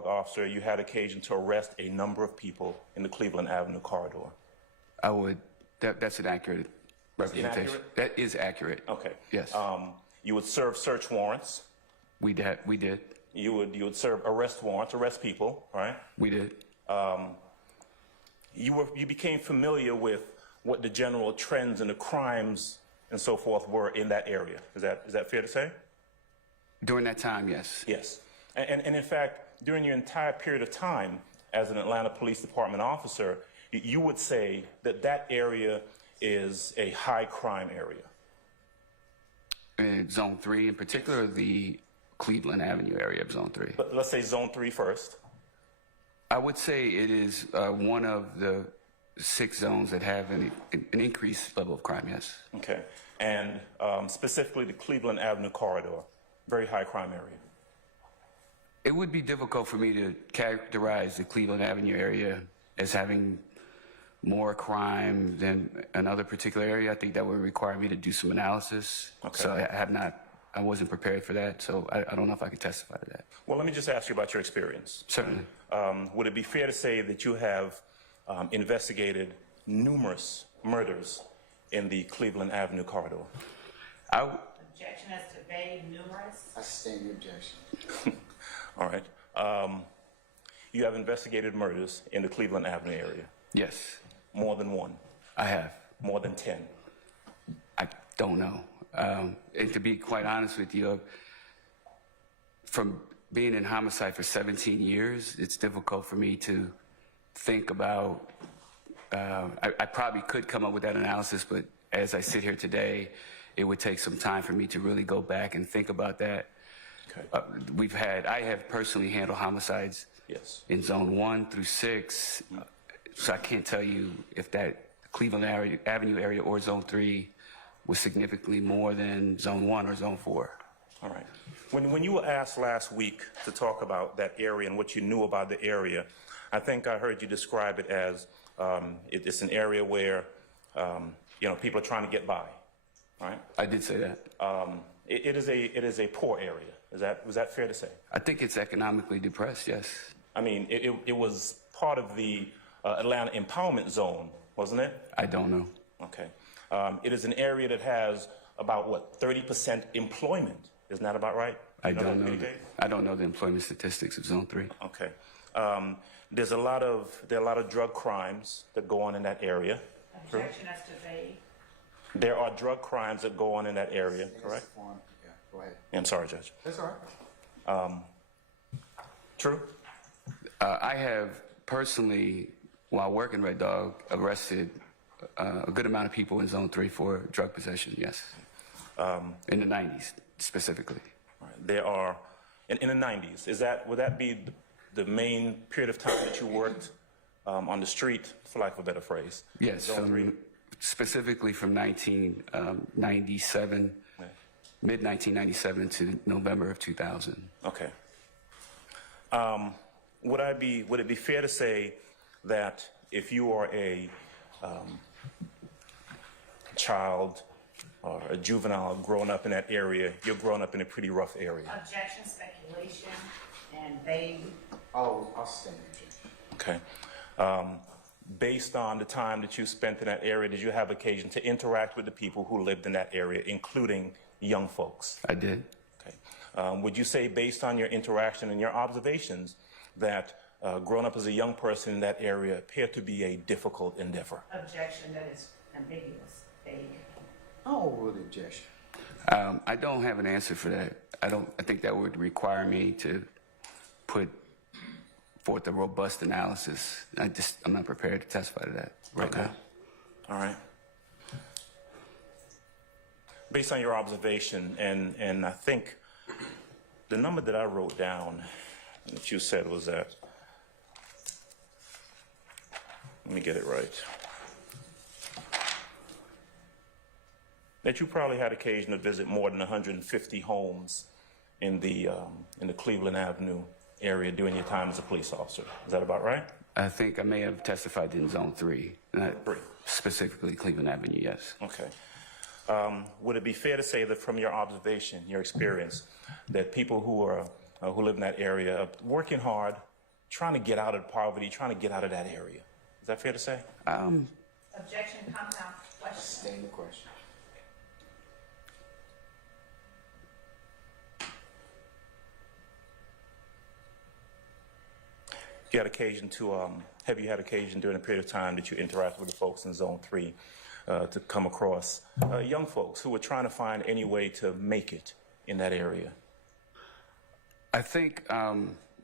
officer, you had occasion to arrest a number of people in the Cleveland Avenue corridor. I would. That's an accurate representation. Inaccurate? That is accurate. Okay. Yes. You would serve search warrants. We did. You would serve arrest warrants, arrest people, right? We did. You became familiar with what the general trends and the crimes and so forth were in that area. Is that fair to say? During that time, yes. Yes. And in fact, during your entire period of time as an Atlanta Police Department officer, you would say that that area is a high crime area. In Zone 3 in particular, the Cleveland Avenue area of Zone 3. But let's say Zone 3 first. I would say it is one of the 6 zones that have an increased level of crime, yes. Okay. And specifically the Cleveland Avenue corridor, very high crime area. It would be difficult for me to characterize the Cleveland Avenue area as having more crime than another particular area. I think that would require me to do some analysis. Okay. So I wasn't prepared for that, so I don't know if I could testify to that. Well, let me just ask you about your experience. Certainly. Would it be fair to say that you have investigated numerous murders in the Cleveland Avenue corridor? Objection as to vague, numerous. I sustain the objection. All right. You have investigated murders in the Cleveland Avenue area? Yes. More than one? I have. More than 10? I don't know. And to be quite honest with you, from being in homicide for 17 years, it's difficult for me to think about, I probably could come up with that analysis, but as I sit here today, it would take some time for me to really go back and think about that. Okay. I have personally handled homicides in Zone 1 through 6, so I can't tell you if that Cleveland Avenue area or Zone 3 was significantly more than Zone 1 or Zone 4. All right. When you were asked last week to talk about that area and what you knew about the area, I think I heard you describe it as it's an area where people are trying to get by, right? I did say that. It is a poor area. Was that fair to say? I think it's economically depressed, yes. I mean, it was part of the Atlanta Empowerment Zone, wasn't it? I don't know. Okay. It is an area that has about, 30% employment. Isn't that about right? I don't know the employment statistics of Zone 3. Okay. There are a lot of drug crimes that go on in that area. Objection as to vague. There are drug crimes that go on in that area, correct? Yeah, go ahead. I'm sorry, Judge. That's all right. True? I have personally, while working Red Dog, arrested a good amount of people in Zone 3 for drug possession, yes. In the 90s, specifically. Right. There are, in the 90s, would that be the main period of time that you worked on the street, for lack of a better phrase? Yes, specifically from 1997, mid-1997 to November of 2000. Okay. Would it be fair to say that if you are a child or a juvenile growing up in that area, you're growing up in a pretty rough area? Objection, speculation, and vague. I'll sustain the objection. Okay. Based on the time that you spent in that area, did you have occasion to interact with the people who lived in that area, including young folks? I did. Okay. Would you say, based on your interaction and your observations, that growing up as a young person in that area appeared to be a difficult endeavor? Objection, that is ambiguous, vague. Oh, with objection. I don't have an answer for that. I think that would require me to put forth a robust analysis. I'm not prepared to testify to that right now. All right. Based on your observation, and I think the number that I wrote down that you said was that, let me get it right, that you probably had occasion to visit more than 150 homes in the Cleveland Avenue area during your time as a police officer. Is that about right? I think I may have testified in Zone 3, not specifically Cleveland Avenue, yes. Okay. Would it be fair to say that from your observation, your experience, that people who are who live in that area, working hard, trying to get out of poverty, trying to get out of that area. Is that fair to say? Objection, compound question. Sustain the question. You had occasion to, have you had occasion during the period of time that you interacted with the folks in Zone 3 to come across young folks who were trying to find any way to make it in that area? I think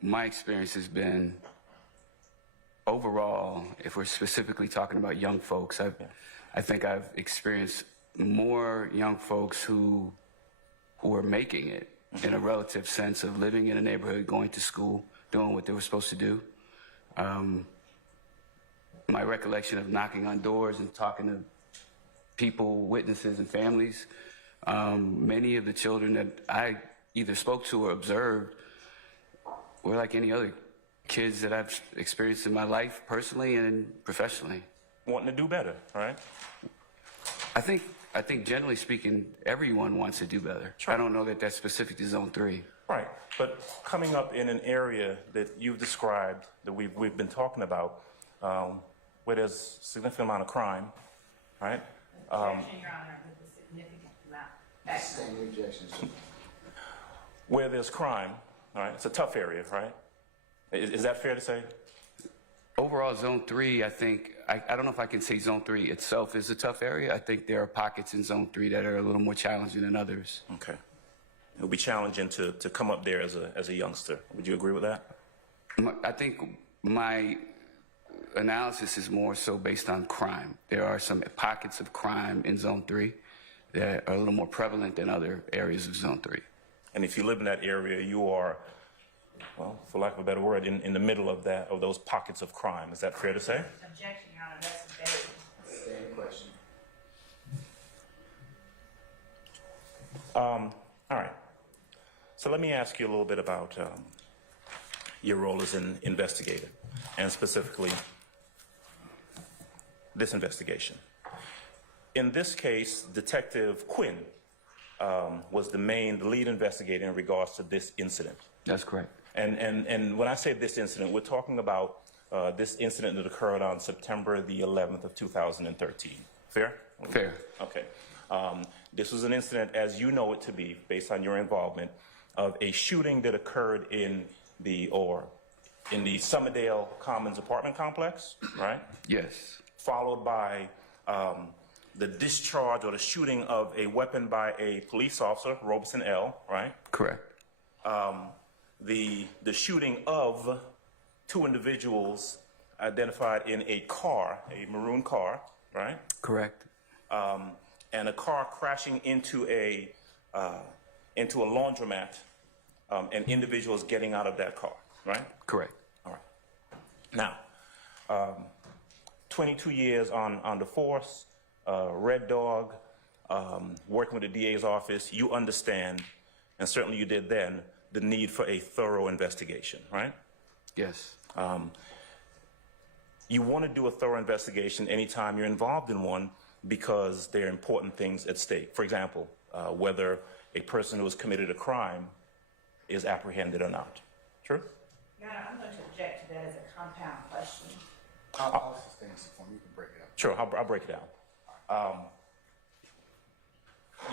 my experience has been overall, if we're specifically talking about young folks, I think I've experienced more young folks who are making it in a relative sense of living in a neighborhood, going to school, doing what they were supposed to do. My recollection of knocking on doors and talking to people, witnesses, and families, many of the children that I either spoke to or observed were like any other kids that I've experienced in my life, personally and professionally. Wanting to do better, right? I think generally speaking, everyone wants to do better. Sure. I don't know that that's specific to Zone 3. Right, but coming up in an area that you've described, that we've been talking about, where there's a significant amount of crime, right? Objection, Your Honor, with a significant amount. Sustain the objection. Where there's crime, all right, it's a tough area, right? Is that fair to say? Overall, Zone 3, I think, I don't know if I can say Zone 3 itself is a tough area. I think there are pockets in Zone 3 that are a little more challenging than others. Okay. It would be challenging to come up there as a youngster. Would you agree with that? I think my analysis is more so based on crime. There are some pockets of crime in Zone 3 that are a little more prevalent than other areas of Zone 3. And if you live in that area, you are, well, for lack of a better word, in the middle of those pockets of crime. Is that fair to say? Objection, Your Honor, that's debatable. Sustain the question. All right. So let me ask you a little bit about your role as an investigator, and specifically this investigation. In this case, Detective Quinn was the lead investigator in regards to this incident. That's correct. And when I say this incident, we're talking about this incident that occurred on September the 11th of 2013. Fair? Fair. Okay. This was an incident, as you know it to be, based on your involvement, of a shooting that occurred in the Summerdale Commons apartment complex, right? Yes. Followed by the discharge or the shooting of a weapon by a police officer, Robeson L., right? Correct. The shooting of two individuals identified in a car, a maroon car, right? Correct. And a car crashing into a laundromat, and individuals getting out of that car, right? Correct. All right. Now, 22 years on the force, Red Dog, working with the DA's office, you understand, and certainly you did then, the need for a thorough investigation, right? Yes. You want to do a thorough investigation anytime you're involved in one because there are important things at stake. For example, whether a person who has committed a crime is apprehended or not. True? Your Honor, I'm going to object to that as a compound question. I'll sustain this form. You can break it up. Sure, I'll break it down.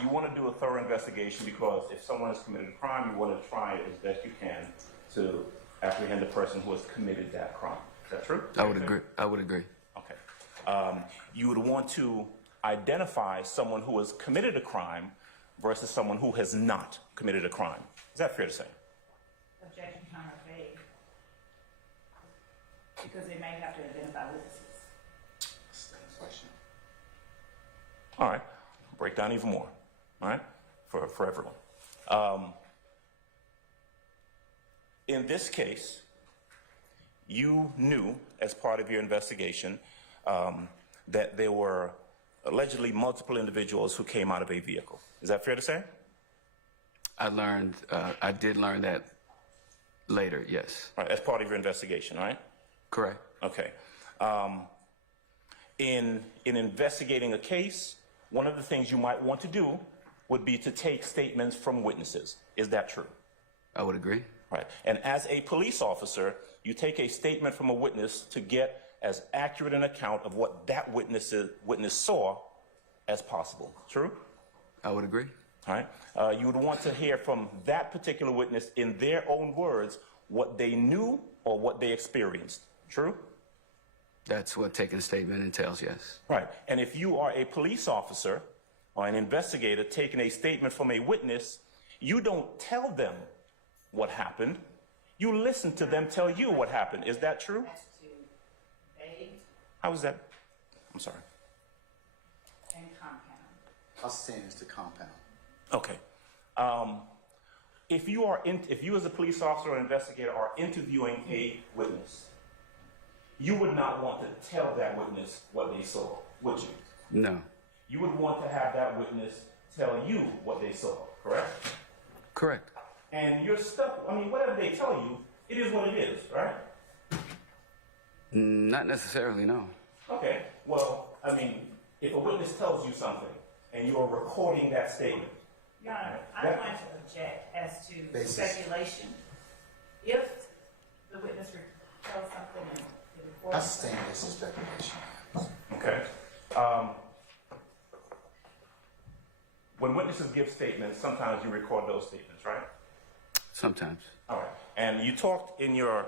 You want to do a thorough investigation because if someone has committed a crime, you want to try as best you can to apprehend the person who has committed that crime. Is that true? I would agree. I would agree. Okay. You would want to identify someone who has committed a crime versus someone who has not committed a crime. Is that fair to say? Objection, Your Honor, vague. Because they may have to identify witnesses. Sustain the question. All right. Break down even more. All right? For everyone. In this case, you knew as part of your investigation that there were allegedly multiple individuals who came out of a vehicle. Is that fair to say? I did learn that later, yes. Right, as part of your investigation, right? Correct. Okay. In investigating a case, one of the things you might want to do would be to take statements from witnesses. Is that true? I would agree. Right. And as a police officer, you take a statement from a witness to get as accurate an account of what that witness saw as possible. True? I would agree. All right. You would want to hear from that particular witness in their own words what they knew or what they experienced. True? That's what taking a statement entails, yes. Right. And if you are a police officer or an investigator taking a statement from a witness, you don't tell them what happened. You listen to them tell you what happened. Is that true? As to vague How is that? I'm sorry. and compound. I'll stand as the compound. Okay. If you as a police officer or investigator are interviewing a witness, you would not want to tell that witness what they saw, would you? No. You would want to have that witness tell you what they saw, correct? Correct. And your stuff, I mean, whatever they tell you, it is what it is, right? Not necessarily, no. Okay. Well, I mean, if a witness tells you something and you are recording that statement, Your Honor, I'm That- going to object as to Basis. speculation. If the witness tells something and the I report. stand as a speculation. okay? When witnesses give statements, sometimes you record those statements, right? Sometimes. All right. And you talked in your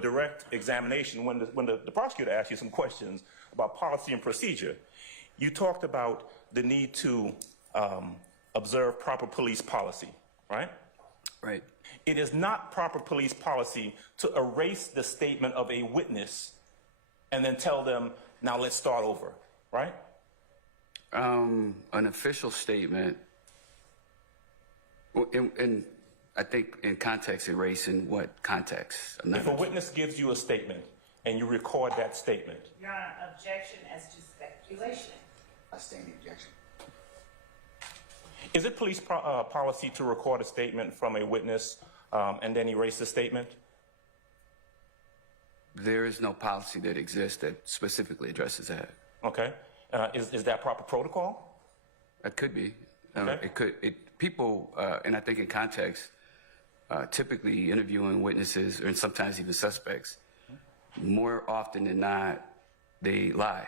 direct examination when the prosecutor asked you some questions about policy and procedure. You talked about the need to observe proper police policy, right? Right. It is not proper police policy to erase the statement of a witness and then tell them, now let's start over, right? An official statement, and I think in context, erase in what context? I'm not If a witness gives you a statement and you record that statement, Your Honor, objection as to speculation. I stand the objection. is it police policy to record a statement from a witness and then erase the statement? There is no policy that exists that specifically addresses that. Okay. Is that proper protocol? It could be. Okay. People, and I think in context, typically interviewing witnesses and sometimes even suspects, more often than not, they lie.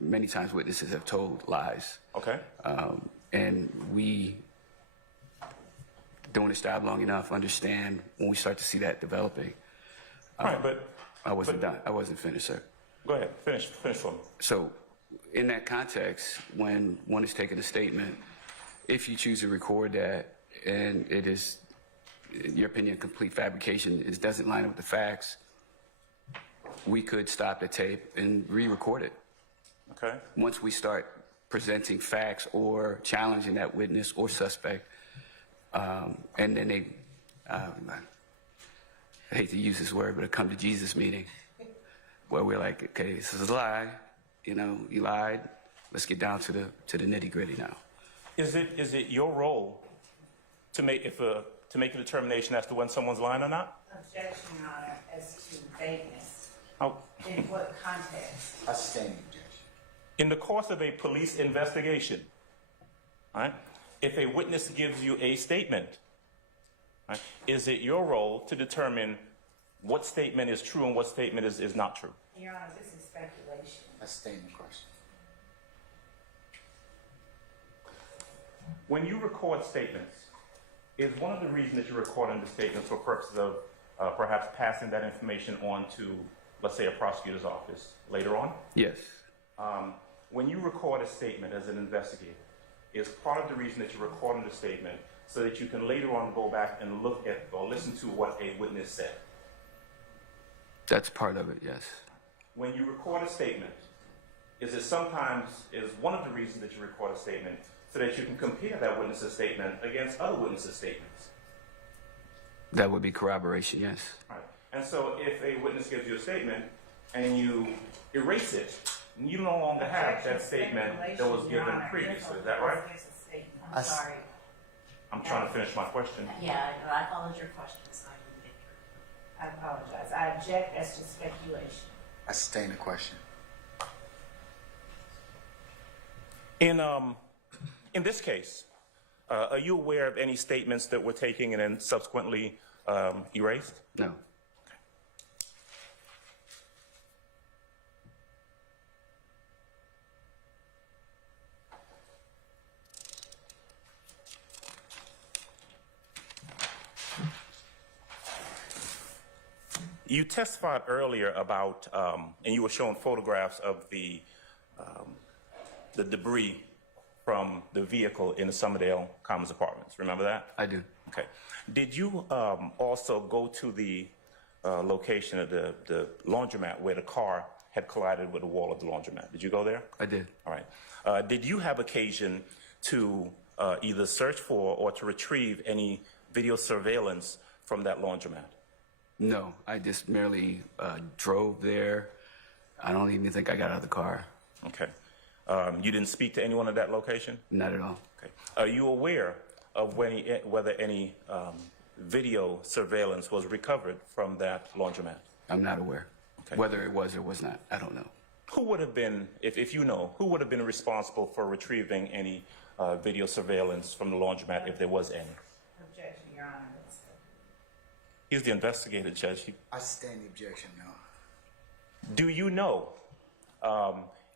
Many times witnesses have told lies. Okay. And we, doing this job long enough, understand when we start to see that developing. All right, but I wasn't done. I wasn't finished, sir. go ahead. Finish for me. So in that context, when one is taking a statement, if you choose to record that and it is, in your opinion, complete fabrication, it doesn't line up with the facts, we could stop the tape and re-record it. Okay. Once we start presenting facts or challenging that witness or suspect, and then they, I hate to use this word, but a come to Jesus meeting, where we're like, okay, this is a lie, you know, you lied, let's get down to the nitty gritty now. Is it your role to make a determination as to when someone's lying or not? Objection, Your Honor, as to vagueness. Oh. In what context? I stand the objection. In the course of a police investigation, all right, if a witness gives you a statement, all right, is it your role to determine what statement is true and what statement is not true? Your Honor, this is speculation. I stand the question. When you record statements, is one of the reasons that you're recording the statements for purposes of perhaps passing that information on to, let's say, a prosecutor's office later on? Yes. When you record a statement as an investigator, is part of the reason that you're recording the statement so that you can later on go back and look at or listen to what a witness said? That's part of it, yes. When you record a statement, is one of the reasons that you record a statement so that you can compare that witness's statement against other witnesses' statements? That would be corroboration, yes. Right. And so if a witness gives you a statement and you erase it, you no longer have that statement that was given previously. Is that right? There's a statement. I I'm s- sorry. I'm trying to finish my question. Yeah, I followed your question, so I didn't get through. I apologize. I object as to speculation. I stand the question. In this case, are you aware of any statements that were taken and then subsequently erased? No. You testified earlier about, and you were showing photographs of the debris from the vehicle in the Summerdale Commons Apartments. Remember that? I do. Okay. Did you also go to the location of the laundromat where the car had collided with the wall of the laundromat? Did you go there? I did. All right. Did you have occasion to either search for or to retrieve any video surveillance from that laundromat? No, I just merely drove there. I don't even think I got out of the car. Okay. You didn't speak to anyone at that location? Not at all. Okay. Are you aware of whether any video surveillance was recovered from that laundromat? I'm not aware. Okay. Whether it was or was not, I don't know. Who would have been, if you know, who would have been responsible for retrieving any video surveillance from the laundromat if there was any? Objection, Your Honor. He's the investigator, Judge. I sustain the objection, no. Do you know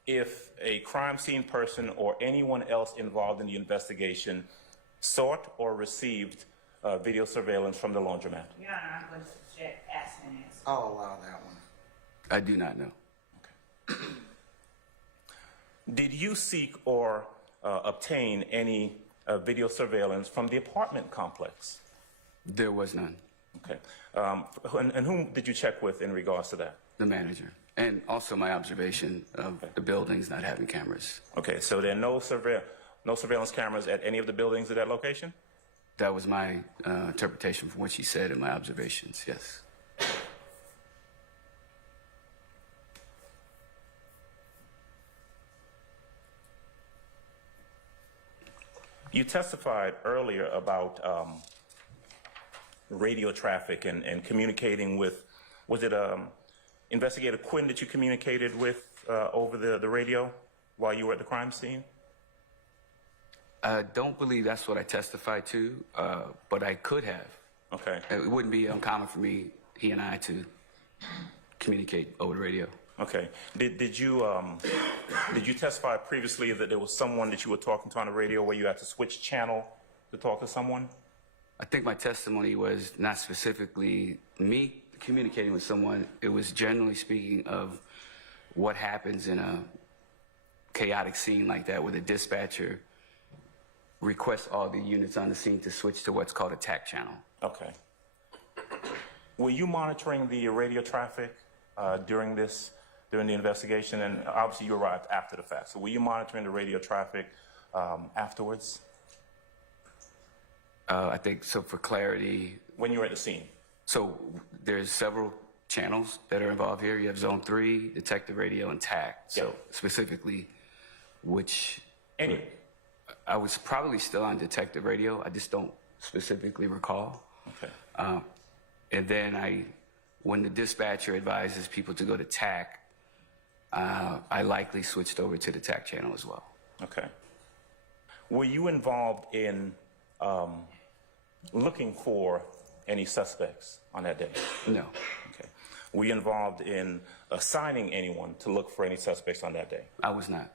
if a crime scene person or anyone else involved in the investigation sought or received video surveillance from the laundromat? Your Honor, I'm going to subject, ask and answer. I'll allow that one. I do not know. Did you seek or obtain any video surveillance from the apartment complex? There was none. Okay. And whom did you check with in regards to that? The manager. And also my observation of the buildings not having cameras. Okay, so there are no surveillance cameras at any of the buildings at that location? That was my interpretation from what she said in my observations, yes. You testified earlier about radio traffic and communicating with, was it Investigator Quinn that you communicated with over the radio while you were at the crime scene? I don't believe that's what I testified to, but I could have. Okay. It wouldn't be uncommon for me, he and I, to communicate over the radio. Okay. Did you testify previously that there was someone that you were talking to on the radio where you had to switch channel to talk to someone? I think my testimony was not specifically me communicating with someone. It was generally speaking of what happens in a chaotic scene like that where the dispatcher requests all the units on the scene to switch to what's called a TAC channel. Okay. Were you monitoring the radio traffic during the investigation? And obviously you arrived after the fact. So were you monitoring the radio traffic afterwards? I think so. For clarity, When you were at the scene? so there's several channels that are involved here. You have Zone 3, Detective Radio, and TAC. So Yeah. specifically, which Any? I was probably still on Detective Radio. I just don't specifically recall. Okay. And then when the dispatcher advises people to go to TAC, I likely switched over to the TAC channel as well. Okay. Were you involved in looking for any suspects on that day? No. Okay. Were you involved in assigning anyone to look for any suspects on that day? I was not.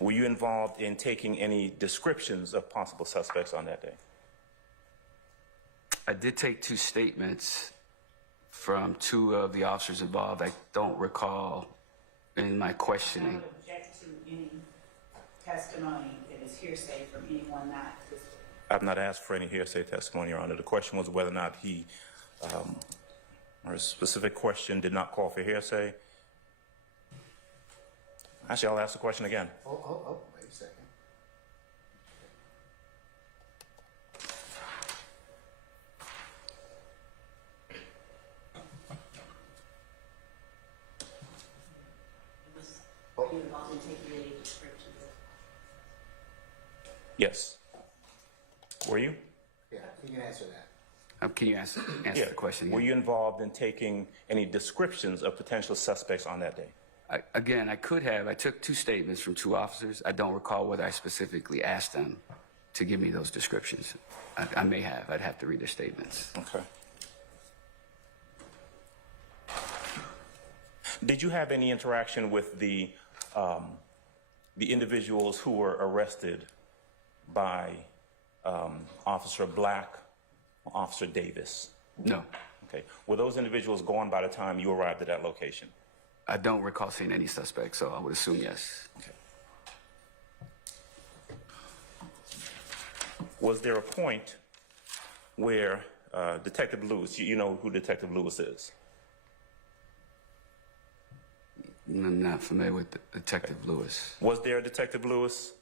Were you involved in taking any descriptions of possible suspects on that day? I did take 2 statements from 2 of the officers involved. I don't recall in my I questioning. would object to any testimony that is hearsay from anyone not listed. I've not asked for any hearsay testimony, Your Honor. The question was whether or not or a specific question did not call for hearsay. Actually, I'll ask the question again. Oh, wait a second. Are you involved in taking any descriptions? Yes. Were you? Yeah, you can answer that. Can you answer the question Were again? you involved in taking any descriptions of potential suspects on that day? Again, I could have. I took 2 statements from 2 officers. I don't recall whether I specifically asked them to give me those descriptions. I may have. I'd have to read their statements. Okay. Did you have any interaction with the individuals who were arrested by Officer Black, Officer Davis? No. Okay. Were those individuals gone by the time you arrived at that location? I don't recall seeing any suspects, so I would assume yes. Okay. Was there a point where Detective Lewis, you know who Detective Lewis is? I'm not familiar with Detective Lewis. Was there a Detective Lewis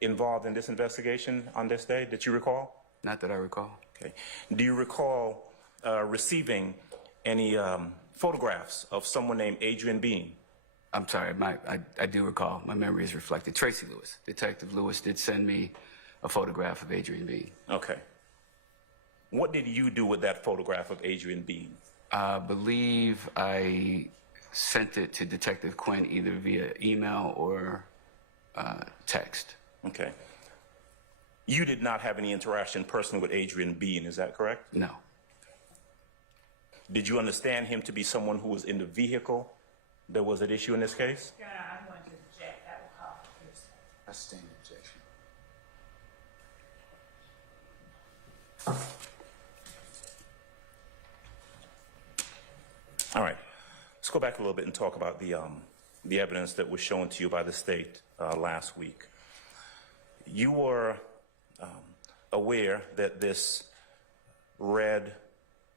involved in this investigation on this day that you recall? Not that I recall. Okay. Do you recall receiving any photographs of someone named Adrian Bean? I'm sorry, I do recall. My memory is reflected. Tracy Lewis. Detective Lewis did send me a photograph of Adrian Bean. Okay. What did you do with that photograph of Adrian Bean? I believe I sent it to Detective Quinn either via email or text. Okay. You did not have any interaction personally with Adrian Bean, is that correct? No. Did you understand him to be someone who was in the vehicle that was at issue in this case? Your Honor, I'm going to object. That will call for hearsay. I stand objection. All right. Let's go back a little bit and talk about the evidence that was shown to you by the state last week. You were aware that this red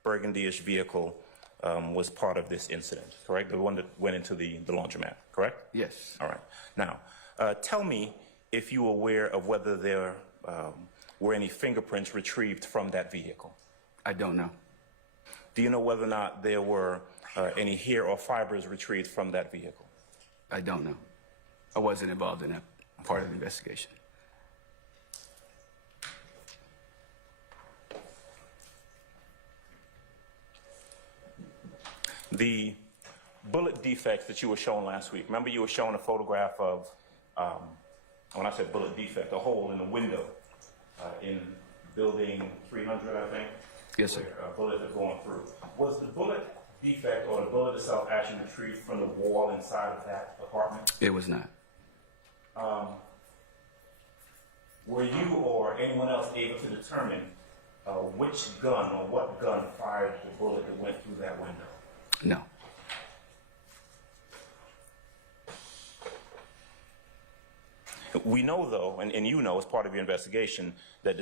burgundy-ish vehicle was part of this incident, correct? The one that went into the laundromat, correct? Yes. All right. Now, tell me if you were aware of whether there were any fingerprints retrieved from that vehicle. I don't know. Do you know whether or not there were any hair or fibers retrieved from that vehicle? I don't know. I wasn't involved in that part of the investigation. The bullet defects that you were shown last week, remember you were shown a photograph of, when I said bullet defect, a hole in the window in building 300, I think? Yes, sir. Where a bullet had gone through. Was the bullet defect or the bullet itself actually retrieved from the wall inside of that apartment? It was not. Were you or anyone else able to determine which gun or what gun fired the bullet that went through that window? No. We know, though, and you know as part of your investigation, that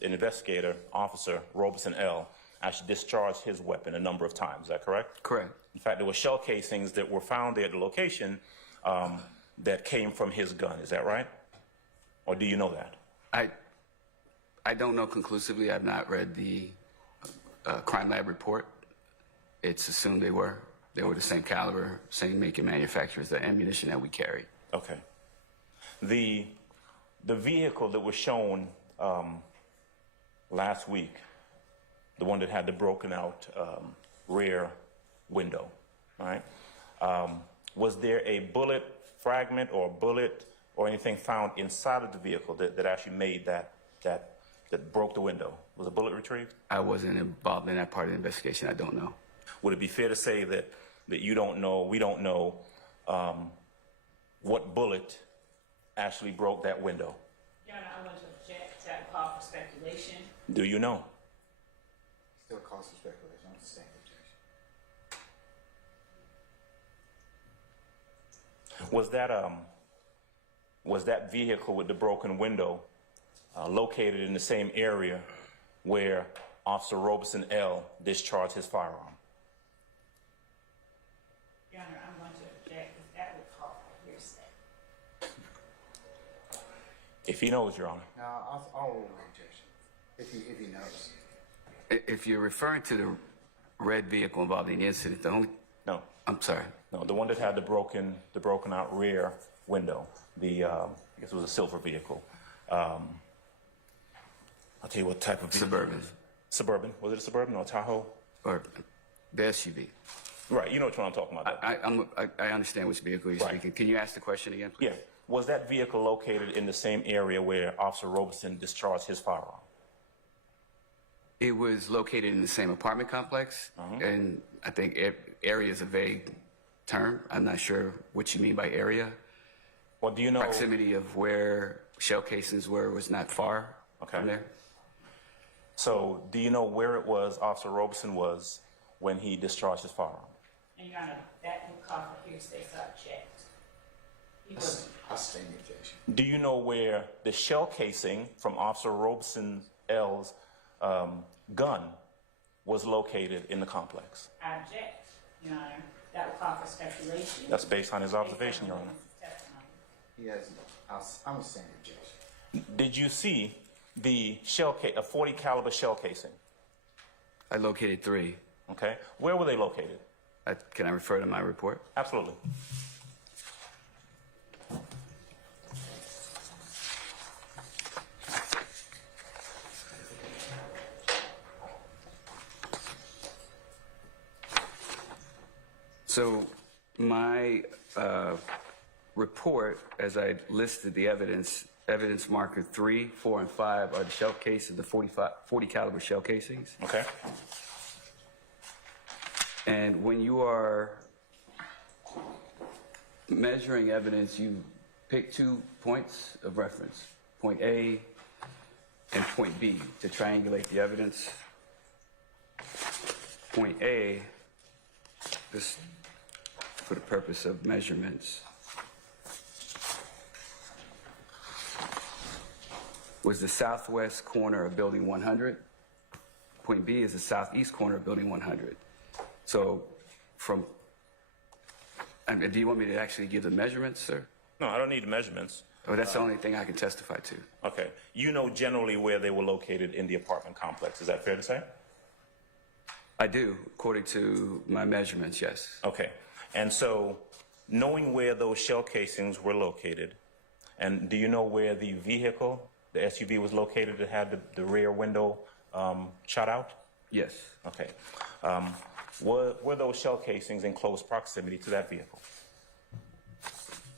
investigator, Officer Robeson L. actually discharged his weapon a number of times. Is that correct? Correct. In fact, there were shell casings that were found there at the location that came from his gun. Is that right? Or do you know that? I don't know conclusively. I've not read the crime lab report. It's assumed they were the same caliber, same make and manufacturer as the ammunition that we carry. Okay. The vehicle that was shown last week, the one that had the broken out rear window, all right? Was there a bullet fragment or bullet or anything found inside of the vehicle that actually made that broke the window? Was a bullet retrieved? I wasn't involved in that part of the investigation. I don't know. Would it be fair to say that you don't know, we don't know what bullet actually broke that window? Your Honor, I'm going to object. That will call for speculation. Do you know? Still calls for speculation. I'm stand objection. Was that vehicle with the broken window located in the same area where Officer Robeson L. discharged his firearm? Your Honor, I'm going to object. That will call for hearsay. If he knows, Your Honor. No, I'll rule my objection. If he knows. If you're referring to the red vehicle involved in the incident, the only... No. I'm sorry. No, the one that had the broken out rear window. I guess it was a silver vehicle. I'll tell you what type of vehicle. Suburban. Suburban. Was it a Suburban or a Tahoe? Or the SUV. Right. You know which one I'm talking about. I understand which vehicle you're Right. speaking. Can you ask the question again, please? Yeah. Was that vehicle located in the same area where Officer Robeson discharged his firearm? It was located in the same apartment complex, and I think area is a vague term. I'm not sure what you mean by area. Well, do you know? Proximity of where shell casings were was not far from there. So, do you know where it was Officer Robeson was when he discharged his firearm? And Your Honor, that would call for hearsay subject. He was, I stand the objection. Do you know where the shell casing from Officer Robeson L's gun was located in the complex? I object, Your Honor. That would call for speculation. That's based on his observation, Your Honor. He has, I'm gonna stand the objection. Did you see the a 40 caliber shell casing? I located 3. Okay. Where were they located? Can I refer to my report? Absolutely. So my report, as I listed the evidence marker 3, 4, and 5 are the shell cases, the 40 caliber shell casings. Okay. And when you are measuring evidence, you pick 2 points of reference, point A and point B, to triangulate the evidence. Point A, just for the purpose of measurements, was the southwest corner of building 100. Point B is the southeast corner of building 100. So do you want me to actually give the measurements, sir? No, I don't need the measurements. Oh, that's the only thing I can testify to. Okay. You know generally where they were located in the apartment complex. Is that fair to say? I do, according to my measurements, yes. Okay. And so, knowing where those shell casings were located, and do you know where the vehicle, the SUV, was located that had the rear window shot out? Yes. Okay. Were those shell casings in close proximity to that vehicle?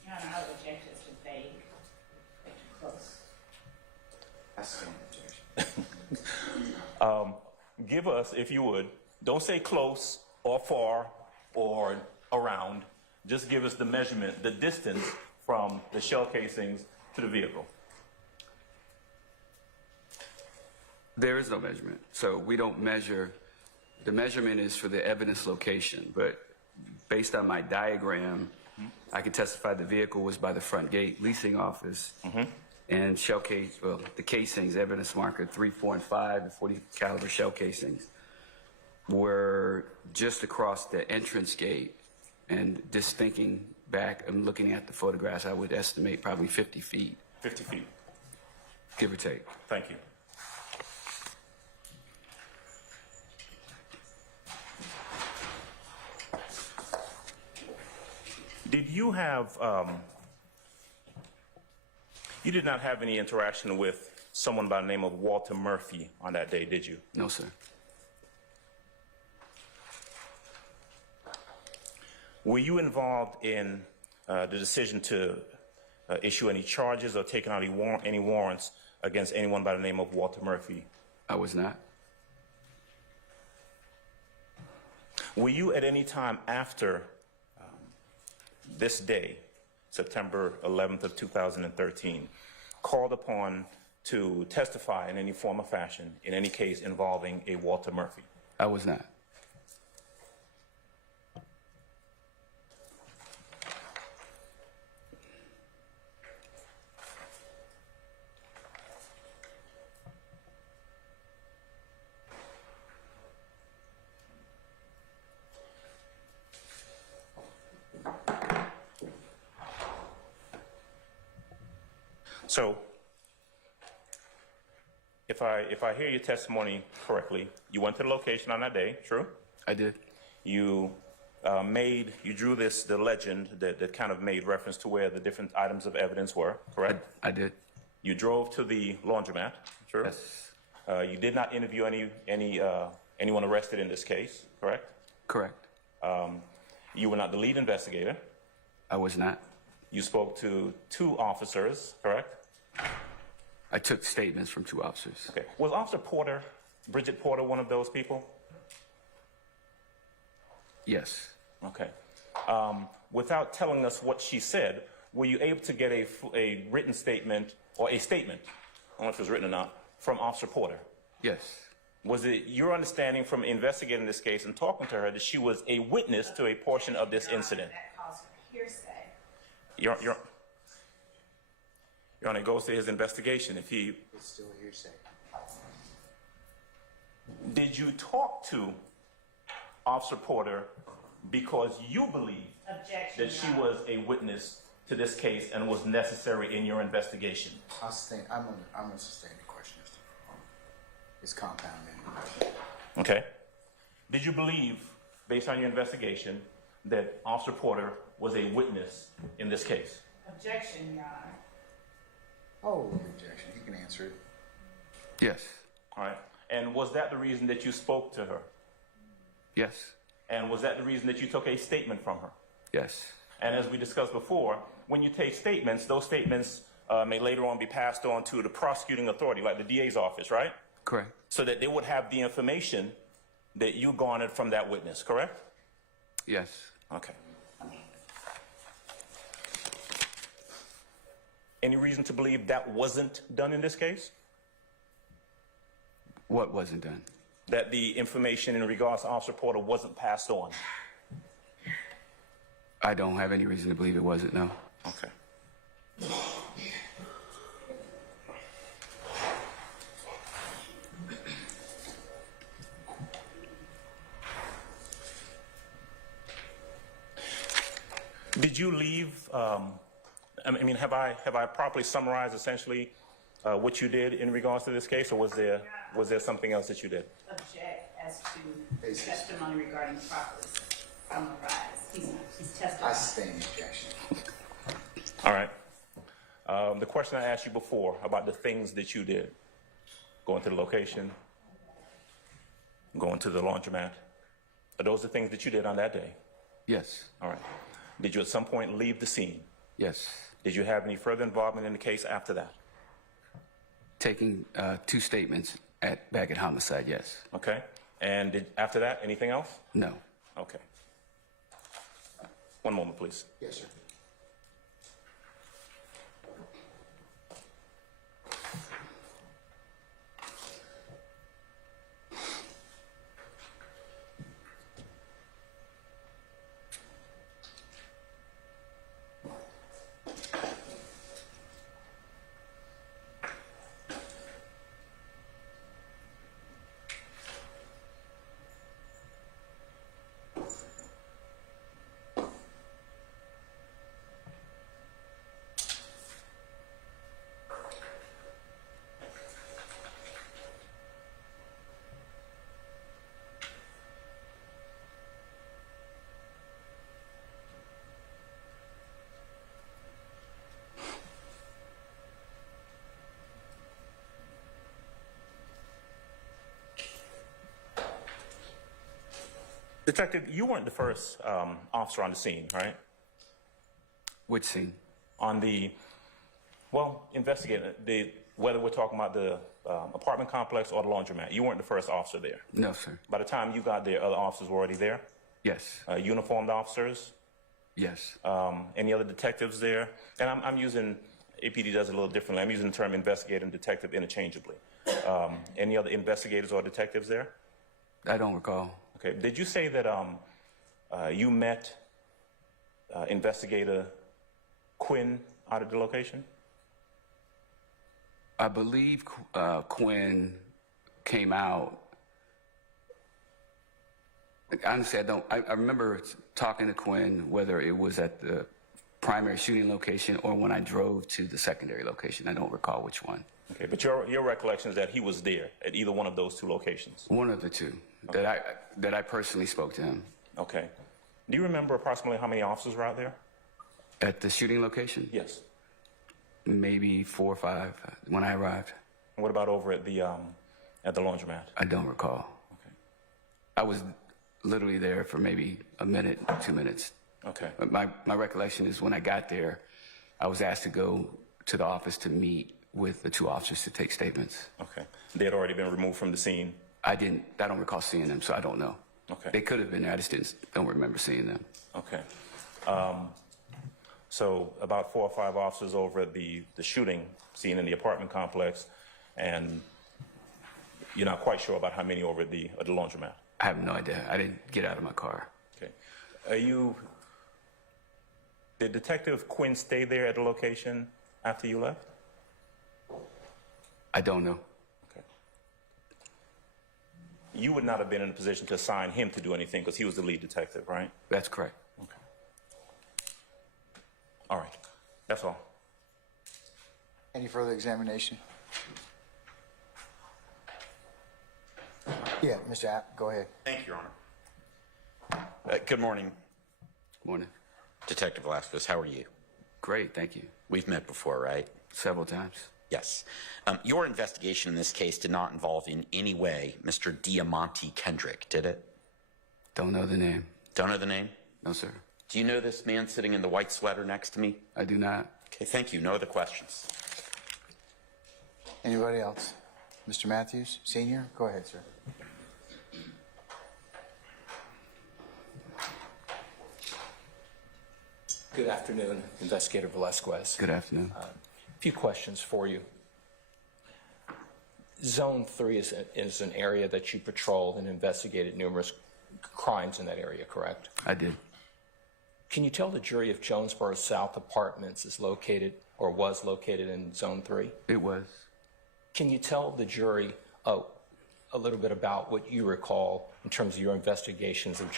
Your Honor, I would object as to vague, they're too close. I stand the objection. Give us, if you would, don't say close or far or around. Just give us the measurement, the distance from the shell casings to the vehicle. There is no measurement. So we don't measure. The measurement is for the evidence location. But based on my diagram, I can testify the vehicle was by the front gate, leasing office, and shell case, well, the casings, evidence marker 3, 4, and 5, the 40 caliber shell casings, were just across the entrance gate. And just thinking back and looking at the photographs, I would estimate probably 50 feet. 50 feet. Give or take. Thank you. Did you have, you did not have any interaction with someone by the name of Walter Murphy on that day, did you? No, sir. Were you involved in the decision to issue any charges or taking out any warrants against anyone by the name of Walter Murphy? I was not. Were you at any time after this day, September 11th of 2013, called upon to testify in any form or fashion in any case involving a Walter Murphy? I was not. So, if I hear your testimony correctly, you went to the location on that day, true? I did. You drew the legend that kind of made reference to where the different items of evidence were, correct? I did. You drove to the laundromat, true? Yes. You did not interview anyone arrested in this case, correct? Correct. You were not the lead investigator. I was not. You spoke to 2 officers, correct? I took statements from 2 officers. Okay. Was Officer Porter, Bridget Porter, one of those people? Yes. Okay. Without telling us what she said, were you able to get a written statement, or a statement, I don't know if it was written or not, from Officer Porter? Yes. Was it your understanding from investigating this case and talking to her that she was a witness to a portion of this incident? That calls for hearsay. Your Honor, it goes to his investigation. If he, It's still hearsay. did you talk to Officer Porter because you believe Objection, that she Your Honor. was a witness to this case and was necessary in your investigation? I'm gonna sustain the question, Mr. It's compounding. Okay. Did you believe, based on your investigation, that Officer Porter was a witness in this case? Objection, Your Honor. Oh, objection. He can answer it. Yes. All right. And was that the reason that you spoke to her? Yes. And was that the reason that you took a statement from her? Yes. And as we discussed before, when you take statements, those statements may later on be passed on to the prosecuting authority, like the DA's office, right? Correct. So that they would have the information that you garnered from that witness, correct? Yes. Okay. Any reason to believe that wasn't done in this case? What wasn't done? That the information in regards to Officer Porter wasn't passed on? I don't have any reason to believe it wasn't, no. Okay. Did you leave, I mean, have I properly summarized essentially what you did in regards to this case, or was there something else that you did? Object as to testimony regarding properly summarized. He's testifying. I sustain the objection. All right. The question I asked you before about the things that you did, going to the location, going to the laundromat, are those the things that you did on that day? Yes. All right. Did you at some point leave the scene? Yes. Did you have any further involvement in the case after that? Taking 2 statements back at homicide, yes. Okay. And after that, anything else? No. Okay. One moment, please. Yes, sir. Detective, you weren't the first officer on the scene, right? Which scene? On the, well, investigator, whether we're talking about the apartment complex or the laundromat, you weren't the first officer there. No, sir. By the time you got there, other officers were already there? Yes. Uniformed officers? Yes. Any other detectives there? And I'm using, APD does it a little differently. I'm using the term investigator and detective interchangeably. Any other investigators or detectives there? I don't recall. Okay. Did you say that you met investigator Quinn out at the location? I believe Quinn came out. Honestly, I don't. I remember talking to Quinn, whether it was at the primary shooting location or when I drove to the secondary location. I don't recall which one. Okay, but your recollection is that he was there at either one of those 2 locations? One of the 2 that I personally spoke to him. Okay. Do you remember approximately how many officers were out there? At the shooting location? Yes. Maybe 4 or 5 when I arrived. And what about over at the laundromat? I don't recall. Okay. I was literally there for maybe a minute, 2 minutes. Okay. But my recollection is when I got there, I was asked to go to the office to meet with the two officers to take statements. Okay. They had already been removed from the scene? I don't recall seeing them, so I don't know. Okay. They could have been there, I just don't remember seeing them. Okay. So about 4 or 5 officers over at the shooting scene in the apartment complex, and you're not quite sure about how many over at the laundromat? I have no idea. I didn't get out of my car. Okay. Did Detective Quinn stay there at the location after you left? I don't know. Okay. You would not have been in a position to assign him to do anything because he was the lead detective, right? That's correct. Okay. All right. That's all. Any further examination? Yeah, Mr. App, go ahead. Thank you, Your Honor. Good morning, Morning. Detective Velasquez. How are you? Great, thank you. We've met before, right? Several times. Yes. Your investigation in this case did not involve in any way Mr. Diamante Kendrick, did it? Don't know the name. Don't know the name? No, sir. Do you know this man sitting in the white sweater next to me? I do not. Okay, thank you. No other questions. Anybody else? Mr. Matthews, Senior, go ahead, sir. Good afternoon, Investigator Velasquez. Good afternoon. A few questions for you. Zone 3 is an area that you patrolled and investigated numerous crimes in that area, correct? I did. Can you tell the jury if Jonesboro South Apartments is located or was located in Zone 3? It was. Can you tell the jury a little bit about what you recall in terms of your investigations of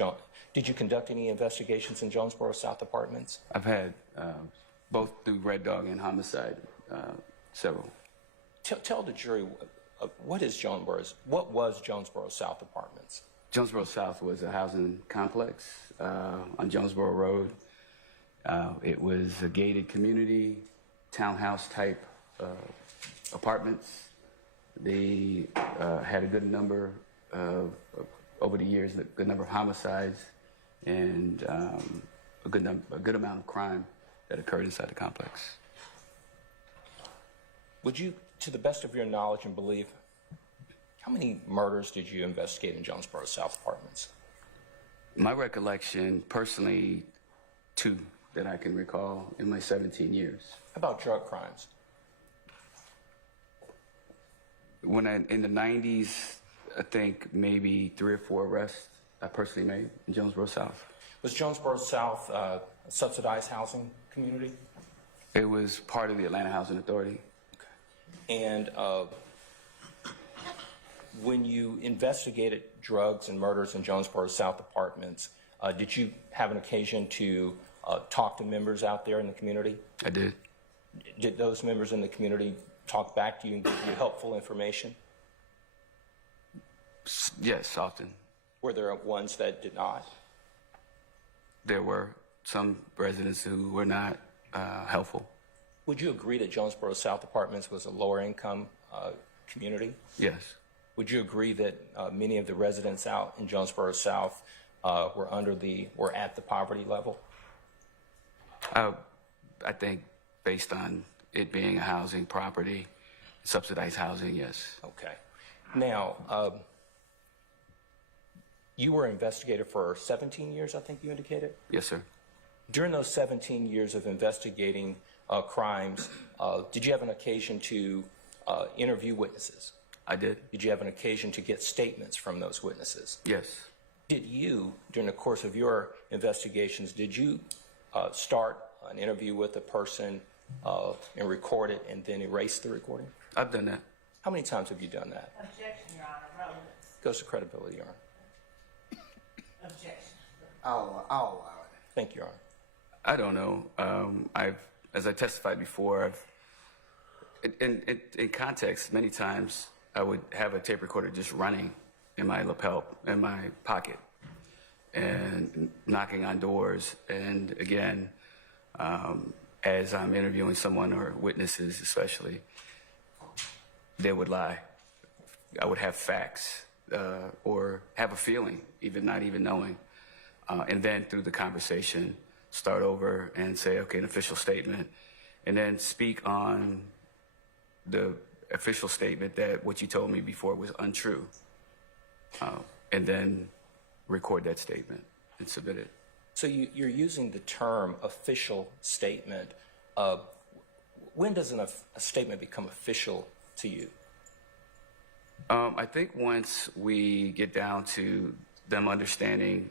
Did you conduct any investigations in Jonesboro South Apartments? I've had both through Red Dog and Homicide, several. Tell the jury what was Jonesboro South Apartments? Jonesboro South was a housing complex on Jonesboro Road. It was a gated community, townhouse type apartments. They had a good number of, over the years, a good number of homicides and a good amount of crime that occurred inside the complex. Would you, to the best of your knowledge and belief, how many murders did you investigate in Jonesboro South Apartments? My recollection, personally, 2 that I can recall in my 17 years. How about drug crimes? In the 90s, I think maybe 3 or 4 arrests I personally made in Jonesboro South. Was Jonesboro South a subsidized housing community? It was part of the Atlanta Housing Authority. And when you investigated drugs and murders in Jonesboro South Apartments, did you have an occasion to talk to members out there in the community? I did. Did those members in the community talk back to you and give you helpful information? Yes, often. Were there ones that did not? There were some residents who were not helpful. Would you agree that Jonesboro South Apartments was a lower income community? Yes. Would you agree that many of the residents out in Jonesboro South were at the poverty level? I think based on it being a housing property, subsidized housing, yes. Okay. Now, you were an investigator for 17 years, I think you indicated? Yes, sir. During those 17 years of investigating crimes, did you have an occasion to interview witnesses? I did. Did you have an occasion to get statements from those witnesses? Yes. Did you, during the course of your investigations, did you start an interview with a person and record it and then erase the recording? I've done that. How many times have you done that? Objection, Your Honor, relevance. Goes to credibility, Your Honor. Objection. I'll allow it. Thank you, Your Honor. I don't know. As I testified before, in context, many times I would have a tape recorder just running in my lapel, in my pocket, and knocking on doors. And again, as I'm interviewing someone or witnesses especially, they would lie. I would have facts or have a feeling, not even knowing. And then through the conversation, start over and say, okay, an official statement. and then speak on the official statement that what you told me before was untrue, and then record that statement and submit it. So you're using the term official statement. When does a statement become official to you? I think once we get down to them understanding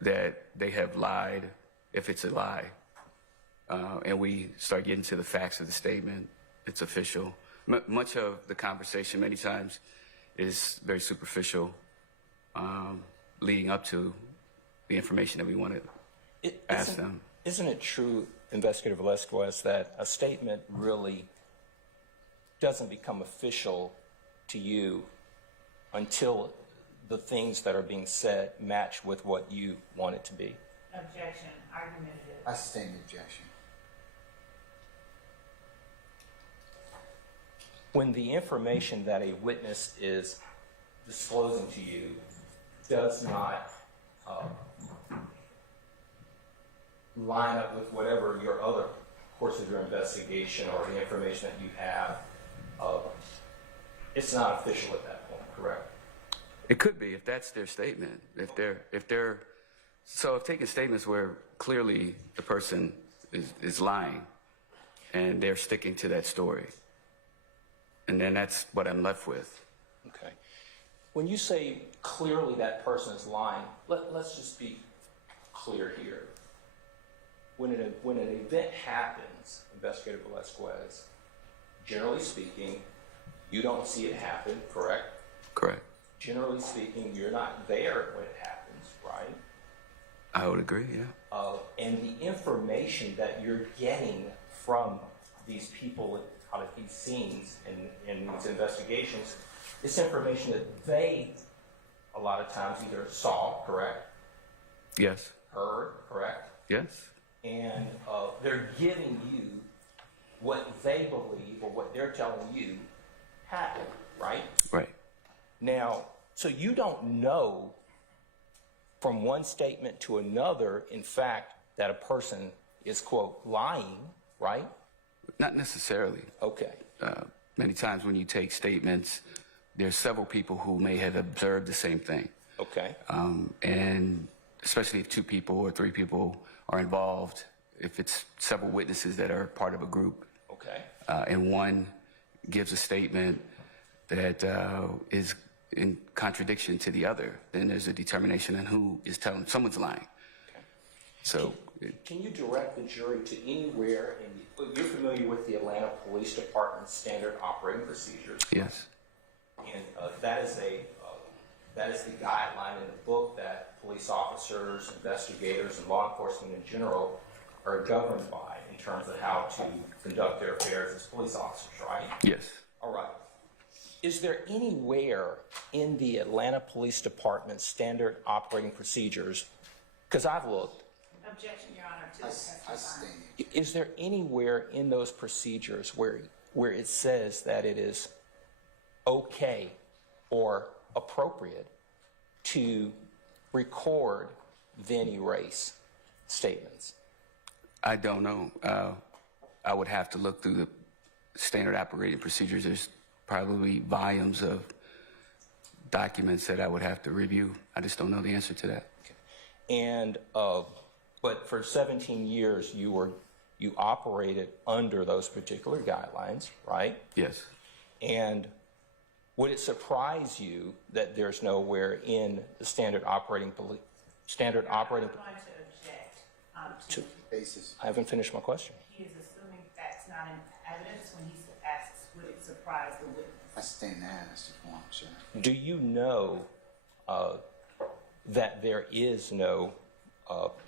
that they have lied, if it's a lie, and we start getting to the facts of the statement, it's official. Much of the conversation many times is very superficial, leading up to the information that we want to ask them. Isn't it true, Investigator Velasquez, that a statement really doesn't become official to you until the things that are being said match with what you want it to be? Objection, argumentative. I sustain the objection. When the information that a witness is disclosing to you does not line up with whatever your other course of your investigation or the information that you have, it's not official at that point, correct? It could be if that's their statement. If taking statements where clearly the person is lying and they're sticking to that story, and then that's what I'm left with. Okay. When you say clearly that person is lying, let's just be clear here. When an event happens, Investigator Velasquez, generally speaking, you don't see it happen, correct? Correct. Generally speaking, you're not there when it happens, right? I would agree, yeah. And the information that you're getting from these people out of these scenes and these investigations, it's information that they, a lot of times, either saw, correct? Yes. Heard, correct? Yes. And they're giving you what they believe or what they're telling you happened, right? Right. Now, so you don't know from one statement to another, in fact, that a person is, quote, lying, right? Not necessarily. Okay. Many times when you take statements, there's several people who may have observed the same thing. Okay. And especially if 2 people or 3 people are involved, if it's several witnesses that are part of a group, Okay. and one gives a statement that is in contradiction to the other, then there's a determination on who is telling. Someone's lying. Okay. So, Can you direct the jury to anywhere you're familiar with the Atlanta Police Department standard operating procedures? yes. And that is the guideline in the book that police officers, investigators, and law enforcement in general are governed by in terms of how to conduct their affairs as police officers, right? Yes. All right. Is there anywhere in the Atlanta Police Department standard operating procedures, because I've looked, Objection, Your Honor, to I the sustain testifying. it. is there anywhere in those procedures where it says that it is okay or appropriate to record then erase statements? I don't know. I would have to look through the standard operating procedures. There's probably volumes of documents that I would have to review. I just don't know the answer to that. And but for 17 years you operated under those particular guidelines, right? Yes. And would it surprise you that there's nowhere in the standard operating I'm going to object to, Basis. I haven't finished my question. he is assuming facts not in evidence when he asks, would it surprise the witness? I sustain that as the form, sir. Do you know that there is no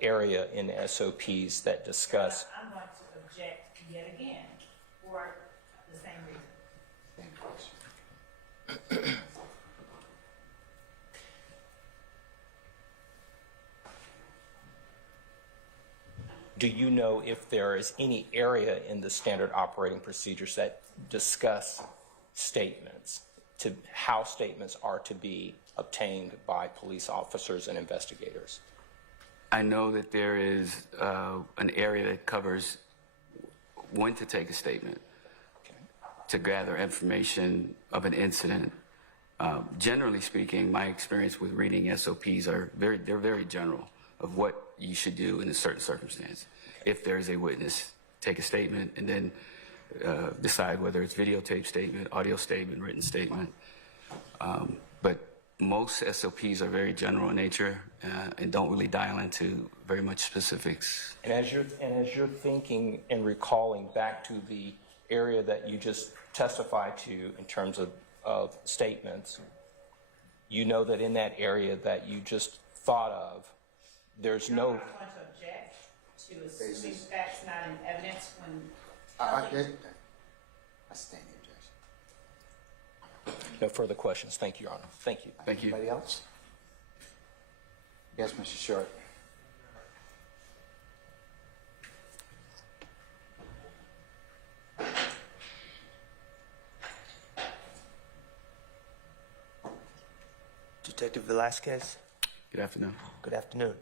area in the SOPs that discuss? I'm going to object yet again for the same reason. Same question. Do you know if there is any area in the standard operating procedures that discuss statements, to how statements are to be obtained by police officers and investigators? I know that there is an area that covers when to take a statement, to gather information of an incident. Generally speaking, my experience with reading SOPs they're very general of what you should do in a certain circumstance. If there is a witness, take a statement and then decide whether it's videotape statement, audio statement, written statement. But most SOPs are very general in nature and don't really dial into very much specifics. And as you're thinking and recalling back to the area that you just testified to in terms of statements, you know that in that area that you just thought of, there's Your no. Honor, I want to object to assuming facts not in evidence when I stand the objection. No further questions. Thank you, Your Honor. Thank you. Thank you. Anybody else? Yes, Mr. Short. Detective Velasquez, Good afternoon. good afternoon.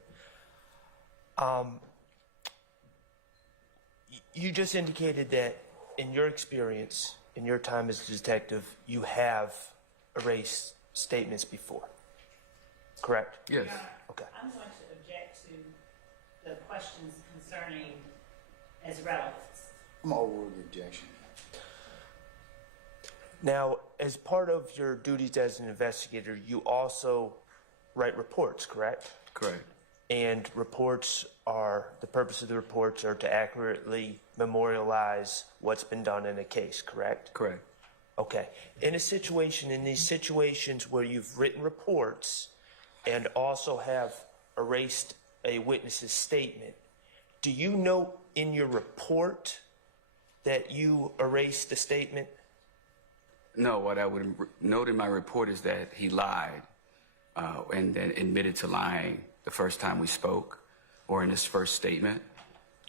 You just indicated that in your experience, in your time as a detective, you have erased statements before, correct? Yes. Your Honor, Okay. I'm going to object to the questions concerning as relevance. I'm gonna overrule the objection. Now, as part of your duties as an investigator, you also write reports, correct? Correct. And reports the purpose of the reports are to accurately memorialize what's been done in a case, correct? Correct. Okay. In these situations where you've written reports and also have erased a witness's statement, do you note in your report that you erased the statement? No, what I would note in my report is that he lied and then admitted to lying the first time we spoke or in his first statement.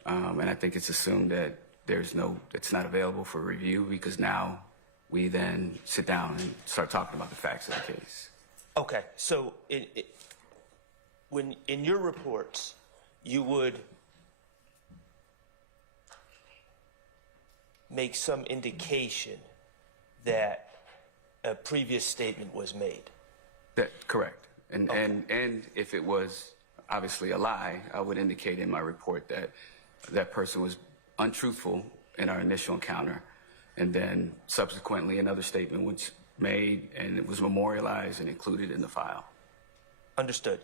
And I think it's assumed that it's not available for review because now we then sit down and start talking about the facts of the case. Okay. So when in your reports, you would make some indication that a previous statement was made. Correct. And if it was obviously a lie, I would indicate in my report that that person was untruthful in our initial encounter, and then subsequently another statement was made and it was memorialized and included in the file. Understood.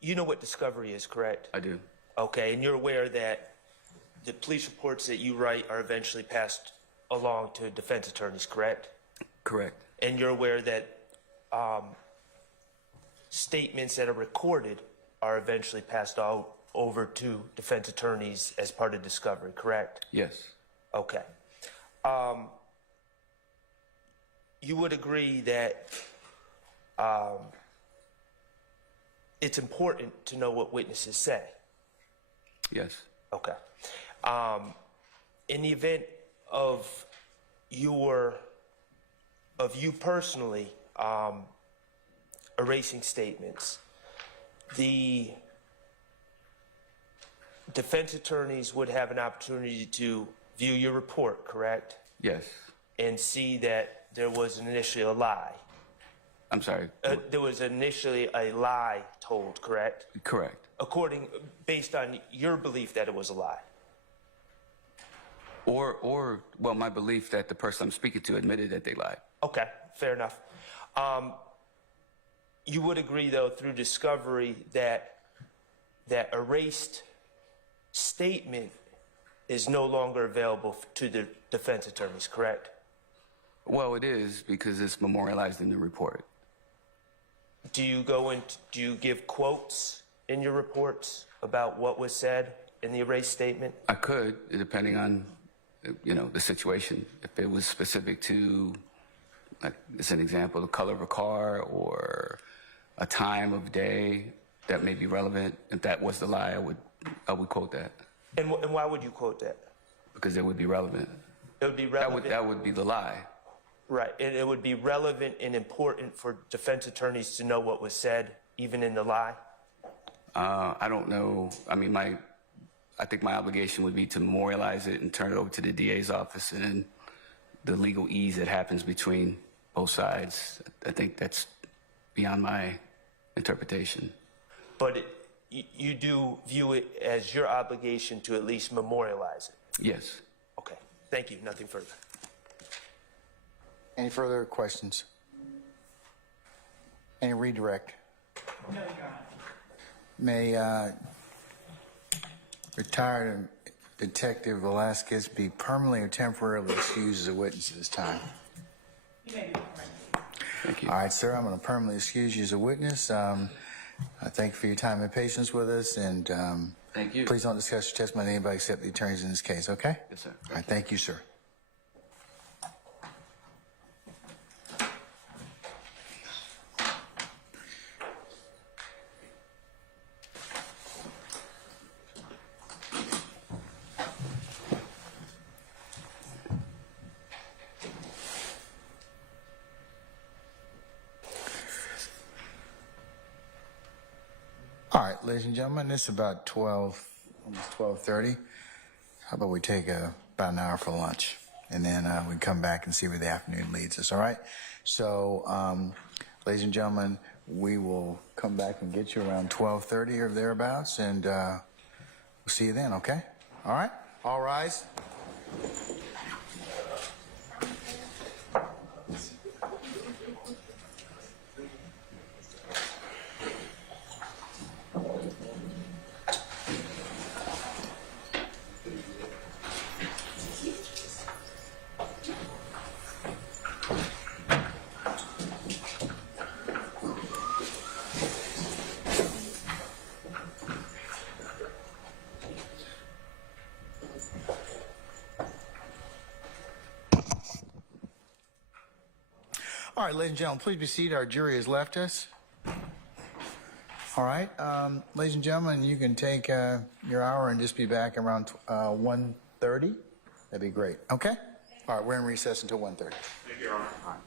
You know what discovery is, correct? I do. Okay, and you're aware that the police reports that you write are eventually passed along to defense attorneys, correct? Correct. And you're aware that statements that are recorded are eventually passed out over to defense attorneys as part of discovery, correct? Yes. Okay. You would agree that it's important to know what witnesses say? Yes. Okay. In the event of you personally erasing statements, the defense attorneys would have an opportunity to view your report, correct? Yes. And see that there was initially a lie. I'm sorry. There was initially a lie told, correct? Correct. Based on your belief that it was a lie. Or my belief that the person I'm speaking to admitted that they lied. Okay, fair enough. You would agree, though, through discovery that erased statement is no longer available to the defense attorneys, correct? Well, it is because it's memorialized in the report. Do you give quotes in your reports about what was said in the erased statement? I could, depending on, the situation. If it was specific to, like, as an example, the color of a car or a time of day that may be relevant. If that was the lie, I would quote that. And why would you quote that? Because it would be relevant. It would be relevant. That would be the lie. Right, and it would be relevant and important for defense attorneys to know what was said, even in the lie? I don't know. I mean, I think my obligation would be to memorialize it and turn it over to the DA's office, and then the legal ease that happens between both sides. I think that's beyond my interpretation. But you do view it as your obligation to at least memorialize it? Yes. Okay, thank you, nothing further. Any further questions? Any redirect? No, Your Honor. May retired Detective Velasquez be permanently or temporarily excused as a witness at this time? You may be correct. Thank you. All right, sir, I'm going to permanently excuse you as a witness. I thank you for your time and patience with us, and Thank you. please don't discuss your testimony with anybody except the attorneys in this case, okay? Yes, sir. All right, thank you, sir. All right, ladies and gentlemen, it's about 12, almost 12:30. How about we take about an hour for lunch, and then we come back and see where the afternoon leads us, all right? So, ladies and gentlemen, we will come back and get you around 12:30 or thereabouts, and we'll see you then, okay? All right? All rise. All right, ladies and gentlemen, please be seated. Our jury has left us. All right, ladies and gentlemen, you can take your hour and just be back around 1:30. That'd be great. Okay? All right, we're in recess until 1:30. Thank you, Your Honor. All right.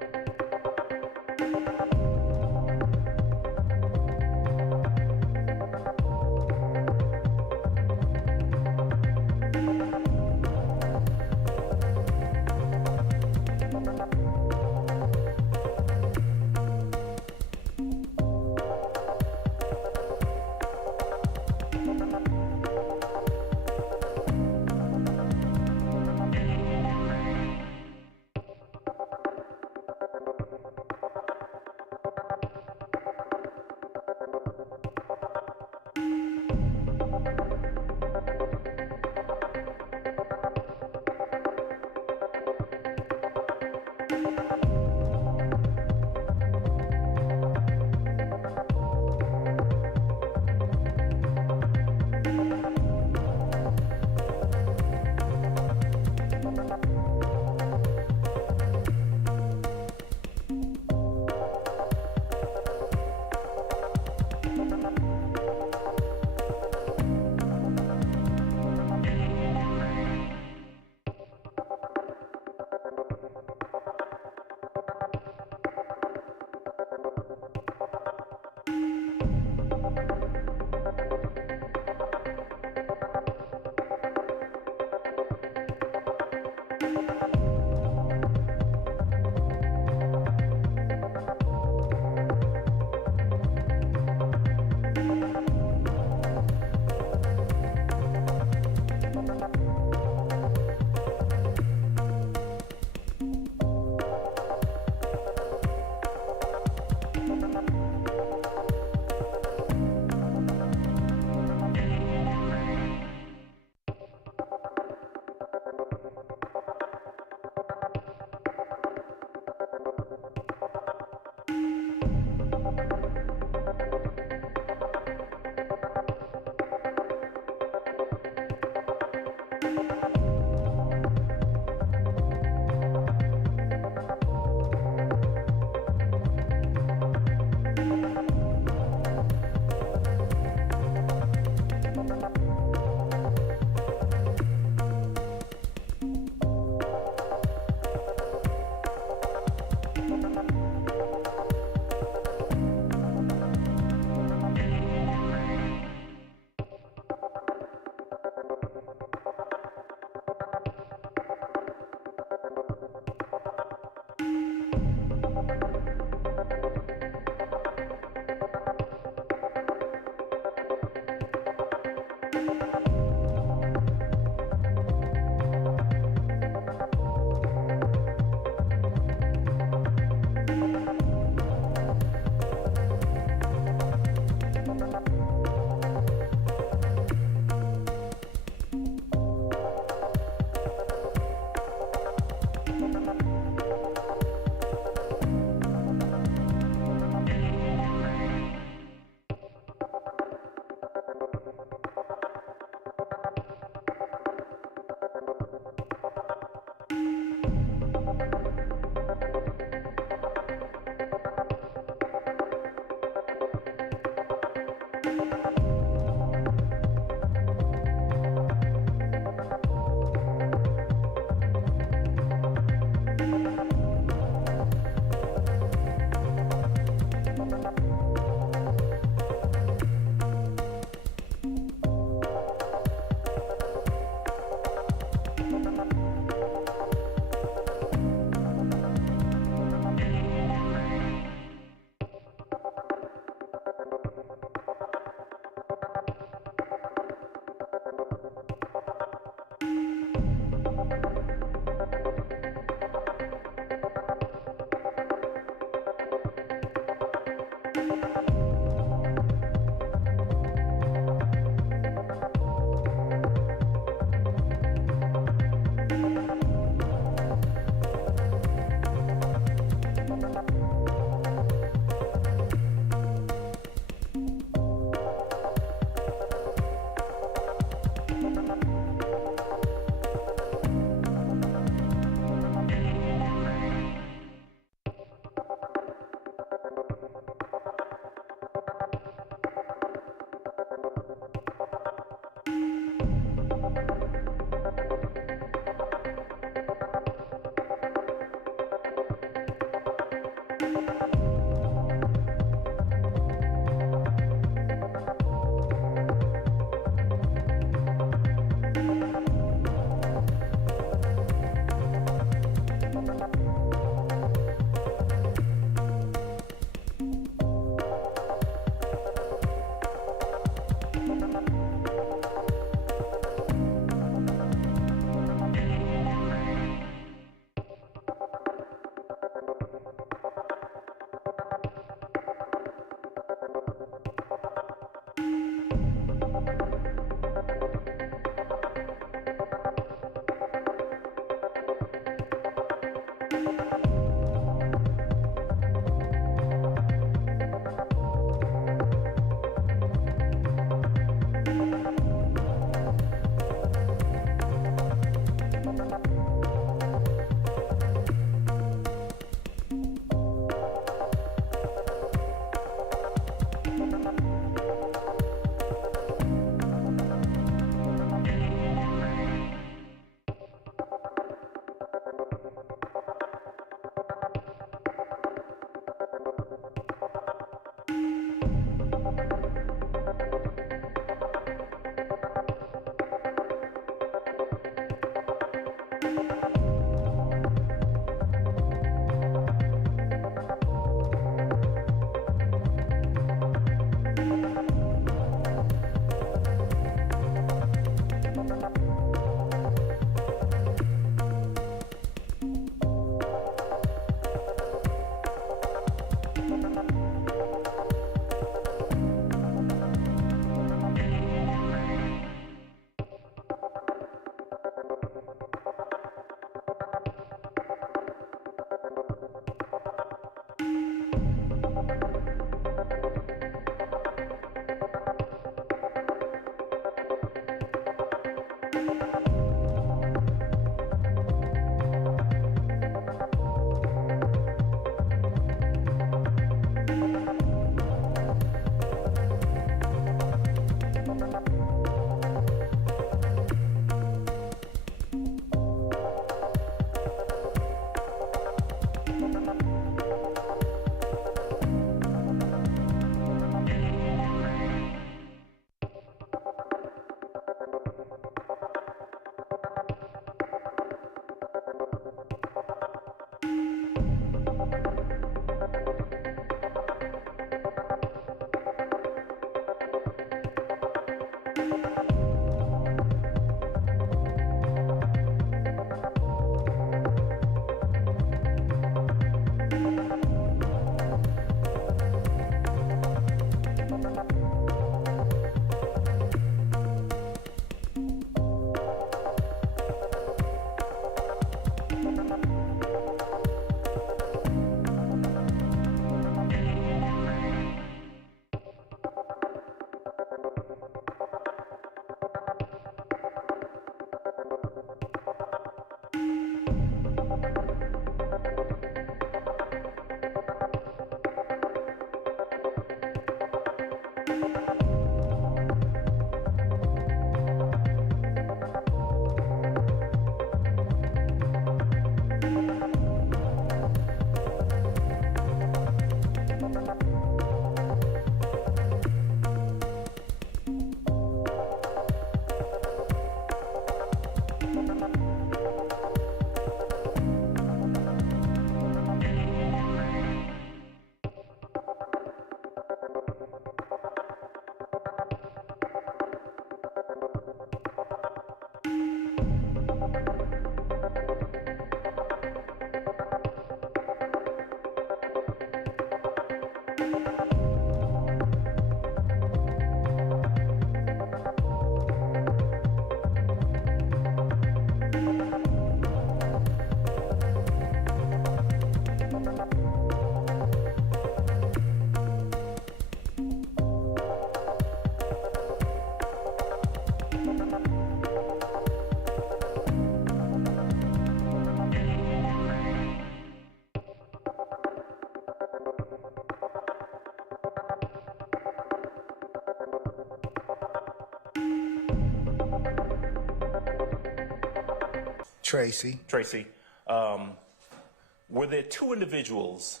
Tracy. Tracy, were there two individuals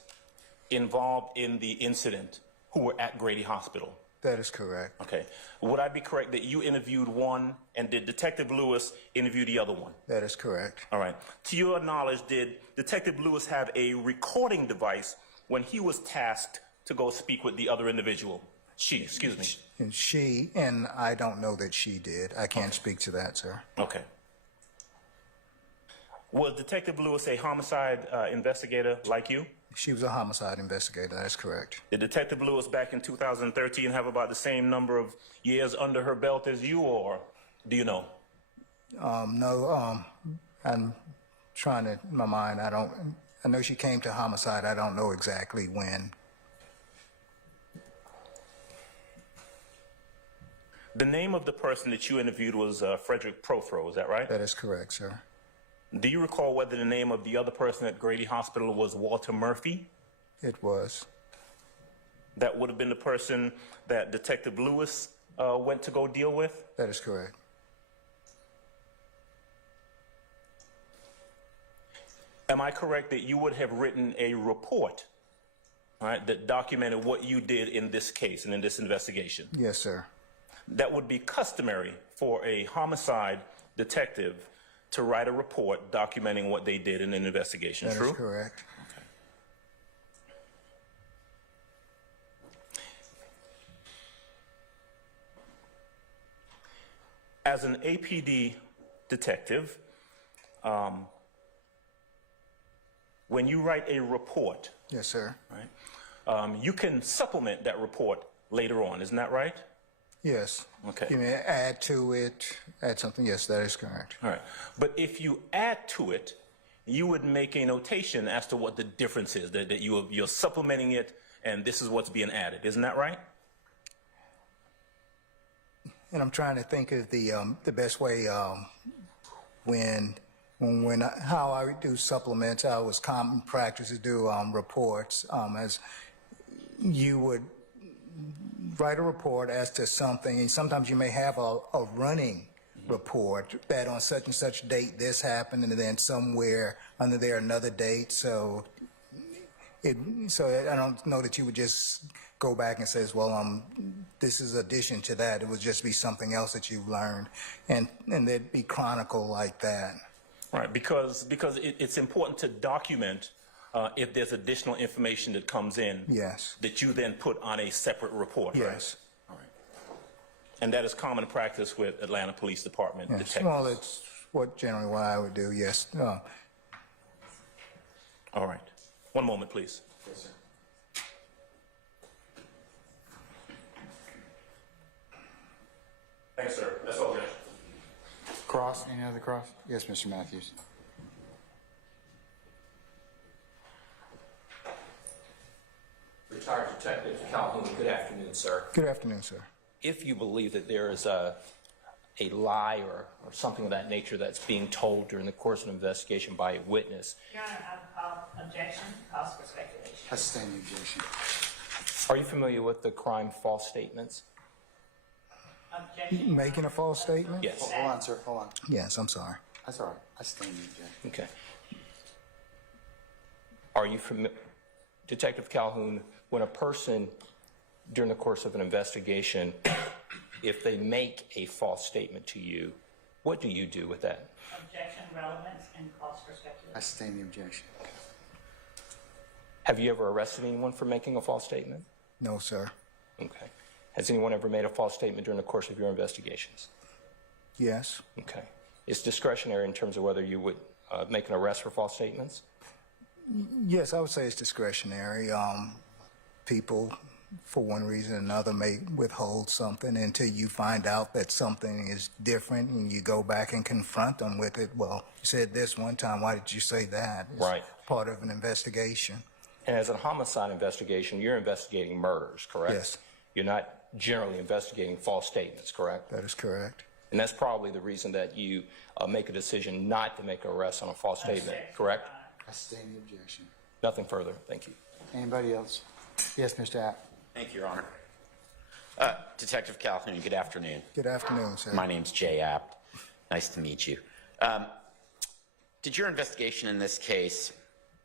involved in the incident who were at Grady Hospital? That is correct. Okay. Would I be correct that you interviewed one and did Detective Lewis interview the other one? That is correct. All right. To your knowledge, did Detective Lewis have a recording device when he was tasked to go speak with the other individual? Excuse me. And she, and I don't know that she did. I can't speak to that, sir. Okay. Was Detective Lewis a homicide investigator like you? She was a homicide investigator. That is correct. Did Detective Lewis back in 2013 have about the same number of years under her belt as you, or do you know? No, I'm trying to, in my mind, I know she came to homicide. I don't know exactly when. The name of the person that you interviewed was Frederick Prothro, is that right? That is correct, sir. Do you recall whether the name of the other person at Grady Hospital was Walter Murphy? It was. That would have been the person that Detective Lewis went to go deal with? That is correct. Am I correct that you would have written a report, all right, that documented what you did in this case and in this investigation? Yes, sir. That would be customary for a homicide detective to write a report documenting what they did in an investigation. That True? is correct. Okay. As an APD detective, when you write a report, Yes, sir. right, you can supplement that report later on. Isn't that right? Yes. Okay. You may add to it, add something. Yes, that is correct. All right. But if you add to it, you would make a notation as to what the difference is, that you're supplementing it and this is what's being added. Isn't that right? And I'm trying to think of the best way how I would do supplements. I was common practice to do reports as you would write a report as to something, and sometimes you may have a running report that on such and such date this happened, and then somewhere under there another date. So I don't know that you would just go back and say, well, this is addition to that. It would just be something else that you've learned, and there'd be chronicle like that. Right, because it's important to document if there's additional information that comes in. Yes. That you then put on a separate report. Right? Yes. All right. And that is common practice with Atlanta Police Department Yes. detectives. Well, it's generally what I would do. Yes. All right. One moment, please. Yes, sir. Thanks, sir. That's all, Judge. Cross. Any other cross? Yes, Mr. Matthews. Retired Detective Calhoun, good afternoon, sir. Good afternoon, sir. If you believe that there is a lie or something of that nature that's being told during the course of an investigation by a witness, Your Honor, I call objection, calls for speculation. I sustain the objection. are you familiar with the crime false statements? Objection. Making a false statement? Yes. Hold on, sir. Hold on. Yes, I'm sorry. That's all right. I stand the objection. Okay. Are you Detective Calhoun, when a person during the course of an investigation, if they make a false statement to you, what do you do with that? Objection, relevance, and calls for I speculation. sustain the objection. Have you ever arrested anyone for making a false statement? No, sir. Okay. Has anyone ever made a false statement during the course of your investigations? Yes. Okay. It's discretionary in terms of whether you would make an arrest for false statements? Yes, I would say it's discretionary. People, for one reason or another, may withhold something until you find out that something is different, and you go back and confront them with it. Well, you said this one time. Why did you say that? It's Right. part of an investigation. And as a homicide investigation, you're investigating murders, correct? Yes. You're not generally investigating false statements, correct? That is correct. And that's probably the reason that you make a decision not to make an arrest on a false statement, correct? I sustain the objection. Nothing further. Thank you. Anybody else? Yes, Mr. App. Thank you, Your Honor. Detective Calhoun, good afternoon. Good afternoon, sir. My name's Jay Apt. Nice to meet you. Did your investigation in this case,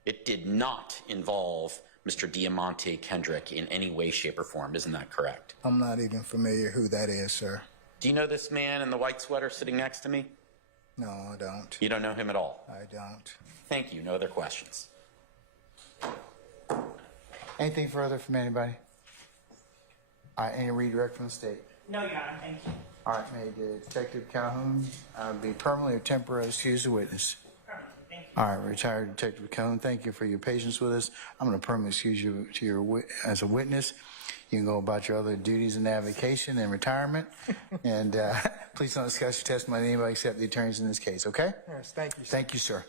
it did not involve Mr. Diamante Kendrick in any way, shape, or form, isn't that correct? I'm not even familiar who that is, sir. Do you know this man in the white sweater sitting next to me? No, I don't. You don't know him at all? I don't. Thank you. No other questions. Anything further from anybody? All right, any redirect from the state? No, Your Honor, thank you. All right, may Detective Calhoun be permanently or temporarily excused as a witness. Permanently, thank you. All right, retired Detective Calhoun, thank you for your patience with us. I'm going to permanently excuse you as a witness. You can go about your other duties and avocation and retirement. And please don't discuss your testimony with anybody except the attorneys in this case, okay? Yes, thank you. Thank you, sir.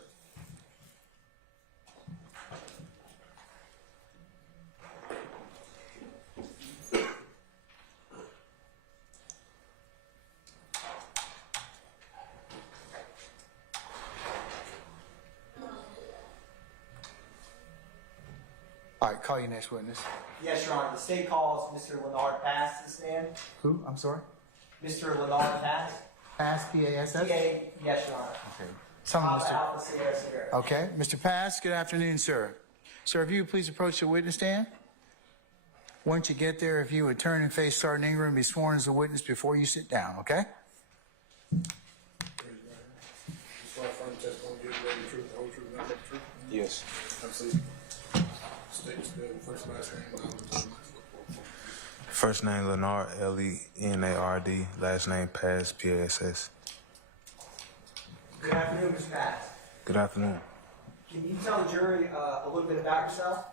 All right, call your next witness. Yes, Your Honor. The state calls Mr. Leonard Pass to stand. Who? I'm sorry? Mr. Leonard Pass. Pass, P-A-S-S? Yes, Your Honor. Okay. Someone, Alpha Mr. Alpha Sierra Sierra. Okay, Mr. Pass, good afternoon, sir. Sir, if you would please approach the witness stand. Once you get there, if you would turn and face Sergeant Ingram and be sworn as a witness before you sit down, okay? Yes. First name Leonard, L-E-N-A-R-D. Last name Pass, P-A-S-S. Good afternoon, Mr. Pass. Good afternoon. Can you tell the jury a little bit about yourself?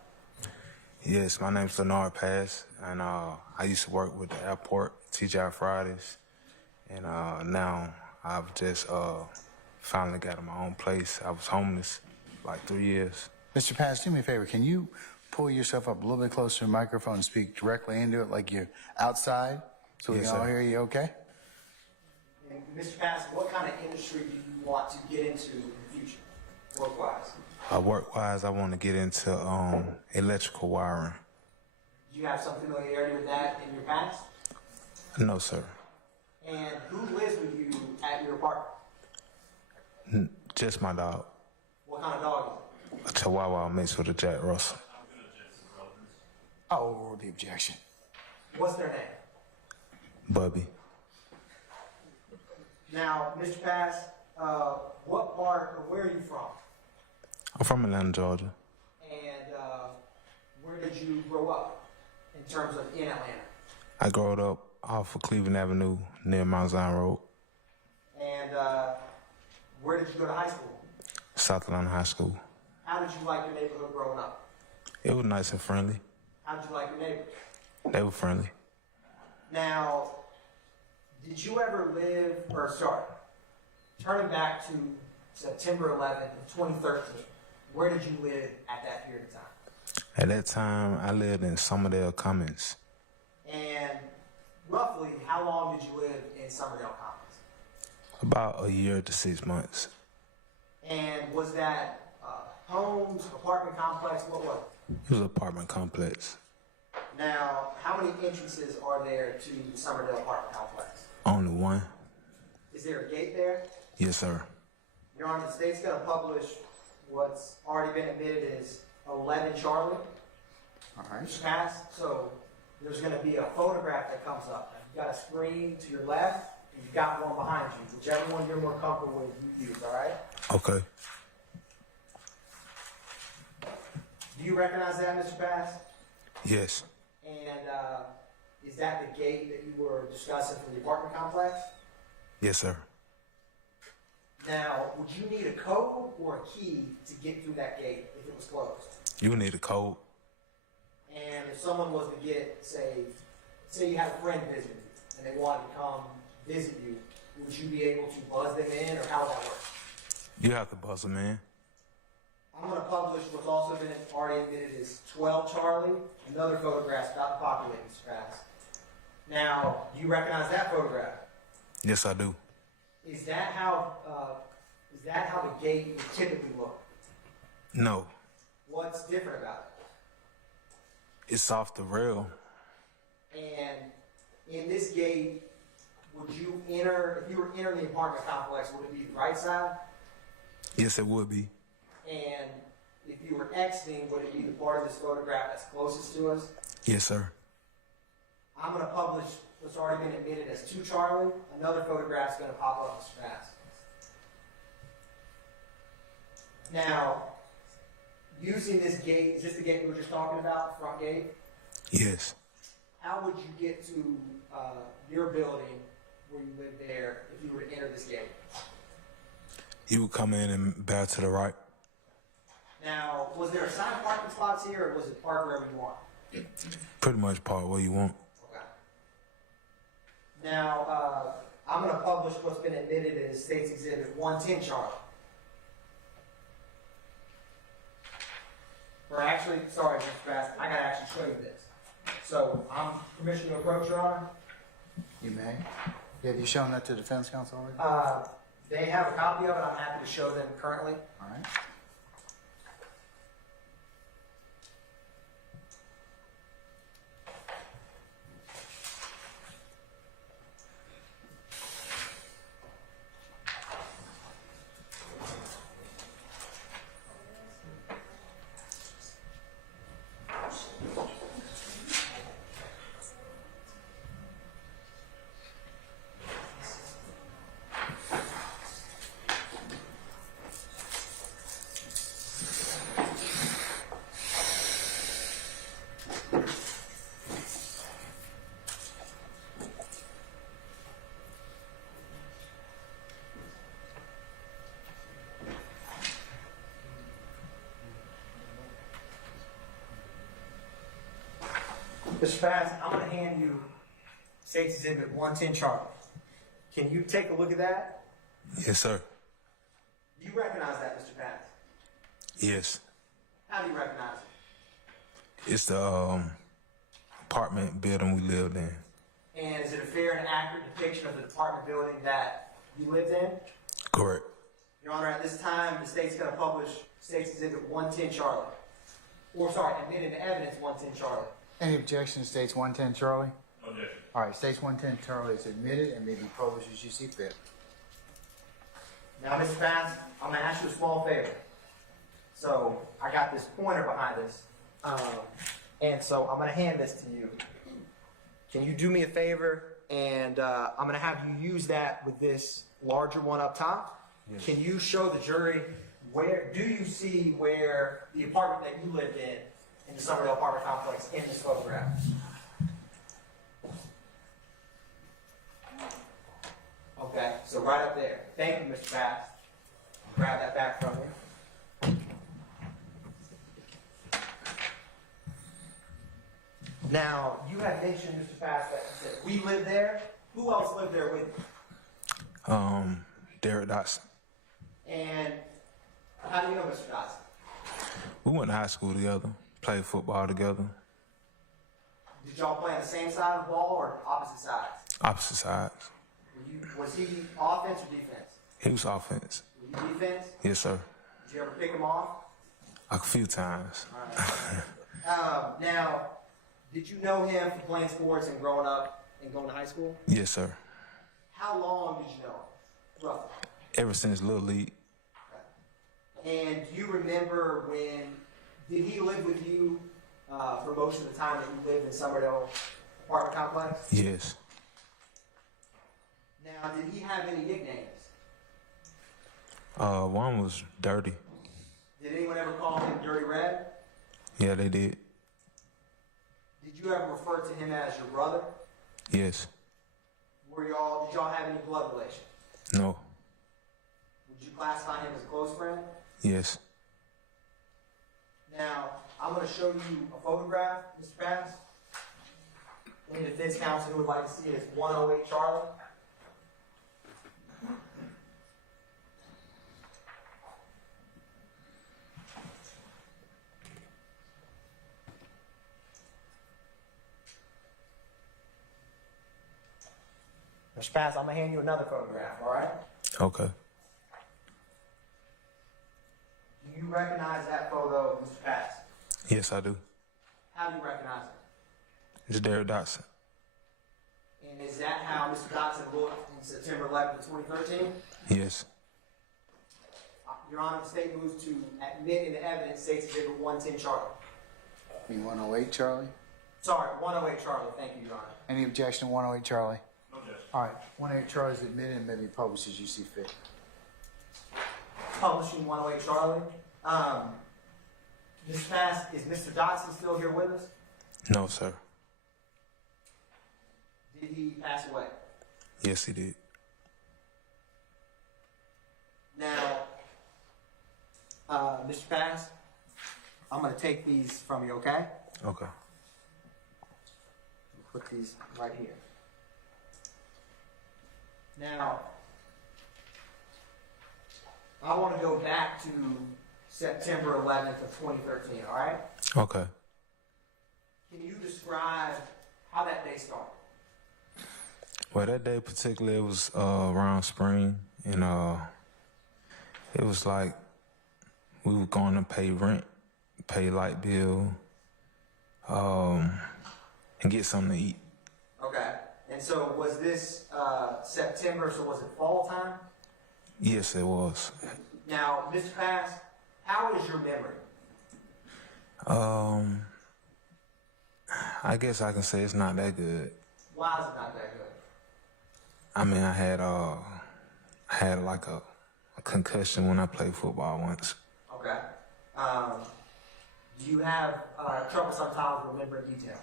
Yes, my name's Leonard Pass, and I used to work with the airport, TGI Fridays, and now I've just finally got my own place. I was homeless like 3 years. Mr. Pass, do me a favor. Can you pull yourself up a little bit closer to the microphone and speak directly into it like you're outside so we Yes, can all sir. hear you, okay? And Mr. Pass, what kind of industry do you want to get into in the future, work-wise? Work-wise, I want to get into electrical wiring. Do you have some familiarity with that in your past? No, sir. And who lives with you at your apartment? Just my dog. What kind of dog is it? A Chihuahua mixed with a Jack Russell. I'll overrule the objection. What's their name? Bubby. Now, Mr. Pass, what part or where are you from? I'm from Atlanta, Georgia. And where did you grow up in terms of in Atlanta? I grew up off of Cleveland Avenue near Mount Zion Road, And where did you go to high school? South Atlanta High School. How did you like your neighborhood growing up? It was nice and friendly. How did you like your neighbors? They were friendly. Now, did you ever live, or sorry, turning back to September 11th of 2013, where did you live at that period of time? At that time, I lived in Somerdale Commons. And roughly, how long did you live in Somerdale Commons? About a year to 6 months. And was that homes, apartment complex, what was it? It was an apartment complex. Now, how many entrances are there to the Somerdale apartment complex? Only one. Is there a gate there? Yes, sir. Your Honor, the state's going to publish what's already been admitted as 11 Charlie. All right. Mr. Pass. So there's going to be a photograph that comes up. You've got a screen to your left, and you've got one behind you. Whichever one you're more comfortable with, you use, all right? Okay. Do you recognize that, Mr. Pass? Yes. And is that the gate that you were discussing for the apartment complex? Yes, sir. Now, would you need a code or a key to get through that gate if it was closed? You need a code. And if someone was to get, say you had a friend visit you and they wanted to come visit you, would you be able to buzz them in, or how would that work? You have to buzz them in. I'm going to publish what's also been already admitted as 12 Charlie, another photograph about to populate Mr. Pass. Now, do you recognize that photograph? Yes, I do. Is that how the gate would typically look? No. What's different about It's off the rail. it? And in this gate, would you enter, if you were entering the apartment complex, would it be the right side? Yes, it would be. And if you were exiting, would it be the part of this photograph that's closest to us? Yes, sir. I'm going to publish what's already been admitted as 2 Charlie. Another photograph's going to pop up, Mr. Bass. Now, using this gate, is this the gate we were just talking about, the front gate? Yes. How would you get to your building where you live there if you were to enter this gate? You would come in and bow to the right. Now, was there assigned parking spots here, or was it park wherever you want? Pretty much park where you want. Okay. Now, I'm going to publish what's been admitted as State's Exhibit 110, Charlie. Or actually, sorry, Mr. Bass, I got to actually show you this. So, I'm permission to approach, Your Honor. You may. Have you shown that to the defense counsel already? They have a copy of it. I'm happy to show them currently. All right. Mr. Bass, I'm going to hand you State's Exhibit 110, Charlie. Can you take a look at that? Yes, sir. Do you recognize that, Mr. Bass? Yes. How do you recognize it? It's the apartment building we lived in. And is it a fair and accurate depiction of the apartment building that you lived in? Correct. Your Honor, at this time, the state's going to publish State's Exhibit 110, Charlie. Or, sorry, admitted to evidence 110, Charlie. Any objection to States 110, Charlie? No objection. All right, States 110, Charlie is admitted and may be published as you see fit. Now, Mr. Bass, I'm going to ask you a small favor. So, I got this pointer behind this. And so, I'm going to hand this to you. Can you do me a favor? And I'm going to have you use that with this larger one up top. Yes. Can you show the jury where, do you see where the apartment that you lived in the Summerdale apartment complex in this photograph? Okay, so right up there. Thank you, Mr. Bass. Grab that back from you. Now, you had mentioned, Mr. Bass, that you said we lived there. Who else lived there with you? Derek Dotson. And how do you know Mr. Dotson? We went to high school together, played football together. Did y'all play on the same side of the ball or opposite sides? Opposite sides. Was he offense or defense? He was offense. Were you defense? Yes, sir. Did you ever pick him off? A few times. All right. Now, did you know him from playing sports and growing up and going to high school? Yes, sir. How long did you know him, roughly? Ever since Little League. Okay. And do you remember did he live with you for most of the time that you lived in Summerdale apartment complex? Yes. Now, did he have any nicknames? One was Dirty. Did anyone ever call him Dirty Red? Yeah, they did. Did you ever refer to him as your brother? Yes. Did y'all have any blood relation? No. Would you classify him as a close friend? Yes. Now, I'm going to show you a photograph, Mr. Bass. Any defense counsel who would like to see it is 108 Charlie. Mr. Bass, I'm going to hand you another photograph, all right? Okay. Do you recognize that photo, Mr. Bass? Yes, I do. How do you recognize it? It's Derek Dotson. And is that how Mr. Dotson looked in September 11th of 2013? Yes. Your Honor, the state moves to admit into evidence State's Exhibit 110 Charlie. You 108, Charlie? Sorry, 108 Charlie. Thank you, Your Honor. Any objection to 108, Charlie? No objection. All right, 108 Charlie is admitted and may be published as you see fit. Publishing 108 Charlie. Mr. Pass, is Mr. Dotson still here with us? No, sir. Did he pass away? Yes, he did. Now, Mr. Pass, I'm going to take these from you, okay? Okay. Put these right here. Now, I want to go back to September 11th of 2013, all right? Okay. Can you describe how that day started? Well, that day particularly, it was around spring, and it was like we were going to pay rent, pay light bill, and get something to eat. Okay. And so was this September, so was it fall time? Yes, it was. Now, Mr. Pass, how is your memory? I guess I can say it's not that good. Why is it not that good? I mean, I had like a concussion when I played football once. Okay. Do you have trouble sometimes remembering details?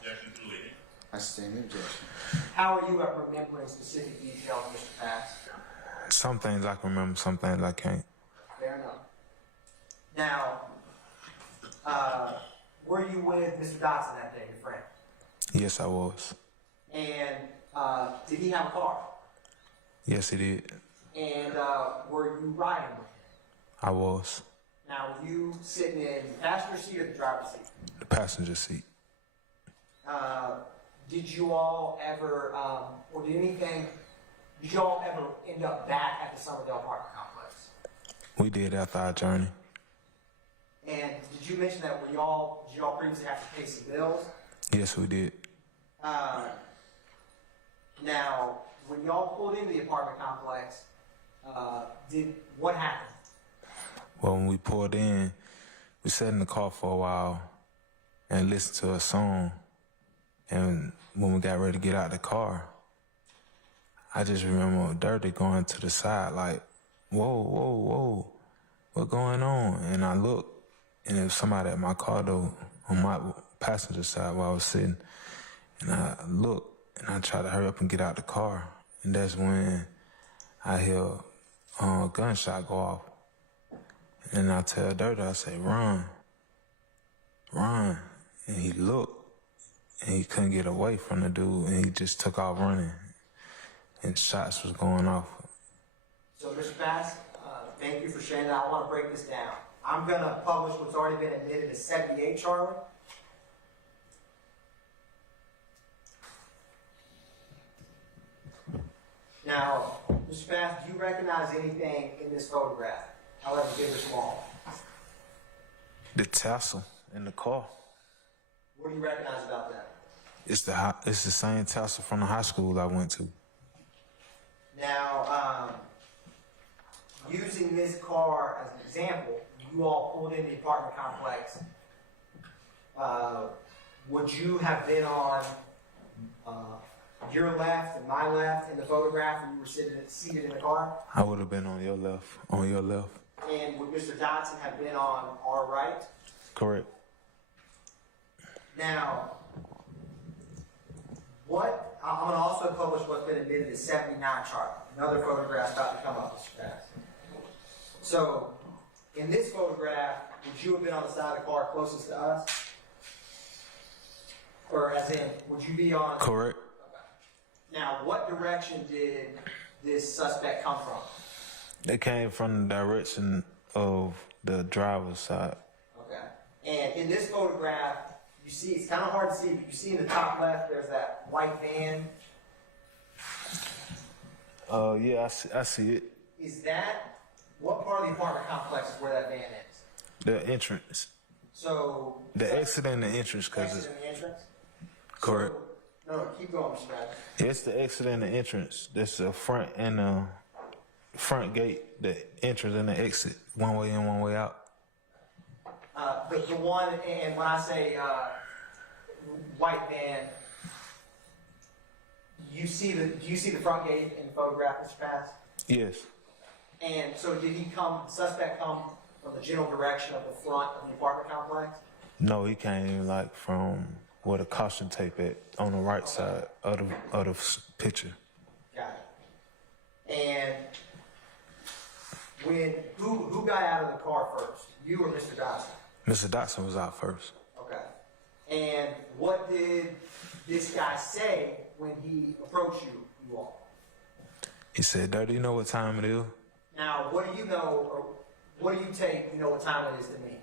I sustain the objection. How are you at remembering specific details, Mr. Pass? Some things I can remember, some things I can't. Fair enough. Now, were you with Mr. Dotson that day, your friend? Yes, I was. And did he have a car? Yes, he did. And were you riding with him? I was. Now, were you sitting in the passenger seat or the driver's seat? The passenger seat. Did you all ever, did you all ever end up back at the Summerdale apartment complex? We did after our journey. And did you mention that did y'all previously have to pay some bills? Yes, we did. Now, when y'all pulled into the apartment complex, what happened? Well, when we pulled in, we sat in the car for a while and listened to a song. And when we got ready to get out of the car, I just remember Dirty going to the side like, whoa, whoa, whoa, what's going on? And I looked, and there was somebody at my car door on my passenger side where I was sitting. And I looked, and I tried to hurry up and get out the car. And that's when I hear a gunshot go off. And I tell Dirty, I say, run, run. And he looked, and he couldn't get away from the dude, and he just took off running. And shots was going off. So, Mr. Bass, thank you for sharing that. I want to break this down. I'm going to publish what's already been admitted as 78, Charlie. Now, Mr. Bass, do you recognize anything in this photograph, however big or small? The tassel in the car. What do you recognize about that? It's the same tassel from the high school I went to. Now, using this car as an example, you all pulled in the apartment complex. Would you have been on your left and my left in the photograph when you were seated in the car? I would have been on your left. And would Mr. Dotson have been on our right? Correct. Now, I'm going to also publish what's been admitted as 79 Charlie. Another photograph about to come up, Mr. Bass. So, in this photograph, would you have been on the side of the car closest to us? Or as in, would you be on? Correct. Okay. Now, what direction did this suspect come from? They came from the direction of the driver's side. Okay. And in this photograph, you see, it's kind of hard to see, but you see in the top left, there's that white van. Yeah, I see it. Is that, what part of the apartment complex is where that van is? The entrance. So. The exit and the entrance, cause Exit it's and the entrance? correct. So, no, keep going, Mr. Bass. It's the exit and the entrance. That's the front and front gate, the entrance and the exit, one way in, one way out. The one, and when I say white van, do you see the front gate in the photograph, Mr. Pass? Yes. And so did suspect come from the general direction of the front of the apartment complex? No, he came like from where the caution tape at on the right side of the picture. Got it. And who got out of the car first? You or Mr. Dodson? Mr. Dotson was out first. Okay. And what did this guy say when he approached you all? He said, "Dirty, you know what time it is?" Now, what do you know, or what do you take, you know what time it is to me?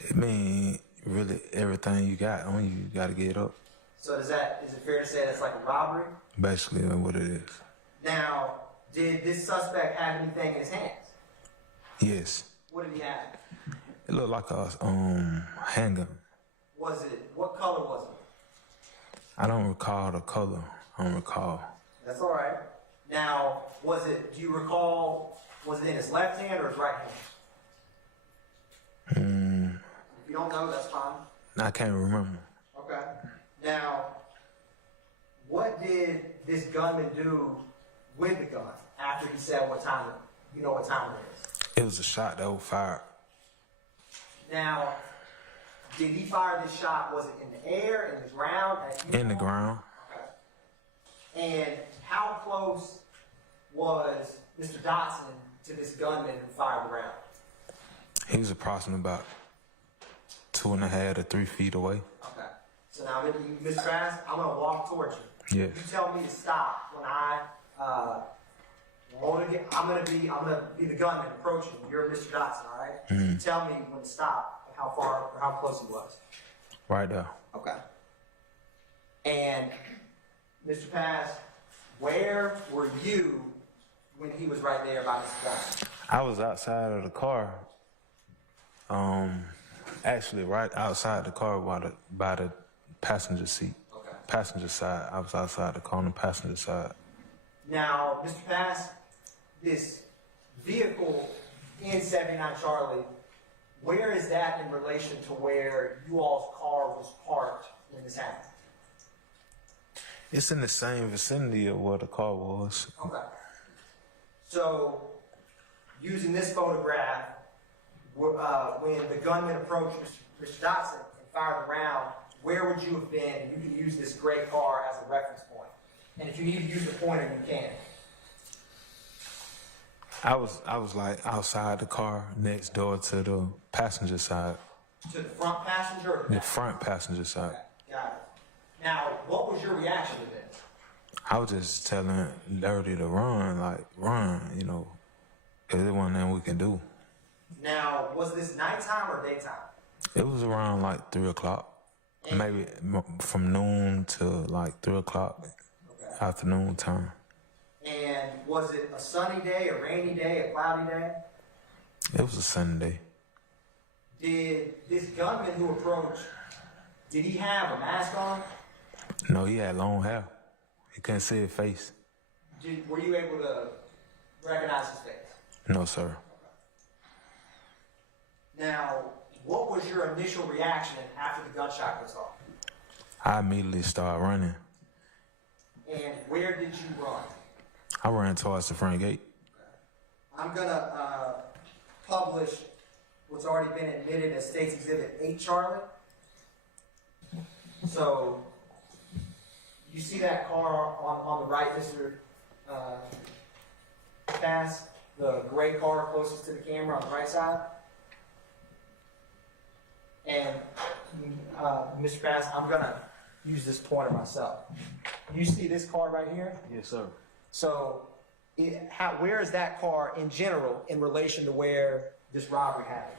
It mean really everything you got on you, you got to get up. So is it fair to say that's like a robbery? Basically, what it is. Now, did this suspect have anything in his hands? Yes. What did he have? It looked like a handgun. What color was it? I don't recall the color. I don't recall. That's all right. Now, do you recall, was it in his left hand or his right hand? If you don't know, that's fine. I can't remember. Okay. Now, what did this gunman do with the gun after he said what time it is? It was a shot that was fired. Now, did he fire this shot? Was it in the air, in the ground? In the ground. Okay. And how close was Mr. Dotson to this gunman who fired the round? He was approximately about 2.5 to 3 feet away. Okay. So now, Mr. Bass, I'm going to walk towards you. Yes. You tell me to stop when I'm gonna be the gunman approaching. You're Mr. Dotson, all right? Mm-hmm. You tell me when to stop, how far or how close he was. Right there. Okay. And Mr. Pass, where were you when he was right there by Mr. Dotson? I was outside of the car. Actually, right outside the car by the passenger seat. Okay. Passenger side. I was outside the car on the passenger side. Now, Mr. Pass, this vehicle in 79 Charlie, where is that in relation to where you all's car was parked when this happened? It's in the same vicinity of where the car was. Okay. So, using this photograph, when the gunman approached Mr. Dotson and fired the round, where would you have been? You can use this gray car as a reference point. And if you need to use a pointer, you can. I was like outside the car next door to the passenger side. To the front passenger or The front passenger side. Okay, got it. Now, what was your reaction to this? I was just telling Dirty to run, because there wasn't nothing we can do. Now, was this nighttime or daytime? It was around like 3 o'clock, maybe from noon to like 3 o'clock, afternoon time. And was it a sunny day, a rainy day, a cloudy day? It was a Sunday. Did this gunman who approached, did he have a mask on? No, he had long hair. You couldn't see his face. Were you able to recognize his face? No, sir. Now, what was your initial reaction after the gunshot goes off? I immediately started running. And where did you run? I ran towards the front gate. I'm going to publish what's already been admitted as State's Exhibit 8, Charlie. So, you see that car on the right, Mr. Pass? The gray car closest to the camera on the right side? And, Mr. Pass, I'm going to use this pointer myself. You see this car right here? Yes, sir. So, where is that car in general in relation to where this robbery happened?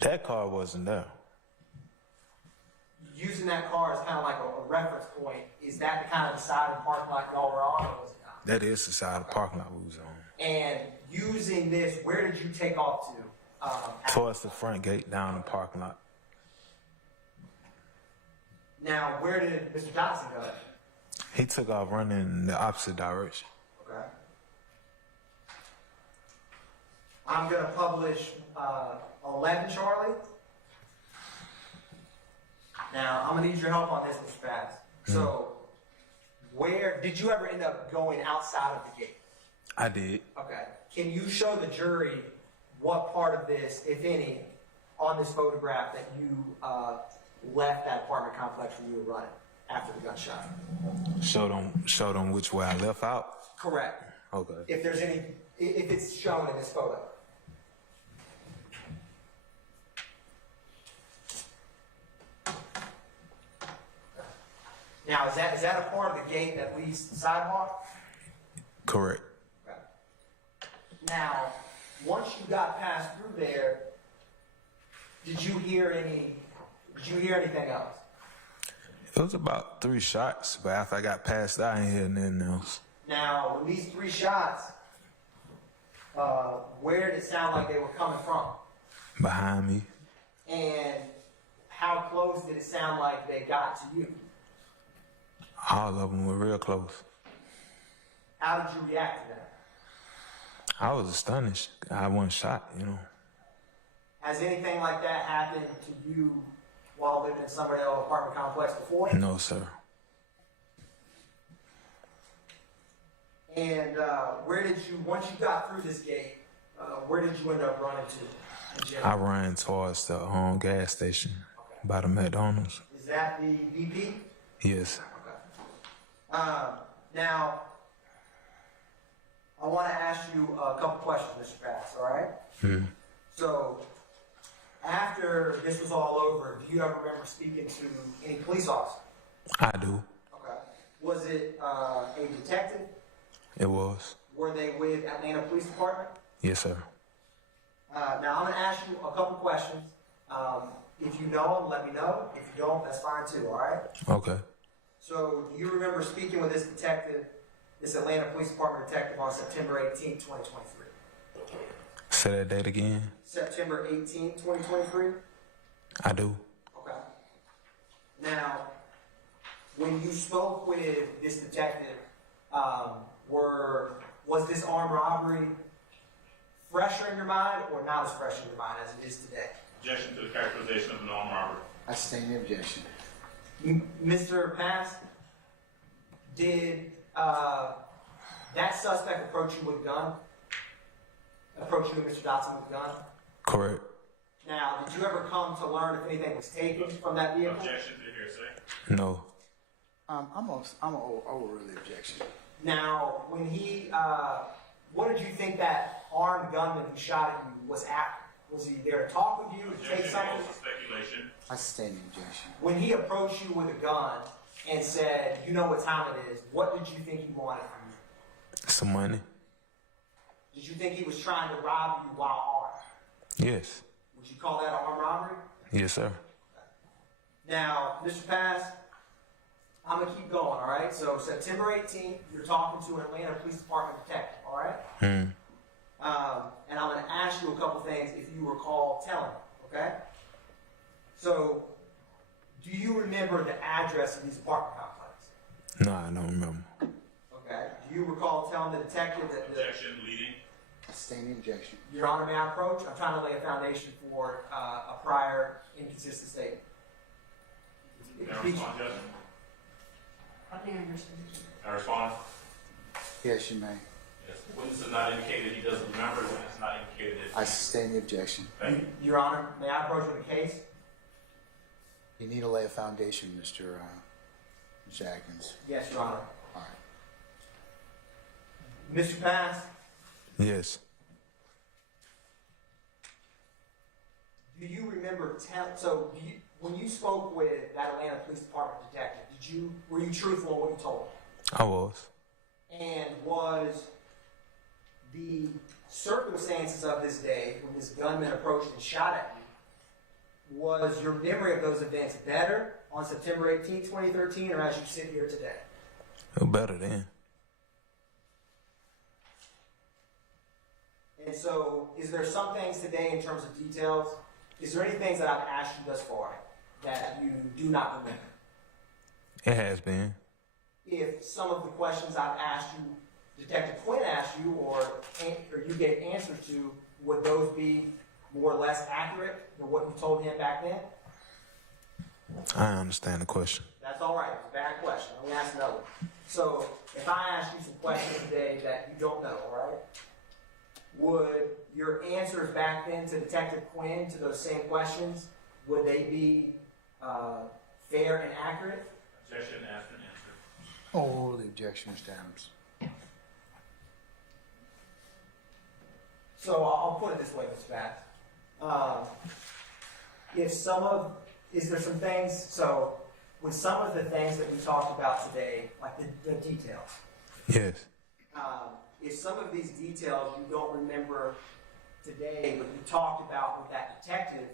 That car wasn't there. Using that car as kind of like a reference point, is that the kind of the side of the parking lot y'all were on, or was it not? That is the side of the parking lot we was on. And using this, where did you take off to? Towards the front gate down the parking lot. Now, where did Mr. Dotson go? He took off running in the opposite direction. Okay. I'm gonna publish 11 Charlie. Now, I'm gonna need your help on this, Mr. Bass. So, where, did you ever end up going outside of the gate? I did. Okay. Can you show the jury what part of this, if any, on this photograph that you left that apartment complex when you were running after the gunshot? Show them which way I left out. Correct. Okay. If there's any, if it's shown in this photo. Now, is that a part of the gate that leads to the sidewalk? Correct. Okay. Now, once you got passed through there, did you hear anything else? It was about 3 shots, but after I got past that, I ain't hear nothing else. Now, when these 3 shots, where did it sound like they were coming from? Behind me, And how close did it sound like they got to you? all of them were real close. How did you react to that? I was astonished. I wasn't shot, you know. Has anything like that happened to you while living in Summerdale apartment complex before? No, sir. And where did you, once you got through this gate, where did you end up running to? in general? I ran towards the gas station by the McDonald's. Is that the BP? Yes. Okay. Now, I want to ask you a couple questions, Mr. Bass, all right? So, after this was all over, do you ever remember speaking to any police officer? I do. Okay. Was it a detective? It was. Were they with Atlanta Police Department? Yes, sir. Now, I'm going to ask you a couple questions. If you know them, let me know. If you don't, that's fine too, all right? Okay. So, do you remember speaking with this detective, this Atlanta Police Department detective on September 18th, 2023? Say that date again. September 18th, 2023? I do. Okay. Now, when you spoke with this detective, was this armed robbery fresher in your mind or not as fresh in your mind as it is today? Objection to the characterization of an armed robbery. I sustain the objection. Mr. Pass, did that suspect approach you with a gun? Approach you and Mr. Dotson with a gun? Correct. Now, did you ever come to learn if anything was taken from that vehicle? Objection to hearsay. No. I'm overruling the objection. Now, when he, what did you think that armed gunman who shot at you was after? Was he there to talk with you, to take Objection, something? also speculation. I sustain the objection. When he approached you with a gun and said, you know what time it is, what did you think he wanted from you? Some money. Did you think he was trying to rob you while armed? Yes. Would you call that an armed robbery? Yes, sir. Now, Mr. Pass, I'm going to keep going, all right? So, September 18th, you're talking to an Atlanta Police Department detective, all right? And I'm going to ask you a couple things if you recall telling me, okay? So, do you remember the address of these apartment complexes? No, I don't remember. Okay. Do you recall telling the detective that Objection leading. I sustain the objection. Your Honor, may I approach? I'm trying to lay a foundation for a prior inconsistent statement. May I respond, Judge? I respond? Yes, you may. Yes. The witness has not indicated he doesn't remember. The witness has not indicated I sustain the objection. Thank you. Your Honor, may I approach with a case? You need to lay a foundation, Mr. Atkins. Yes, Your Honor. All right. Mr. Pass, Yes. do you remember when you spoke with that Atlanta Police Department detective, were you truthful in what you told him? I was. And was the circumstances of this day when this gunman approached and shot at you, was your memory of those events better on September 18, 2013, or as you sit here today? It was better then. And so, is there some things today in terms of details? Is there any things that I've asked you thus far that you do not remember? It has been. If some of the questions I've asked you Detective Quinn asked you, or you gave answers to, would those be more or less accurate than what you told him back then? I understand the question. That's all right. It's a bad question. Let me ask another one. So if I ask you some questions today that you don't know, all right? Would your answers back then to Detective Quinn to those same questions, would they be fair and accurate? Objection, ask and answer. Oh, the objection, Mr. Adams. So I'll put it this way, Mr. Bass. Is there some things, so with some of the things that we talked about today, like the details, Yes. if some of these details you don't remember today, but you talked about with that detective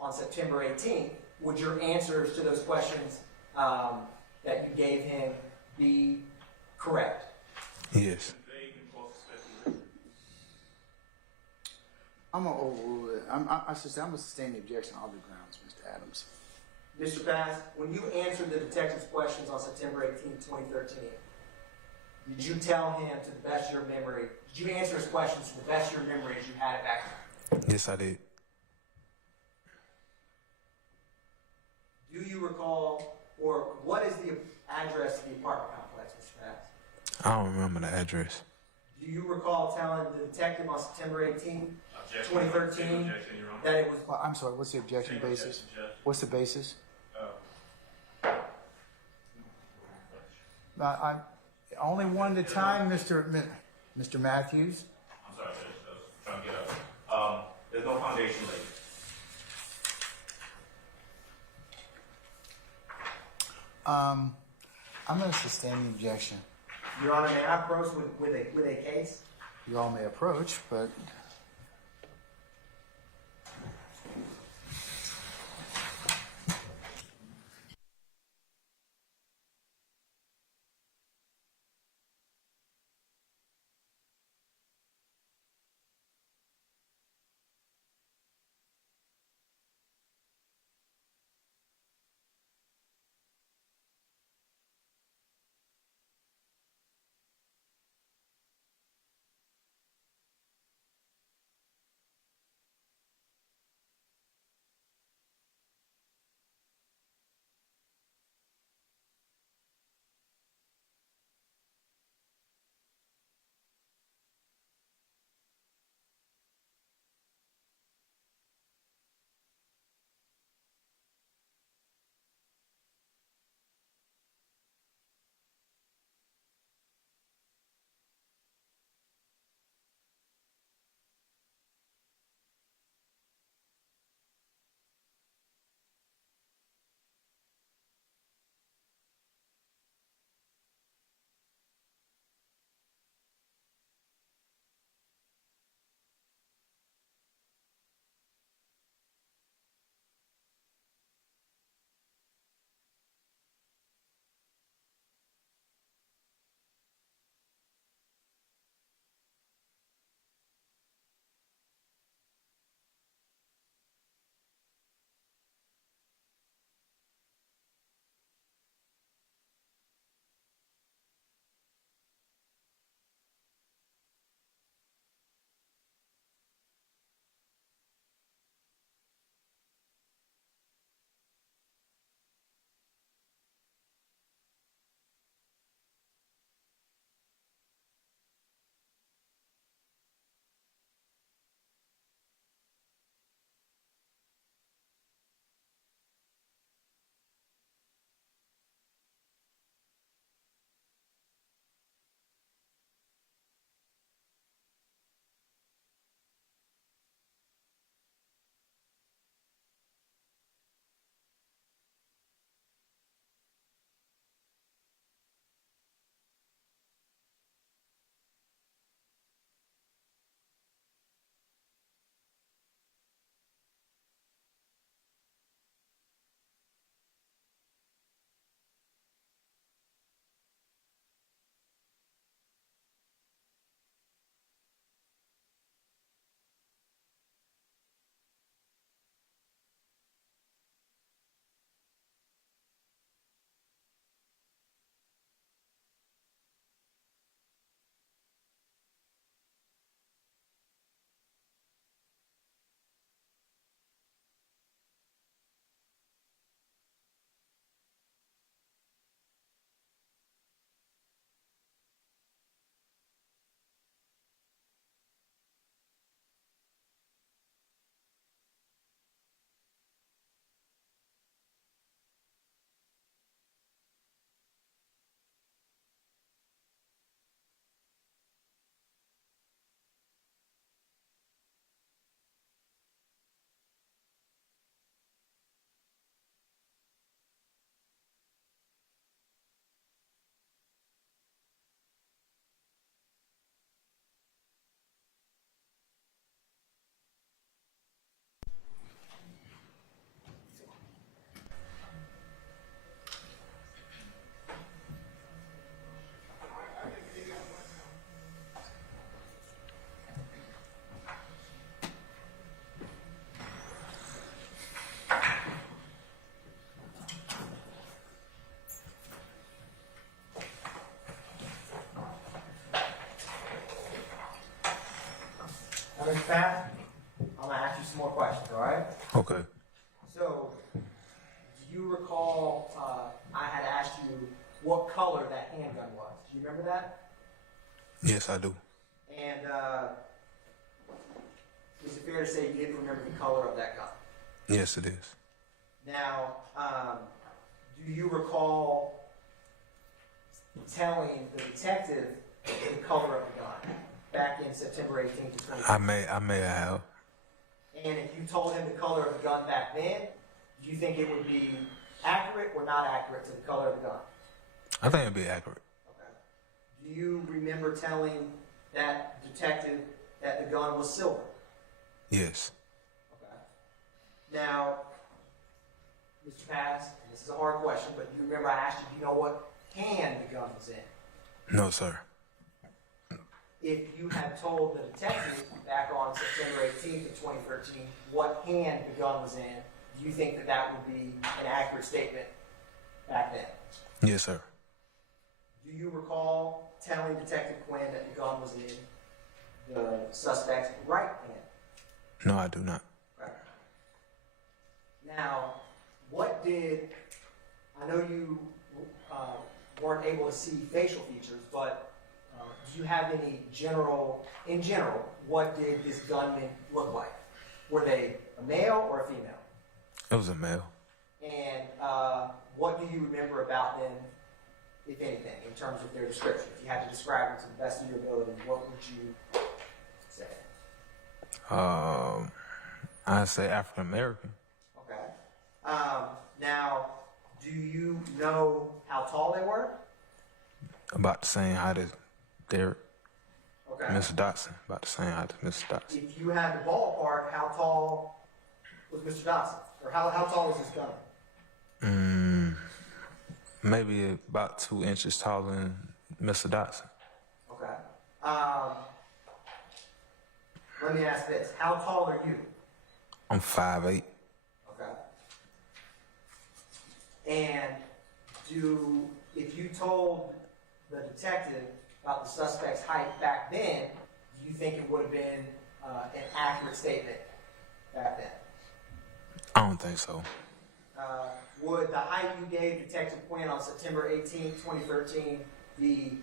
on September 18th, would your answers to those questions that you gave him be correct? Yes. I'm gonna overrule it. I should say I'm gonna sustain the objection on other grounds, Mr. Adams. Mr. Paz, when you answered the detective's questions on September 18th, 2013, did you tell him to the best of your memory, did you answer his questions to the best of your memory as you had it back then? Yes, I did. Do you recall, or what is the address of the apartment complex, Mr. Paz? I don't remember the address. Do you recall telling the detective on September 18th, Objection. 2013, Objection, Your Honor. that it was... Well, I'm sorry, what's the objection Same basis? objection, Judge. What's the basis? Only one at a time, Mr. Matthews. I'm sorry, Judge. I was trying to get up. There's no foundation laid. I'm going to sustain the objection. Your Honor, may I approach with a case? You all may approach, but Mr. Pat, I'm gonna ask you some more questions, all right? Okay. So, do you recall, I had asked you what color that handgun was? Do you remember that? Yes, I do. And, is it fair to say you didn't remember the color of that gun? Yes, it is. Now, do you recall telling the detective the color of the gun back in September 18th to 20th? I may have. And if you told him the color of the gun back then, do you think it would be accurate or not accurate to the color of the gun? I think it'd be accurate. Okay. Do you remember telling that detective that the gun was silver? Yes. Okay. Now, Mr. Pass, and this is a hard question, but you remember I asked you, do you know what hand the gun was in? No, sir. If you had told the detective back on September 18th of 2013 what hand the gun was in, do you think that that would be an accurate statement back then? Yes, sir. Do you recall telling Detective Quinn that the gun was in the suspect's right hand? No, I do not. Right. Now, what did, I know you weren't able to see facial features, but do you have any in general, what did this gunman look like? Were they a male or a female? It was a male. And what do you remember about them, if anything, in terms of their description? If you had to describe them to the best of your ability, what would you say? I'd say African American. Okay. Now, do you know how tall they were? About the same height as Derek. Okay. Mr. Dotson. About the same height as Mr. Dotson. If you had the ballpark, how tall was Mr. Dotson? Or how tall was this gun? Maybe about 2 inches taller than Mr. Dotson. Okay. Let me ask this. How tall are you? I'm 5'8". Okay. And if you told the detective about the suspect's height back then, do you think it would have been an accurate statement back then? I don't think so. Would the height you gave Detective Quinn on September 18, 2013 be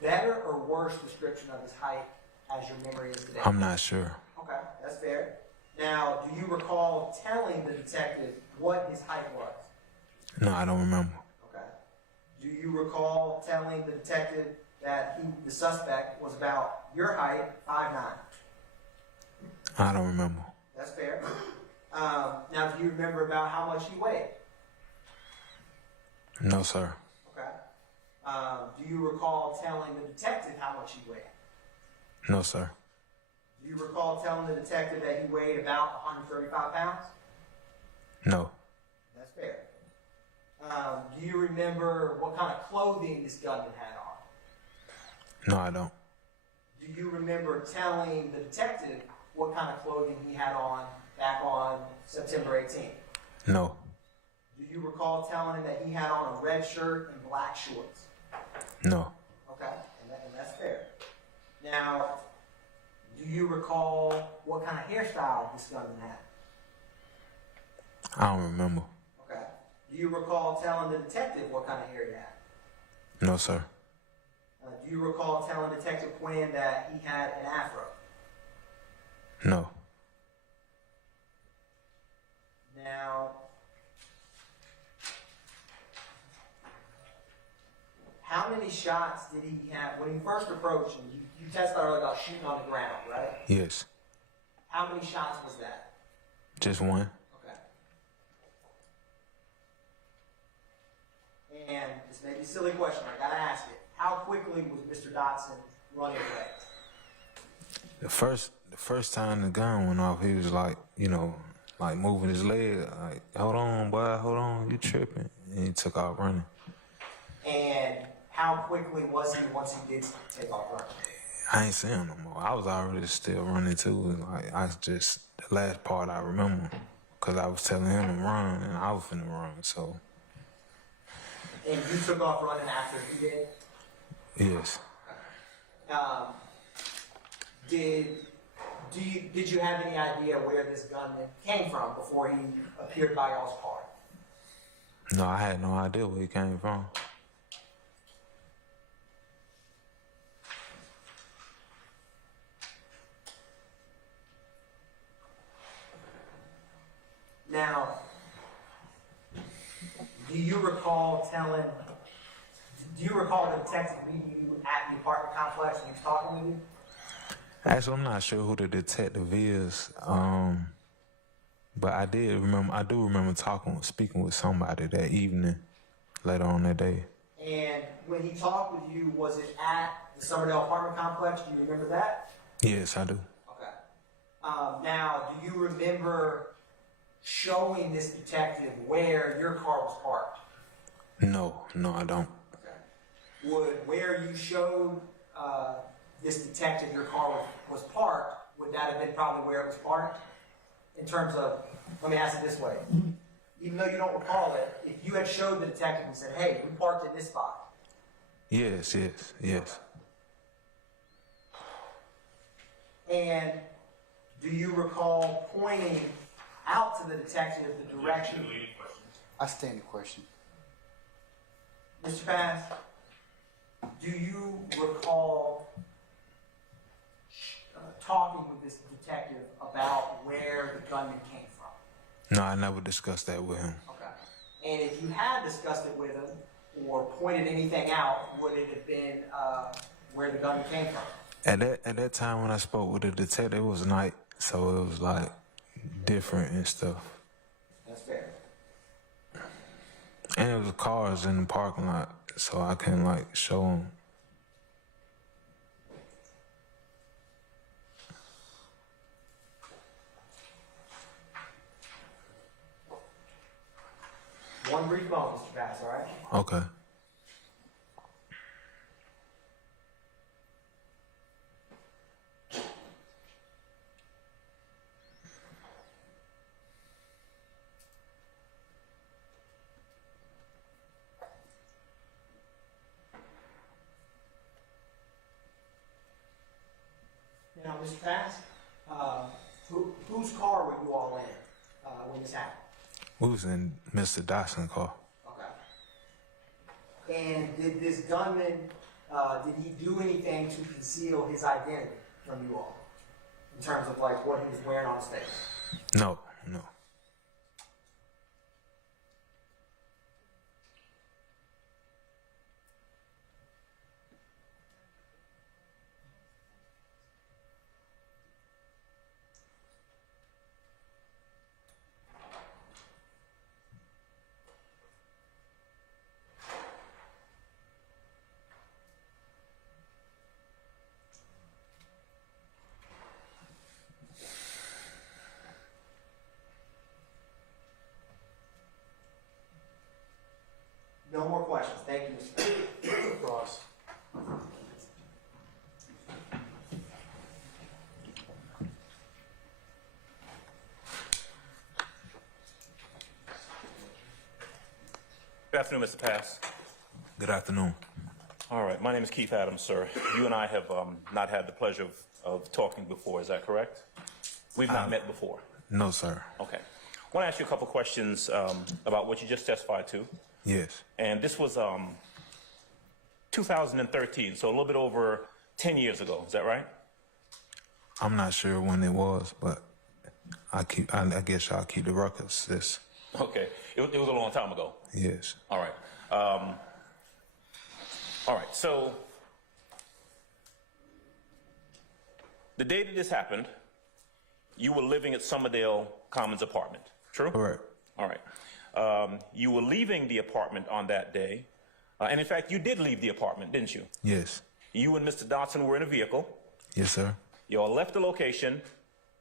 better or worse description of his height as your memory is today? I'm not sure. Okay, that's fair. Now, do you recall telling the detective what his height was? No, I don't remember. Okay. Do you recall telling the detective that the suspect was about your height, 5'9"? I don't remember. That's fair. Now, do you remember about how much he weighed? No, sir. Okay. Do you recall telling the detective how much he weighed? No, sir. Do you recall telling the detective that he weighed about 135 pounds? No. That's fair. Do you remember what kind of clothing this gunman had on? No, I don't. Do you remember telling the detective what kind of clothing he had on back on September 18th? No. Do you recall telling him that he had on a red shirt and black shorts? No. Okay, and that's fair. Now, do you recall what kind of hairstyle this gunman had? I don't remember. Okay. Do you recall telling the detective what kind of hair he had? No, sir. Do you recall telling Detective Quinn that he had an afro? No. Now, how many shots did he have when he first approached him? You testified earlier about shooting on the ground, right? Yes. How many shots was that? Just one. Okay. And this may be a silly question, I gotta ask it. How quickly was Mr. Dotson running away? The first time the gun went off, he was like, like moving his leg, like, hold on, boy, hold on, you tripping. And he took off running. And how quickly was he once he did take off running? I ain't seeing him no more. I was already still running too. Like, the last part I remember, because I was telling him to run, and I was finna run, so. And you took off running after he did? Yes. Did Did you have any idea where this gunman came from before he appeared by y'all's car? No, I had no idea where he came from. Now, do you recall the detective meeting you at the apartment complex when he was talking with you? Actually, I'm not sure who the detective is, but I do remember speaking with somebody that evening, later on that day. And when he talked with you, was it at the Summerdale apartment complex? Do you remember that? Yes, I do. Okay. Now, do you remember showing this detective where your car was parked? No, I don't. Okay. Would where you showed this detective your car was parked, would that have been probably where it was parked? In terms of, let me ask it this way. Even though you don't recall it, if you had showed the detective and said, hey, we parked in this spot. Yes. And do you recall pointing out to the detective the direction? I stand the question. Mr. Bass, do you recall talking with this detective about where the gunman came from? No, I never discussed that with him. Okay. And if you had discussed it with him or pointed anything out, would it have been where the gunman came from? At that time when I spoke with the detective, it was night, so it was like different and stuff. That's fair. And it was cars in the parking lot, so I couldn't like show him. One brief moment, Mr. Bass, all right? Okay. Now, Mr. Bass, whose car were you all in when this happened? We was in Mr. Dawson's car. Okay. And did this gunman, did he do anything to conceal his identity from you all? In terms of like what he was wearing on his face? No. No more questions. Thank you, Mr. Cross. Good afternoon, Mr. Pass. Good afternoon. All right, my name is Keith Adams, sir. You and I have not had the pleasure of talking before, is that correct? We've not met before. No, sir. Okay. I want to ask you a couple questions about what you just testified to. Yes. And this was 2013, so a little bit over 10 years ago. Is that right? I'm not sure when it was, but I guess y'all keep the records. This. Okay. It was a long time ago. Yes. All right. All right. So the day that this happened, you were living at Summerdale Commons apartment. True? Correct. All right. You were leaving the apartment on that day. And in fact, you did leave the apartment, didn't you? Yes. You and Mr. Dotson were in a vehicle. Yes, sir. You all left the location.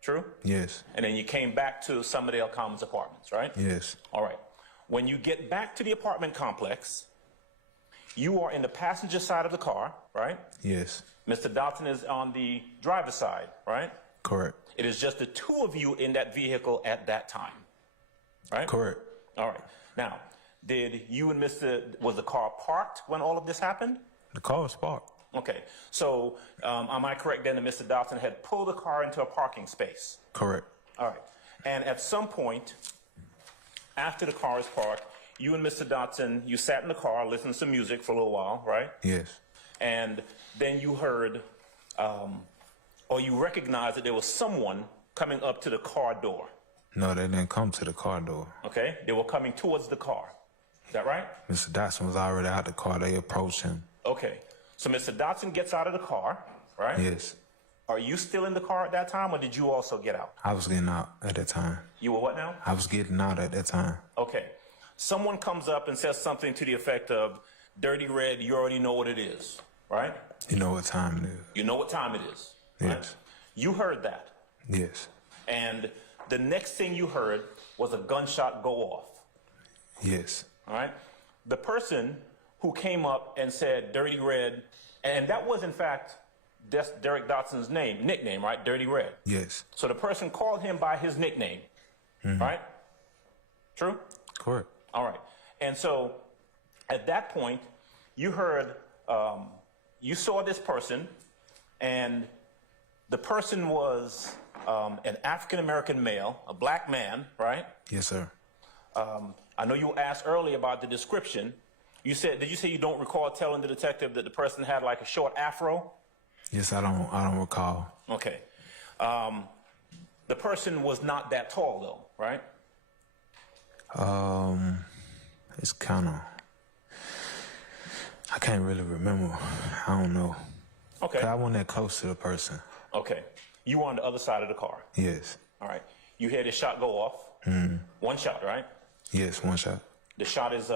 True? Yes. And then you came back to Summerdale Commons Apartments, right? Yes. All right. When you get back to the apartment complex, you are in the passenger side of the car, right? Yes. Mr. Dotson is on the driver's side, right? Correct. It is just the two of you in that vehicle at that time, right? Correct. All right. Now, was the car parked when all of this happened? The car was parked. Okay. So am I correct then that Mr. Dotson had pulled the car into a parking space? Correct. All right. And at some point, after the car is parked, you and Mr. Dotson, you sat in the car, listened to some music for a little while, right? Yes. And then you heard, or you recognized that there was someone coming up to the car door. No, they didn't come to the car door. Okay? They were coming towards the car. Is that right? Mr. Dotson was already out the car. They approached him. Okay. So Mr. Dotson gets out of the car, right? Yes. Are you still in the car at that time, or did you also get out? I was getting out at that time. You were what now? I was getting out at that time. Okay. Someone comes up and says something to the effect of, "Dirty Red, you already know what it is," right? You know what time it is. You know what time it is. Right? Yes. You heard that. Yes. And the next thing you heard was a gunshot go off. Yes. All right? The person who came up and said Dirty Red, and that was in fact Derek Dotson's nickname, right? Dirty Red. Yes. So the person called him by his nickname, right? True? Correct. All right. And so at that point, you heard, you saw this person, and the person was an African-American male, a black man, right? Yes, sir. I know you asked earlier about the description. You said, did you say you don't recall telling the detective that the person had like a short afro? Yes, I don't recall. Okay. The person was not that tall though, right? It's kind of, I can't really remember. I don't know. Okay. 'Cause I wasn't that close to the person. Okay. You were on the other side of the car. Yes. All right. You hear the shot go off. One shot, right? Yes, one shot. The shot is,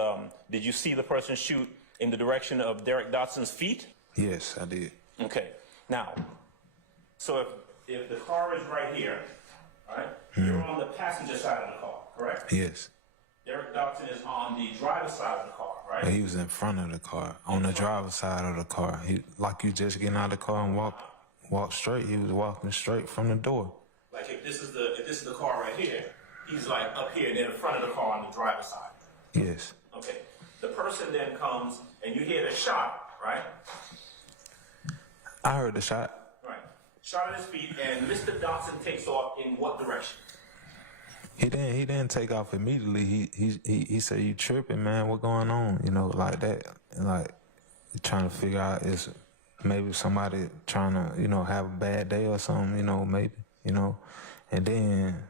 did you see the person shoot in the direction of Derek Dotson's feet? Yes, I did. Okay. Now, so if the car is right here, all right, you're on the passenger side of the car, correct? Yes. Derek Dotson is on the driver's side of the car, right? He was in front of the car, on the driver's side of the car. He, like you just getting out of the car and walk straight. He was walking straight from the door. Like if this is the car right here, he's like up here near the front of the car on the driver's side. Yes. Okay. The person then comes and you hear the shot, right? I heard the shot. Right. Shot at his feet, and Mr. Dotson takes off in what direction? He didn't take off immediately. He said, "You tripping, man? What going on?" You know, like that. And like trying to figure out is maybe somebody trying to, you know, have a bad day or something, you know, maybe, you know. And then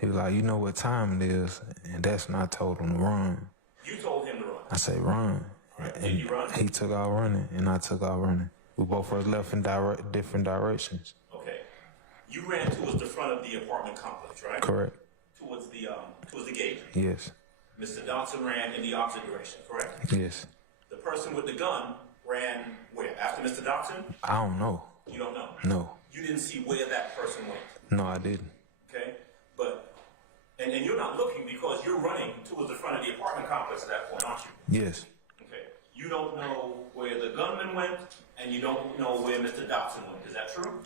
he was like, "You know what time it is?" And that's when I told him to run. You told him to run. I said, "Run." Right. And Did he run? he took out running, and I took out running. We both were left in different directions. Okay. You ran towards the front of the apartment complex, right? Correct. Towards the gate. Yes. Mr. Dotson ran in the opposite direction, correct? Yes. The person with the gun ran where? After Mr. Dotson? I don't know. You don't know? No. You didn't see where that person went, No, I didn't. okay? But, and you're not looking because you're running towards the front of the apartment complex at that point, aren't you? Yes. Okay. You don't know where the gunman went, and you don't know where Mr. Dotson went. Is that true?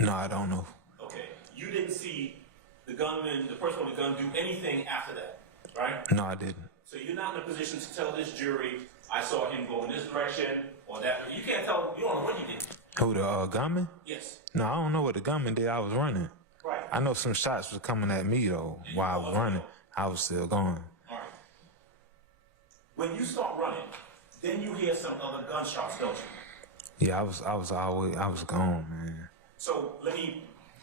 No, I don't know. Okay. You didn't see the gunman, the person with the gun, do anything after that, right? No, I didn't. So you're not in a position to tell this jury, I saw him go in this direction or that. You can't tell, you don't know what he did. Who, the gunman? Yes. No, I don't know what the gunman did. I was running. Right. I know some shots was coming at me, though, while I was running. I was still going. All right. When you start running, then you hear some other gunshots, don't you? Yeah, I was gone, man. So let me,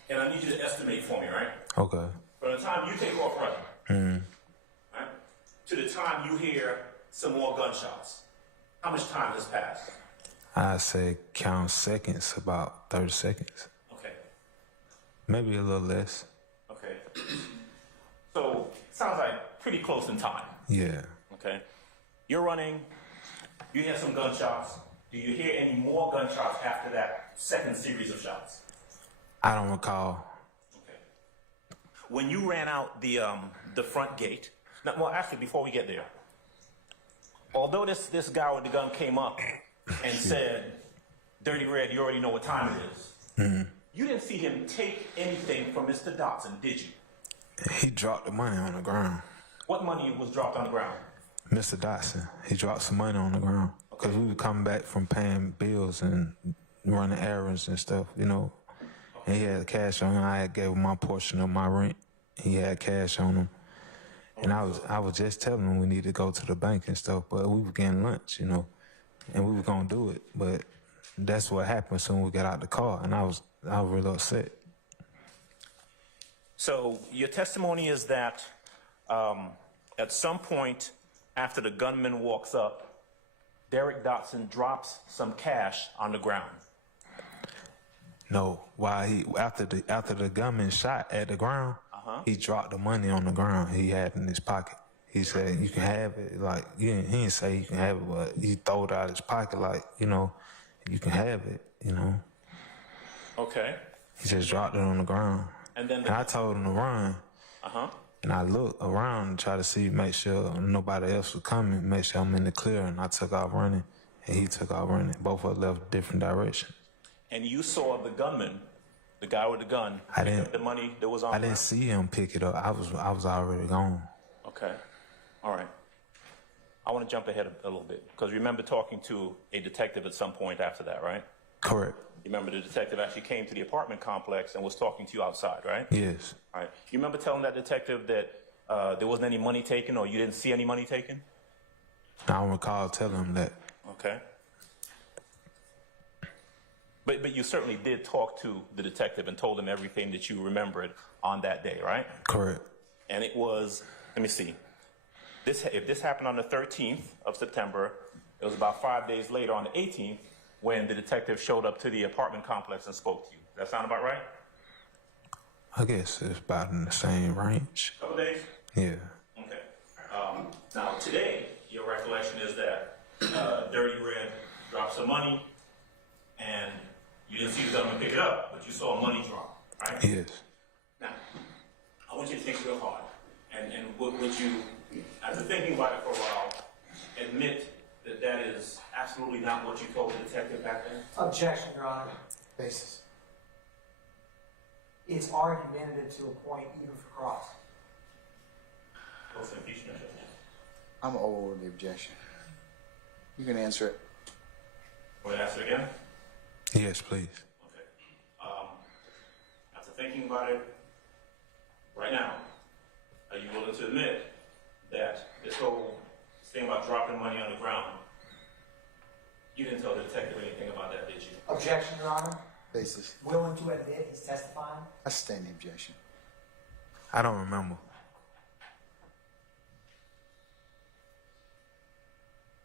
and I need you to estimate for me, right? Okay. From the time you take off running, right, to the time you hear some more gunshots, how much time has passed? I say count seconds, about 30 seconds. Okay. Maybe a little less. Okay. So sounds like pretty close in time. Yeah. Okay. You're running. You hear some gunshots. Do you hear any more gunshots after that second series of shots? I don't recall. Okay. When you ran out the front gate. Now, well, actually, before we get there, although this guy with the gun came up and said, "Dirty Red, you already know what time it is." You didn't see him take anything from Mr. Dotson, did you? He dropped the money on the ground. What money was dropped on the ground? Mr. Dotson, he dropped some money on the ground. Because we were coming back from paying bills and running errands and stuff, you know. And he had cash on him. I had gave him my portion of my rent. He had cash on him. And I was just telling him we need to go to the bank and stuff, but we were getting lunch, you know, and we were gonna do it. But that's what happened soon we got out the car, and I was really upset. So your testimony is that at some point after the gunman walks up, Derek Dotson drops some cash on the ground. No, after the gunman shot at the ground, he dropped the money on the ground he had in his pocket. He said, "You can have it." Like he didn't say you can have it, but he threw it out of his pocket, like, you know, you can have it, you know. Okay. He just dropped it on the ground. And then I told him to run. Uh-huh. And I looked around and tried to see, make sure nobody else was coming, make sure I'm in the clear. And I took off running, and he took off running. Both of us left different directions. And you saw the gunman, the guy with the gun, pick up the money that was on the I didn't ground? see him pick it up. I was already gone. Okay. All right. I want to jump ahead a little bit, because remember talking to a detective at some point after that, right? Correct. You remember the detective actually came to the apartment complex and was talking to you outside, right? Yes. All right. You remember telling that detective that there wasn't any money taken, or you didn't see any money taken? I don't recall telling him that. Okay. But you certainly did talk to the detective and told him everything that you remembered on that day, right? Correct. And it was, let me see. If this happened on the 13th of September, it was about 5 days later on the 18th when the detective showed up to the apartment complex and spoke to you. Does that sound about right? I guess it's about in the same range. Couple days? Yeah. Okay. Now today, your recollection is that Dirty Red dropped some money and you didn't see the government pick it up, but you saw money drop, right? Yes. Now, I want you to think real hard. And would you, after thinking about it for a while, admit that that is absolutely not what you told the detective back then? Objection, Your Honor. Basis. It's argumentative to a point even for cross. What's the impeachment? I'm over the objection. You can answer it. Want to answer again? Yes, please. Okay. After thinking about it, right now, are you willing to admit that this whole thing about dropping money on the ground, you didn't tell the detective anything about that, did you? Objection, Your Honor. Basis. Willing to admit he's testifying. I sustain the objection. I don't remember.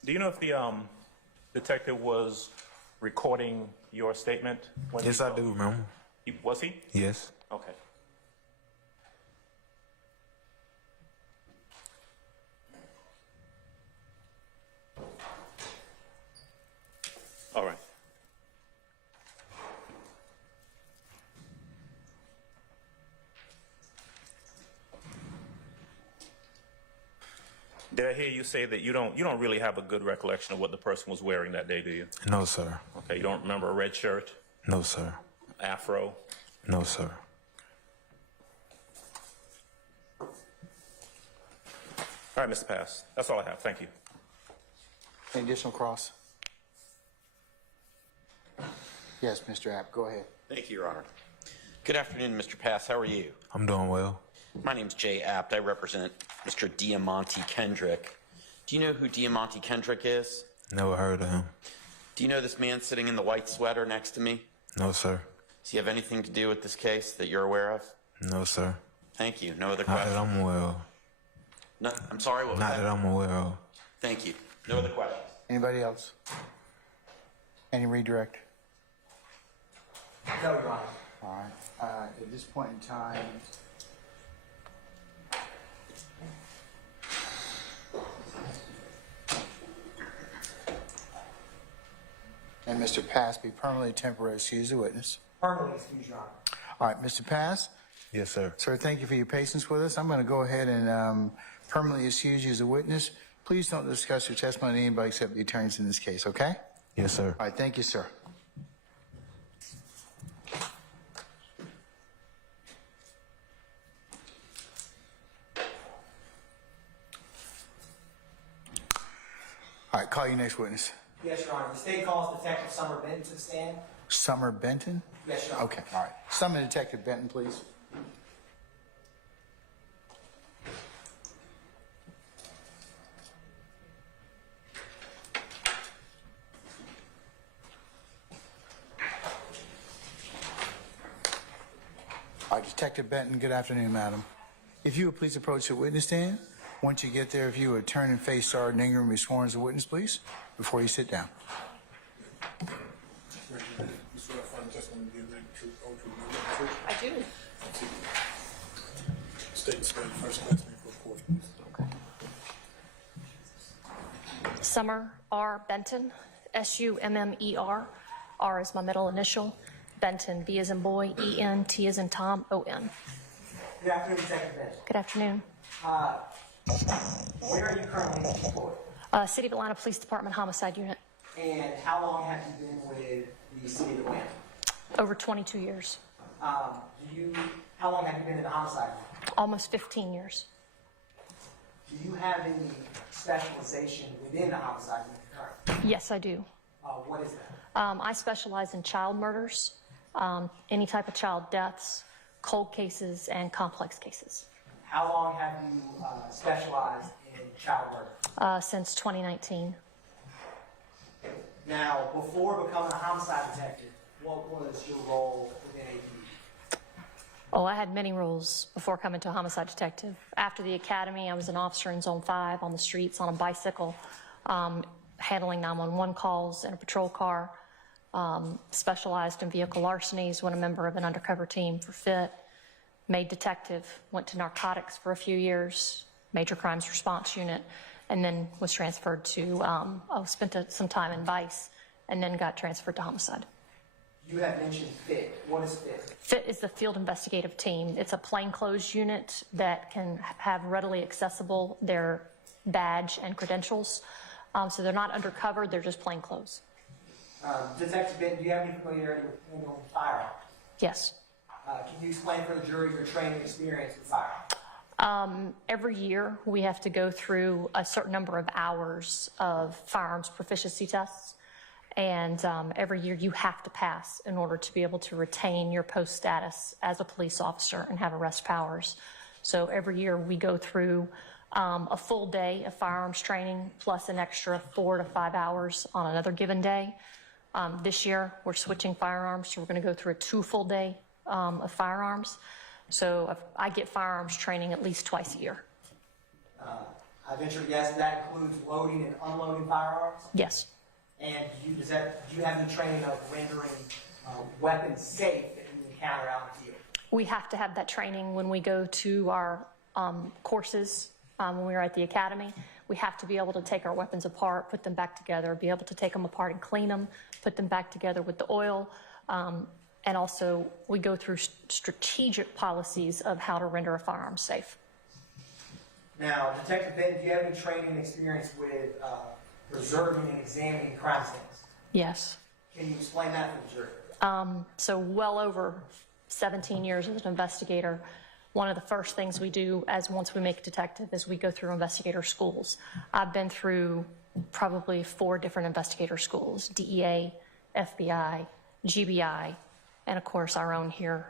Do you know if the detective was recording your statement? When Yes, I do remember. Was he? Yes. Okay. All right. Did I hear you say that you don't really have a good recollection of what the person was wearing that day, do you? No, sir. Okay, you don't remember a red shirt, No, sir. afro? No, sir. All right, Mr. Pass. That's all I have. Thank you. Any additional cross? Yes, Mr. App, go ahead. Thank you, Your Honor. Good afternoon, Mr. Pass. How are you? I'm doing well. My name's Jay Apt. I represent Mr. Diamante Kendrick. Do you know who Diamante Kendrick is? Never heard of him. Do you know this man sitting in the white sweater next to me? No, sir. Does he have anything to do with this case that you're aware of? No, sir. Thank you. No other Not that questions? I'm aware of. No, I'm sorry, what was Not that? that I'm aware of. Thank you. No other questions? Anybody else? Any redirect? No, Your Honor. All right. At this point in time, and Mr. Pass be permanently temporarily excused the witness. Permanently excuse, Your Honor. All right, Mr. Pass. Yes, sir. Sir, thank you for your patience with us. I'm going to go ahead and permanently excuse you as a witness. Please don't discuss your testimony to anybody except the attorneys in this case, okay? Yes, sir. All right, thank you, sir. All right, call your next witness. Yes, Your Honor. The state calls Detective Summer Benton to the stand. Summer Benton? Yes, Your Honor. Okay, all right. Summon Detective Benton, please. All right, Detective Benton, good afternoon, madam. If you would please approach the witness stand. Once you get there, if you would turn and face Sergeant Ingram and be sworn as a witness, please, before you sit down. I do. Summer R. Benton, Summer. R is my middle initial. Benton, B as in boy, E-N, T as in Tom, O-N. Good afternoon, Detective Benton. Good afternoon. Where are you currently employed? City of Atlanta Police Department Homicide Unit. And how long have you been with the City of Atlanta? Over 22 years. How long have you been in the homicide unit? Almost 15 years. Do you have any specialization within the homicide unit currently? Yes, I do. What is that? I specialize in child murders, any type of child deaths, cold cases, and complex cases. How long have you specialized in child murder? Since 2019. Now, before becoming a homicide detective, what was your role within APD? Oh, I had many roles before coming to a homicide detective. After the academy, I was an officer in Zone 5 on the streets on a bicycle, handling 911 calls in a patrol car, specialized in vehicle larcenies, when a member of an undercover team for FIT, made detective, went to narcotics for a few years, major crimes response unit, and then was transferred to, spent some time in Vice, and then got transferred to homicide. You have mentioned FIT. What is FIT? FIT is the Field Investigative Team. It's a plainclothes unit that can have readily accessible their badge and credentials. So they're not undercover, they're just plainclothes. Detective Benton, do you have any familiarity with handling firearms? Yes. Can you explain for the jury your training experience with firearms? Every year we have to go through a certain number of hours of firearms proficiency tests. And every year you have to pass in order to be able to retain your post status as a police officer and have arrest powers. So every year we go through a full day of firearms training plus an extra 4 to 5 hours on another given day. This year we're switching firearms, so we're going to go through a 2 full day of firearms. So I get firearms training at least twice a year. I venture to guess that includes loading and unloading firearms? Yes. And do you have any training of rendering weapons safe that you encounter out in the field? We have to have that training when we go to our courses when we were at the academy. We have to be able to take our weapons apart, put them back together, be able to take them apart and clean them, put them back together with the oil. And also we go through strategic policies of how to render a firearm safe. Now, Detective Benton, do you have any training experience with preserving and examining crime scenes? Yes. Can you explain that for the jury? So well over 17 years as an investigator, one of the first things we do once we make a detective is we go through investigator schools. I've been through probably 4 different investigator schools: DEA, FBI, GBI, and of course our own here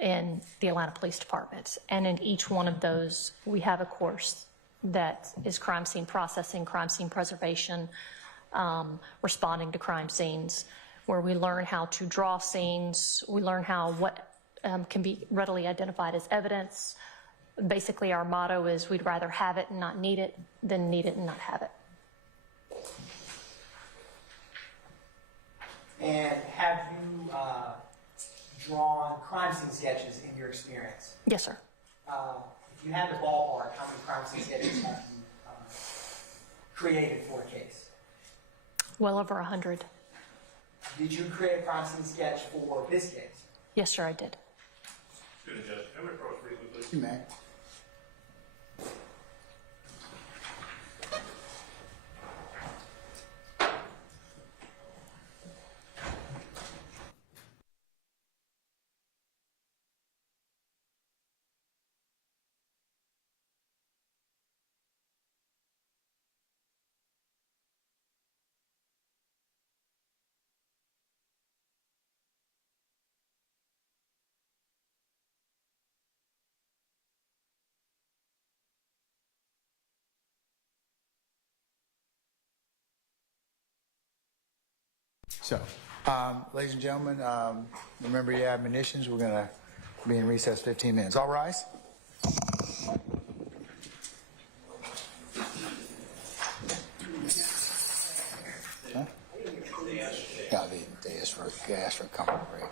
in the Atlanta Police Department. And in each one of those, we have a course that is crime scene processing, crime scene preservation, responding to crime scenes, where we learn how to draw scenes, we learn what can be readily identified as evidence. Basically, our motto is we'd rather have it and not need it than need it and not have it. And have you drawn crime scene sketches in your experience? Yes, sir. If you had the ballpark, how many crime scene sketches have you created for a case? Well over 100. Did you create a crime scene sketch for this case? Yes, sir, I did. Student Judge, can we approach briefly, please? You may. So, ladies and gentlemen, remember your admonitions. We're going to be in recess 15 minutes. All rise. Huh? Yeah, they asked for a comfort break.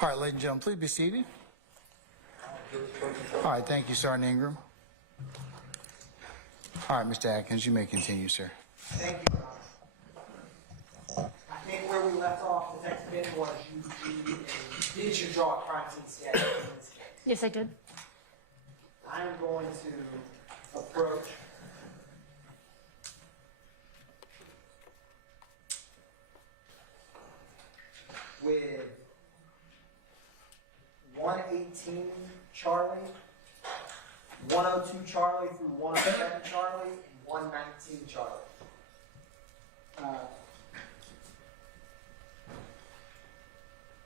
All right, ladies and gentlemen, please be seated. All right, thank you, Sergeant Ingram. All right, Mr. Atkins, you may continue, sir. Thank you, Your Honor. I think where we left off, Detective Ben, was did you draw a crime scene sketch in this case? Yes, I did. I'm going to approach with 118 Charlie, 102 Charlie through 107 Charlie, and 119 Charlie.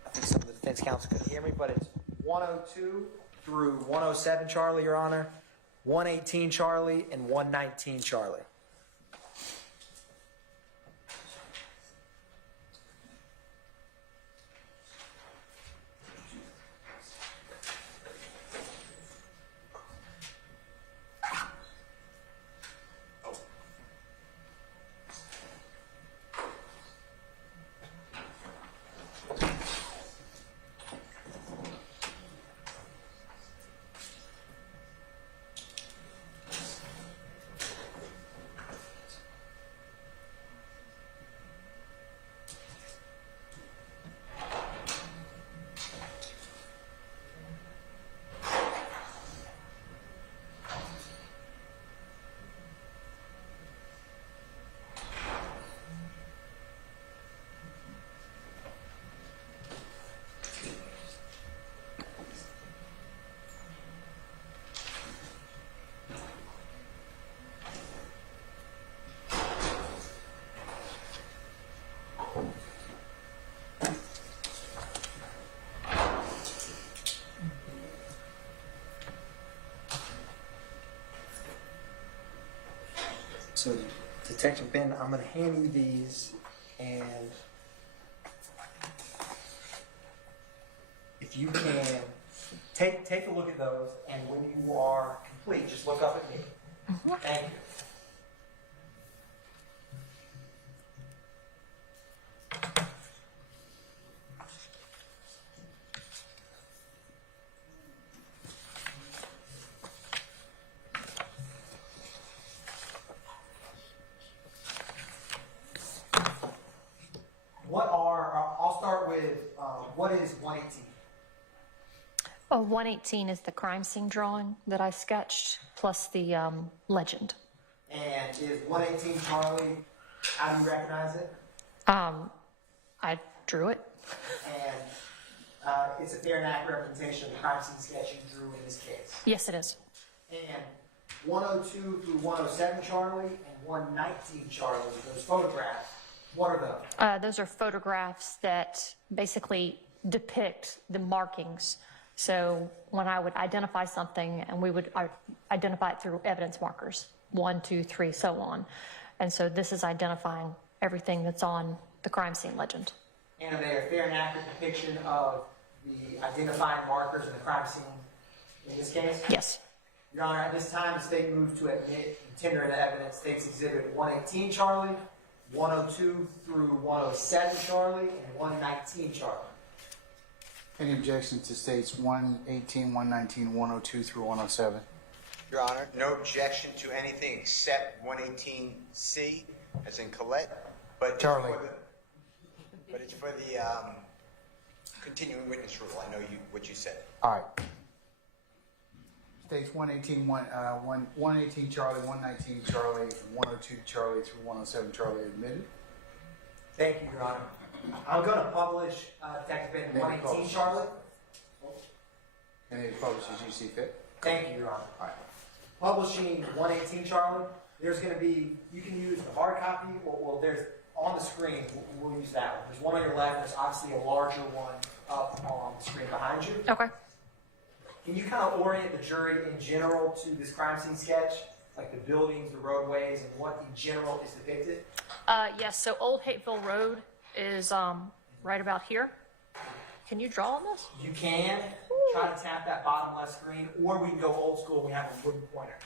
I think some of the defense counsel couldn't hear me, but it's 102 through 107 Charlie, Your Honor, 118 Charlie, and 119 Charlie. So, Detective Ben, I'm going to hand you these, and if you can take a look at those, and when you are complete, just look up at me. Thank you. I'll start with, what is 118? 118 is the crime scene drawing that I sketched, plus the legend. And is 118 Charlie, how do you recognize it? I drew it. And it's a fair and accurate representation of the crime scene sketch you drew in this case. Yes, it is. And 102 through 107 Charlie and 119 Charlie, those photographs, what are those? Those are photographs that basically depict the markings. So when I would identify something, and we would identify it through evidence markers, 1, 2, 3, so on. And so this is identifying everything that's on the crime scene legend. And are they a fair and accurate depiction of the identifying markers in the crime scene in this case? Yes. Your Honor, at this time, the state moves to admit and tender the evidence. State's Exhibit 118 Charlie, 102 through 107 Charlie, and 119 Charlie. Any objections to states 118, 119, 102 through 107? Your Honor, no objection to anything except 118C, as in Colette, but Charlie. It's for the continuing witness rule. I know what you said. All right. States 118, 118 Charlie, 119 Charlie, and 102 Charlie through 107 Charlie admitted. Thank you, Your Honor. I'm going to publish Detective Ben 118 Charlie. And it publishes you see fit. Thank you, Your Honor. All right. Publishing 118 Charlie. There's going to be, you can use a hard copy, or there's on the screen, we'll use that one. There's one on your left, there's obviously a larger one up on the screen behind you. Okay. Can you kind of orient the jury in general to this crime scene sketch? Like the buildings, the roadways, and what in general is depicted? Yes, so Old Hateville Road is right about here. Can you draw on this? You can try to tap that bottom left screen, or we can go old school, we have a wooden pointer.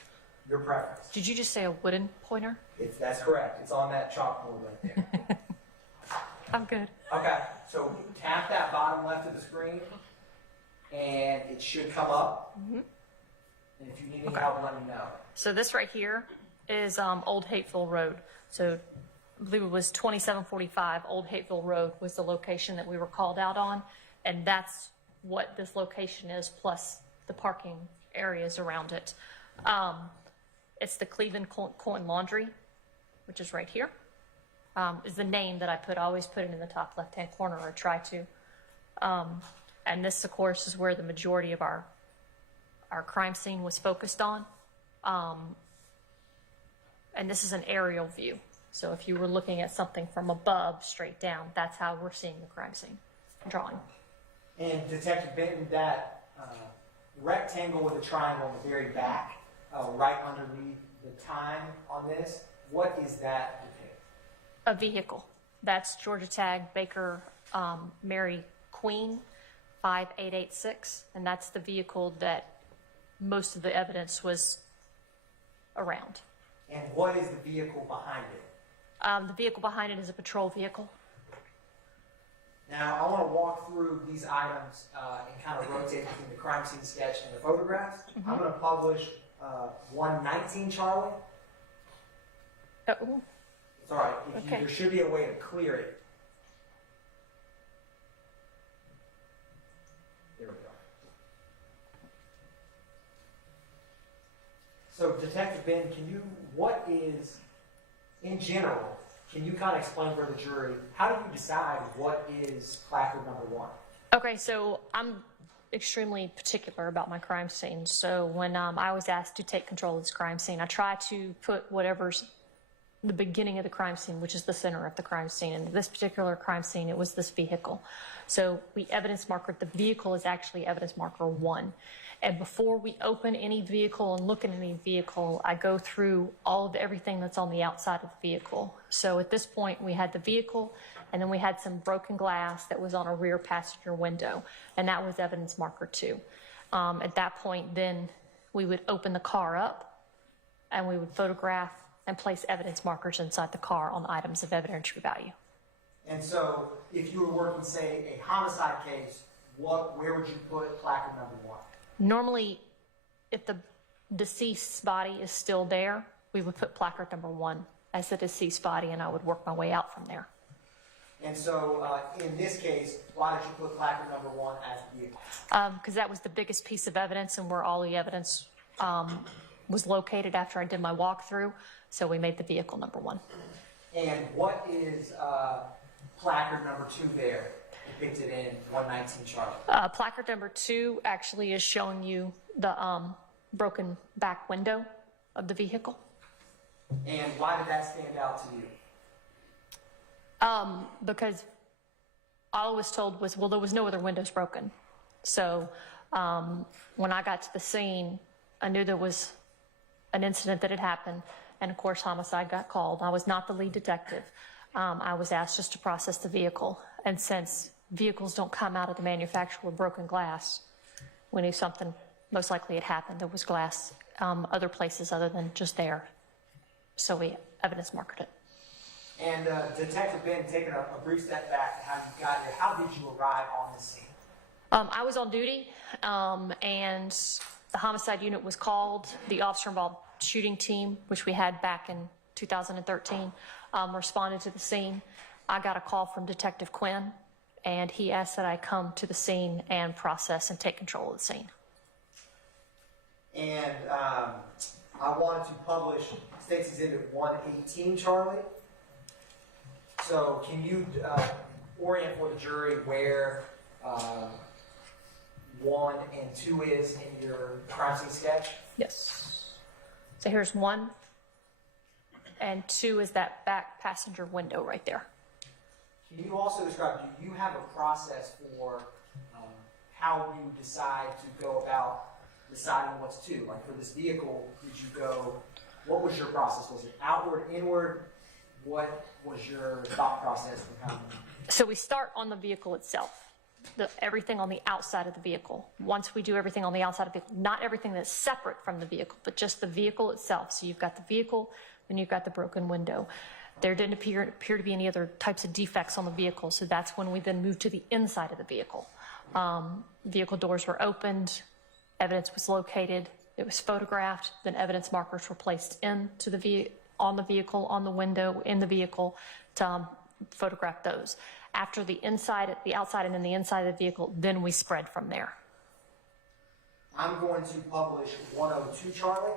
Your preference. Did you just say a wooden pointer? That's correct. It's on that chalkboard right there. I'm good. Okay, so tap that bottom left of the screen, and it should come up. And if you need any help, let me know. So this right here is Old Hateville Road. So I believe it was 2745 Old Hateville Road was the location that we were called out on. And that's what this location is, plus the parking areas around it. It's the Cleveland Coin Laundry, which is right here, is the name that I put. I always put it in the top left-hand corner, or try to. And this, of course, is where the majority of our crime scene was focused on. And this is an aerial view. So if you were looking at something from above, straight down, that's how we're seeing the crime scene drawing. And Detective Benton, that rectangle with the triangle on the very back, right underneath the time on this, what is that depict? A vehicle. That's Georgia Tag Baker Mary Queen 5886, and that's the vehicle that most of the evidence was around. And what is the vehicle behind it? The vehicle behind it is a patrol vehicle. Now, I want to walk through these items and kind of rotate between the crime scene sketch and the photographs. I'm going to publish 119 Charlie. Oh, It's all right. Okay. There should be a way to clear it. There we go. So, Detective Ben, what is, in general, can you kind of explain for the jury, how do you decide what is placard number 1? okay, so I'm extremely particular about my crime scene. So when I was asked to take control of this crime scene, I try to put whatever's the beginning of the crime scene, which is the center of the crime scene. And this particular crime scene, it was this vehicle. So we evidence marker, the vehicle is actually evidence marker 1. And before we open any vehicle and look at any vehicle, I go through all of everything that's on the outside of the vehicle. So at this point, we had the vehicle, and then we had some broken glass that was on a rear passenger window, and that was evidence marker 2. At that point, then we would open the car up, and we would photograph and place evidence markers inside the car on items of evidentiary value. And so, if you were working, say, a homicide case, where would you put placard number 1? Normally, if the deceased's body is still there, we would put placard number 1 as the deceased body, and I would work my way out from there. And so, in this case, why did you put placard number 1 as the vehicle? Because that was the biggest piece of evidence and where all the evidence was located after I did my walkthrough. So we made the vehicle number 1. And what is placard number 2 there, depicted in 119 Charlie? Placard number 2 actually is showing you the broken back window of the vehicle. And why did that stand out to you? Because all I was told was, well, there was no other windows broken. So when I got to the scene, I knew there was an incident that had happened. And of course, homicide got called. I was not the lead detective. I was asked just to process the vehicle. And since vehicles don't come out of the manufacturer with broken glass, we knew something most likely had happened. There was glass other places other than just there. So we evidence marked it. And Detective Ben, taking a brief step back to how you got here, how did you arrive on the scene? I was on duty, and the homicide unit was called. The officer-involved shooting team, which we had back in 2013, responded to the scene. I got a call from Detective Quinn, and he asked that I come to the scene and process and take control of the scene. And I wanted to publish State's Exhibit 118, Charlie. So can you orient for the jury where 1 and 2 is in your crime scene sketch? Yes. So here's 1, and 2 is that back passenger window right there. Can you also describe, do you have a process for how you decide to go about deciding what's 2? Like for this vehicle, did you go, what was your process? Was it outward, inward? What was your thought process for how? So we start on the vehicle itself, everything on the outside of the vehicle. Once we do everything on the outside of the vehicle, not everything that's separate from the vehicle, but just the vehicle itself. So you've got the vehicle, then you've got the broken window. There didn't appear to be any other types of defects on the vehicle, so that's when we then moved to the inside of the vehicle. Vehicle doors were opened, evidence was located, it was photographed, then evidence markers were placed into on the vehicle, on the window, in the vehicle to photograph those. After the outside and then the inside of the vehicle, then we spread from there. I'm going to publish 102 Charlie.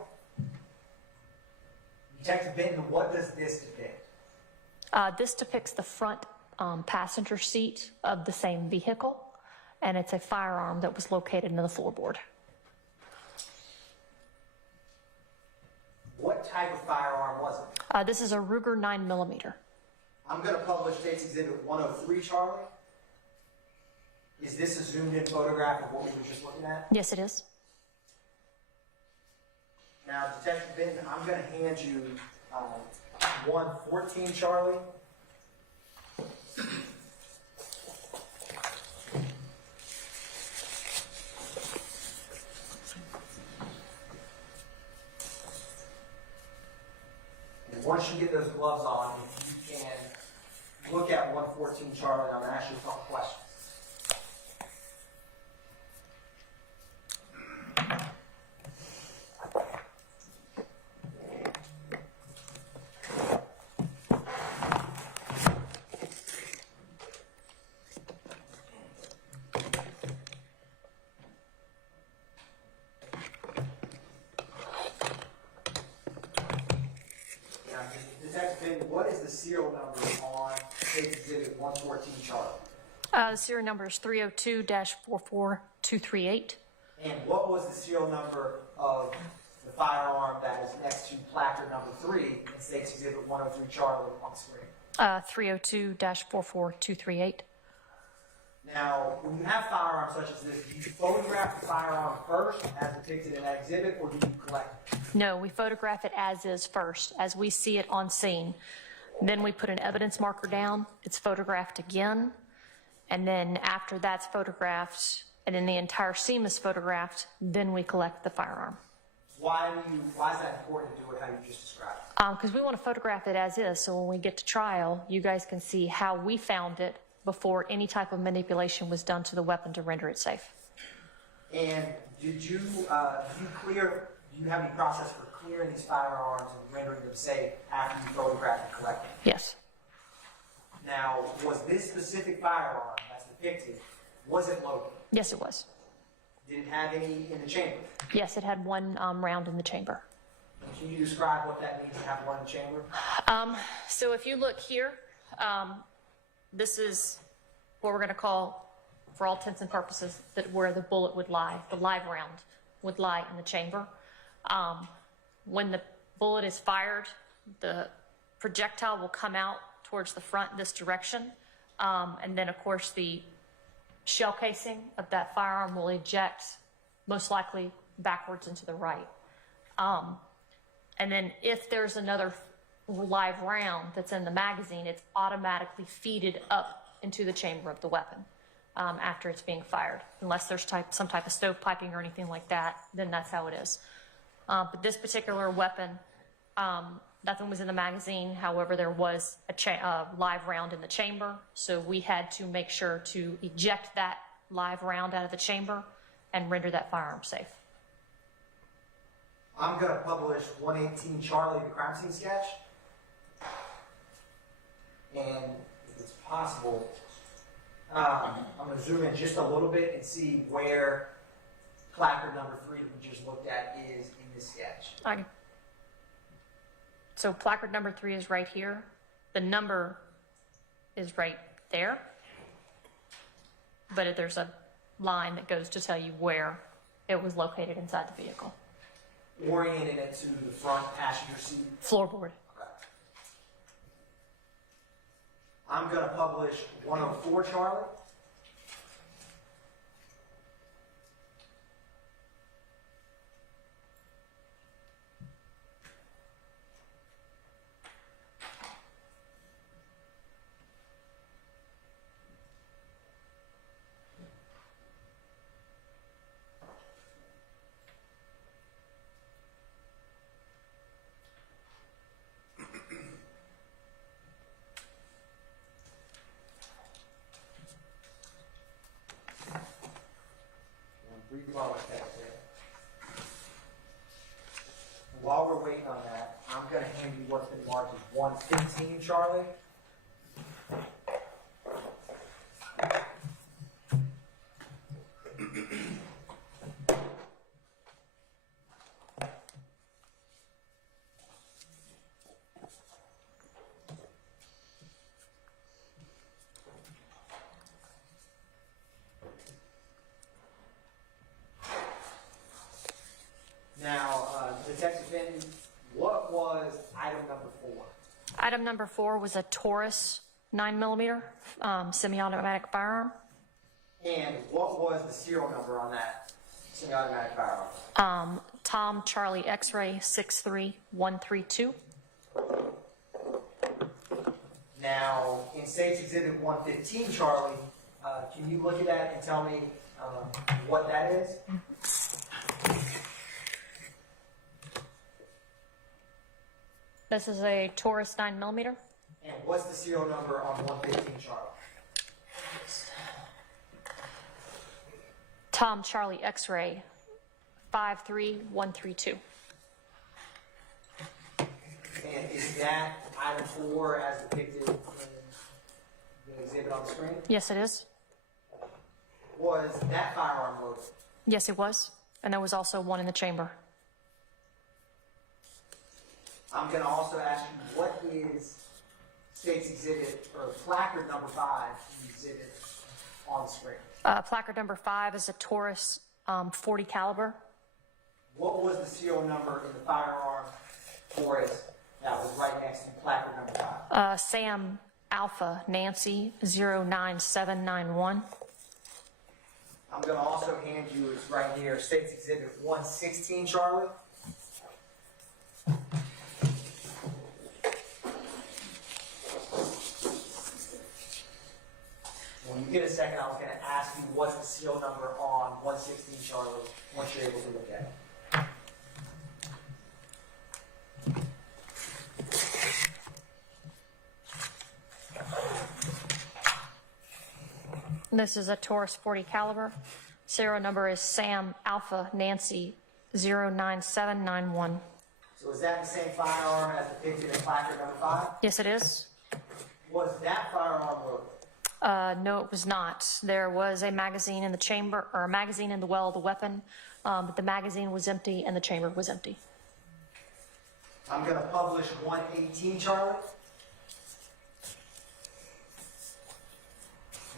Detective Benton, what does this depict? This depicts the front passenger seat of the same vehicle, and it's a firearm that was located in the floorboard. What type of firearm was it? This is a Ruger 9mm. I'm going to publish State's Exhibit 103 Charlie. Is this a zoomed in photograph of what we were just looking at? Yes, it is. Now, Detective Benton, I'm going to hand you 114 Charlie. And once you get those gloves on, if you can look at 114 Charlie, I'm going to ask you a couple questions. What is the serial number on State's Exhibit 114 Charlie? The serial number is 302-44238. And what was the serial number of the firearm that is next to placard number 3 in State's Exhibit 103 Charlie on the screen? 302-44238. Now, when you have firearms such as this, do you photograph the firearm first as depicted in that exhibit, or do you collect it? No, we photograph it as is first, as we see it on scene. Then we put an evidence marker down, it's photographed again, and then after that's photographed, and then the entire scene is photographed, then we collect the firearm. Why is that important to do it how you just described it? Because we want to photograph it as is, so when we get to trial, you guys can see how we found it before any type of manipulation was done to the weapon to render it safe. And did you have any process for clearing these firearms and rendering them safe after you photographed and collected them? Yes. Now, was this specific firearm that's depicted, was it loaded? Yes, it was. Did it have any in the chamber? Yes, it had one round in the chamber. Can you describe what that means to have one in the chamber? So if you look here, this is what we're going to call, for all intents and purposes, that where the bullet would lie, the live round would lie in the chamber. When the bullet is fired, the projectile will come out towards the front this direction, and then of course the shell casing of that firearm will eject, most likely backwards and to the right. And then if there's another live round that's in the magazine, it's automatically feeded up into the chamber of the weapon after it's being fired. Unless there's some type of stovepiping or anything like that, then that's how it is. But this particular weapon, nothing was in the magazine. However, there was a live round in the chamber, so we had to make sure to eject that live round out of the chamber and render that firearm safe. I'm going to publish 118 Charlie, the crime scene sketch. And if it's possible, I'm going to zoom in just a little bit and see where placard number 3 that we just looked at is in this sketch. Okay. So placard number 3 is right here. The number is right there. But there's a line that goes to tell you where it was located inside the vehicle. Orienting it to the front passenger seat. Floorboard. Okay. I'm going to publish 104 Charlie. Vinton, what was item number 4? Item number 4 was a Taurus 9mm semi-automatic firearm. And what was the serial number on that semi-automatic firearm? Tom Charlie X-ray 63132. Now, in State's Exhibit 115, Charlie, can you look at that and tell me what that is? This is a Taurus 9mm. And what's the serial number on 115, Charlie? Tom Charlie X-ray 53132. And is that item 4 as depicted in the exhibit on the screen? Yes, it is. Was that firearm loaded? Yes, it was. And there was also one in the chamber. I'm going to also ask you, what is State's Exhibit, or placard number 5 in the exhibit on the screen? Placard number 5 is a Taurus 40 caliber. What was the serial number in the firearm for it that was right next to placard number 5? Sam Alpha Nancy 09791. I'm going to also hand you, it's right here, State's Exhibit 116, Charlie. When you get a second, I was going to ask you what's the serial number on 116, Charlie, once you're able to look at it. This is a Taurus 40 caliber. Serial number is Sam Alpha Nancy 09791. So is that the same firearm as depicted in placard number 5? Yes, it is. Was that firearm loaded? No, it was not. There was a magazine in the chamber, or a magazine in the well of the weapon, but the magazine was empty and the chamber was empty. I'm going to publish 118, Charlie.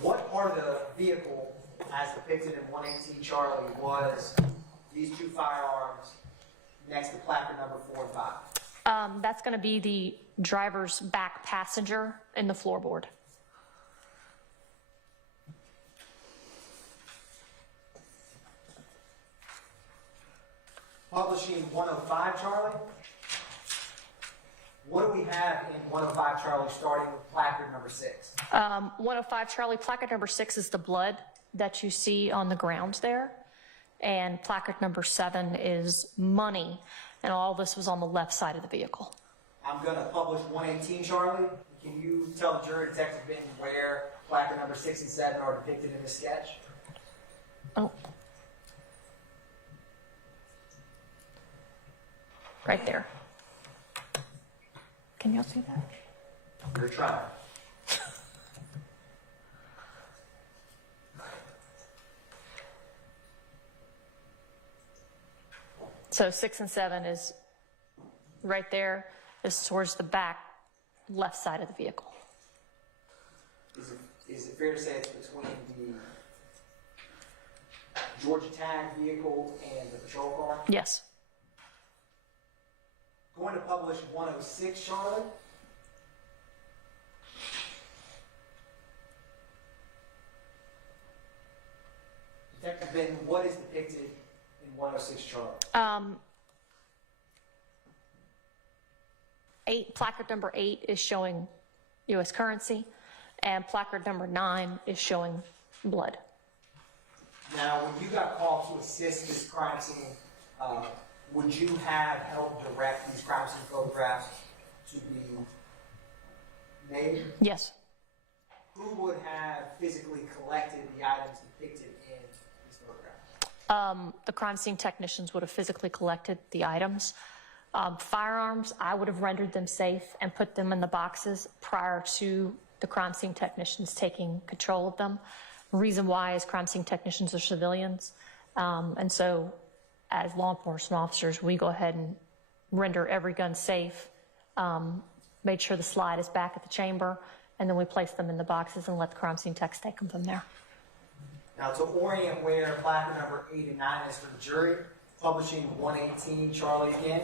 What part of the vehicle, as depicted in 118, Charlie, was these two firearms next to placard number 4 and 5? That's going to be the driver's back passenger in the floorboard. Publishing 105, Charlie. What do we have in 105, Charlie, starting with placard number 6? 105 Charlie, placard number 6 is the blood that you see on the ground there. And placard number 7 is money. And all this was on the left side of the vehicle. I'm going to publish 118, Charlie. Can you tell the jury, Detective Benton, where placard number 6 and 7 are depicted in this sketch? Oh. Right there. Can y'all see that? You're trying. So 6 and 7 is right there, is towards the back left side of the vehicle. Is it fair to say it's between the Georgia Tag vehicle and the patrol car? Yes. Going to publish 106, Charlotte. Detective Benton, what is depicted in 106, Charlotte? 8, placard number 8 is showing U.S. currency, and placard number 9 is showing blood. Now, when you got called to assist this crime scene, would you have helped direct these crime scene photographs to be made? Yes. Who would have physically collected the items depicted in these photographs? The crime scene technicians would have physically collected the items. Firearms, I would have rendered them safe and put them in the boxes prior to the crime scene technicians taking control of them. The reason why is crime scene technicians are civilians. And so as law enforcement officers, we go ahead and render every gun safe, made sure the slide is back at the chamber, and then we place them in the boxes and let the crime scene techs take them from there. Now, to orient where placard number 8 and 9 is for the jury, publishing 118, Charlie again.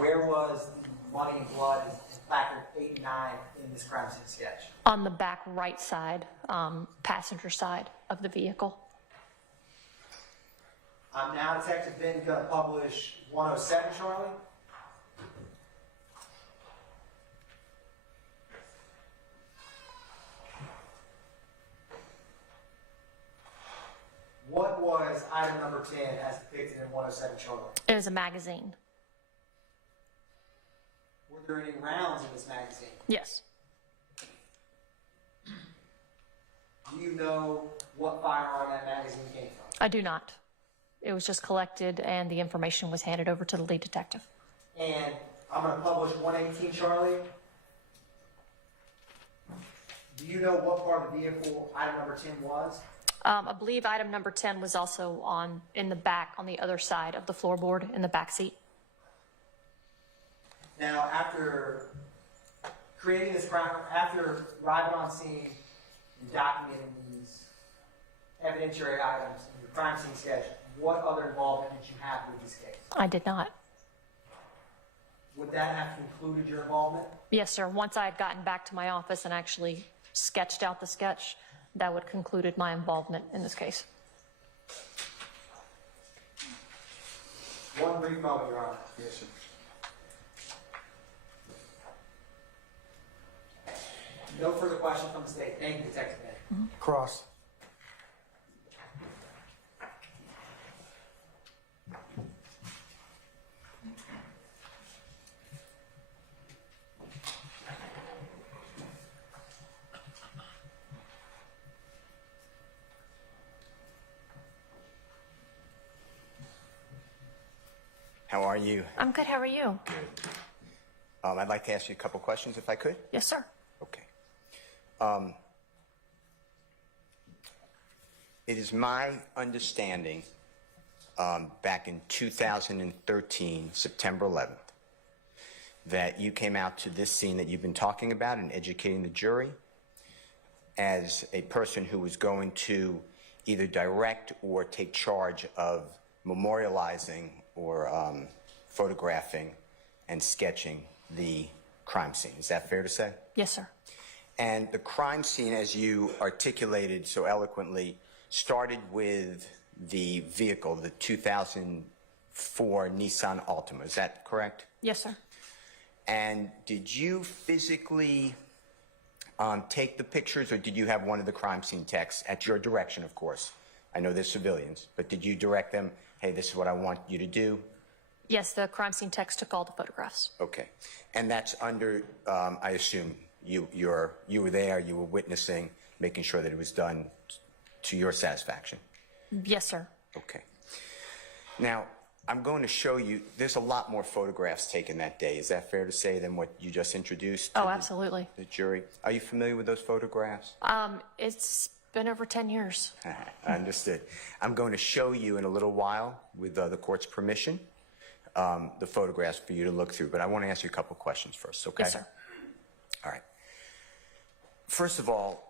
Where was the money and blood and placard 89 in this crime scene sketch? On the back right side, passenger side of the vehicle. I'm now Detective Ben going to publish 107, Charlie. What was item number 10 as depicted in 107, Charlie? It was a magazine. Were there any rounds in this magazine? Yes. Do you know what firearm that magazine came from? I do not. It was just collected and the information was handed over to the lead detective. And I'm going to publish 118, Charlie. Do you know what part of the vehicle item number 10 was? I believe item number 10 was also in the back, on the other side of the floorboard in the back seat. Now, after creating this crime, after arriving on scene and documenting these evidentiary items in your crime scene sketch, what other involvement did you have with this case? I did not. Would that have included your involvement? Yes, sir. Once I had gotten back to my office and actually sketched out the sketch, that would concluded my involvement in this case. One brief moment, Your Honor. Yes, sir. No further questions from the state. Thank you, Detective Ben. Cross. How are you? I'm good. How are you? I'd like to ask you a couple questions if I could. Yes, sir. Okay. It is my understanding back in 2013, September 11th, that you came out to this scene that you've been talking about and educating the jury as a person who was going to either direct or take charge of memorializing or photographing and sketching the crime scene. Is that fair to say? Yes, sir. And the crime scene, as you articulated so eloquently, started with the vehicle, the 2004 Nissan Altima. Is that correct? Yes, sir. And did you physically take the pictures, or did you have one of the crime scene techs, at your direction, of course? I know they're civilians, but did you direct them, hey, this is what I want you to do? Yes, the crime scene techs took all the photographs. Okay. And that's under, I assume, you were there, you were witnessing, making sure that it was done to your satisfaction. Yes, sir. Okay. Now, I'm going to show you, there's a lot more photographs taken that day. Is that fair to say than what you just introduced to Oh, absolutely. the jury? Are you familiar with those photographs? It's been over 10 years. Understood. I'm going to show you in a little while, with the court's permission, the photographs for you to look through. But I want to ask you a couple questions first, okay? Yes, sir. All right. First of all,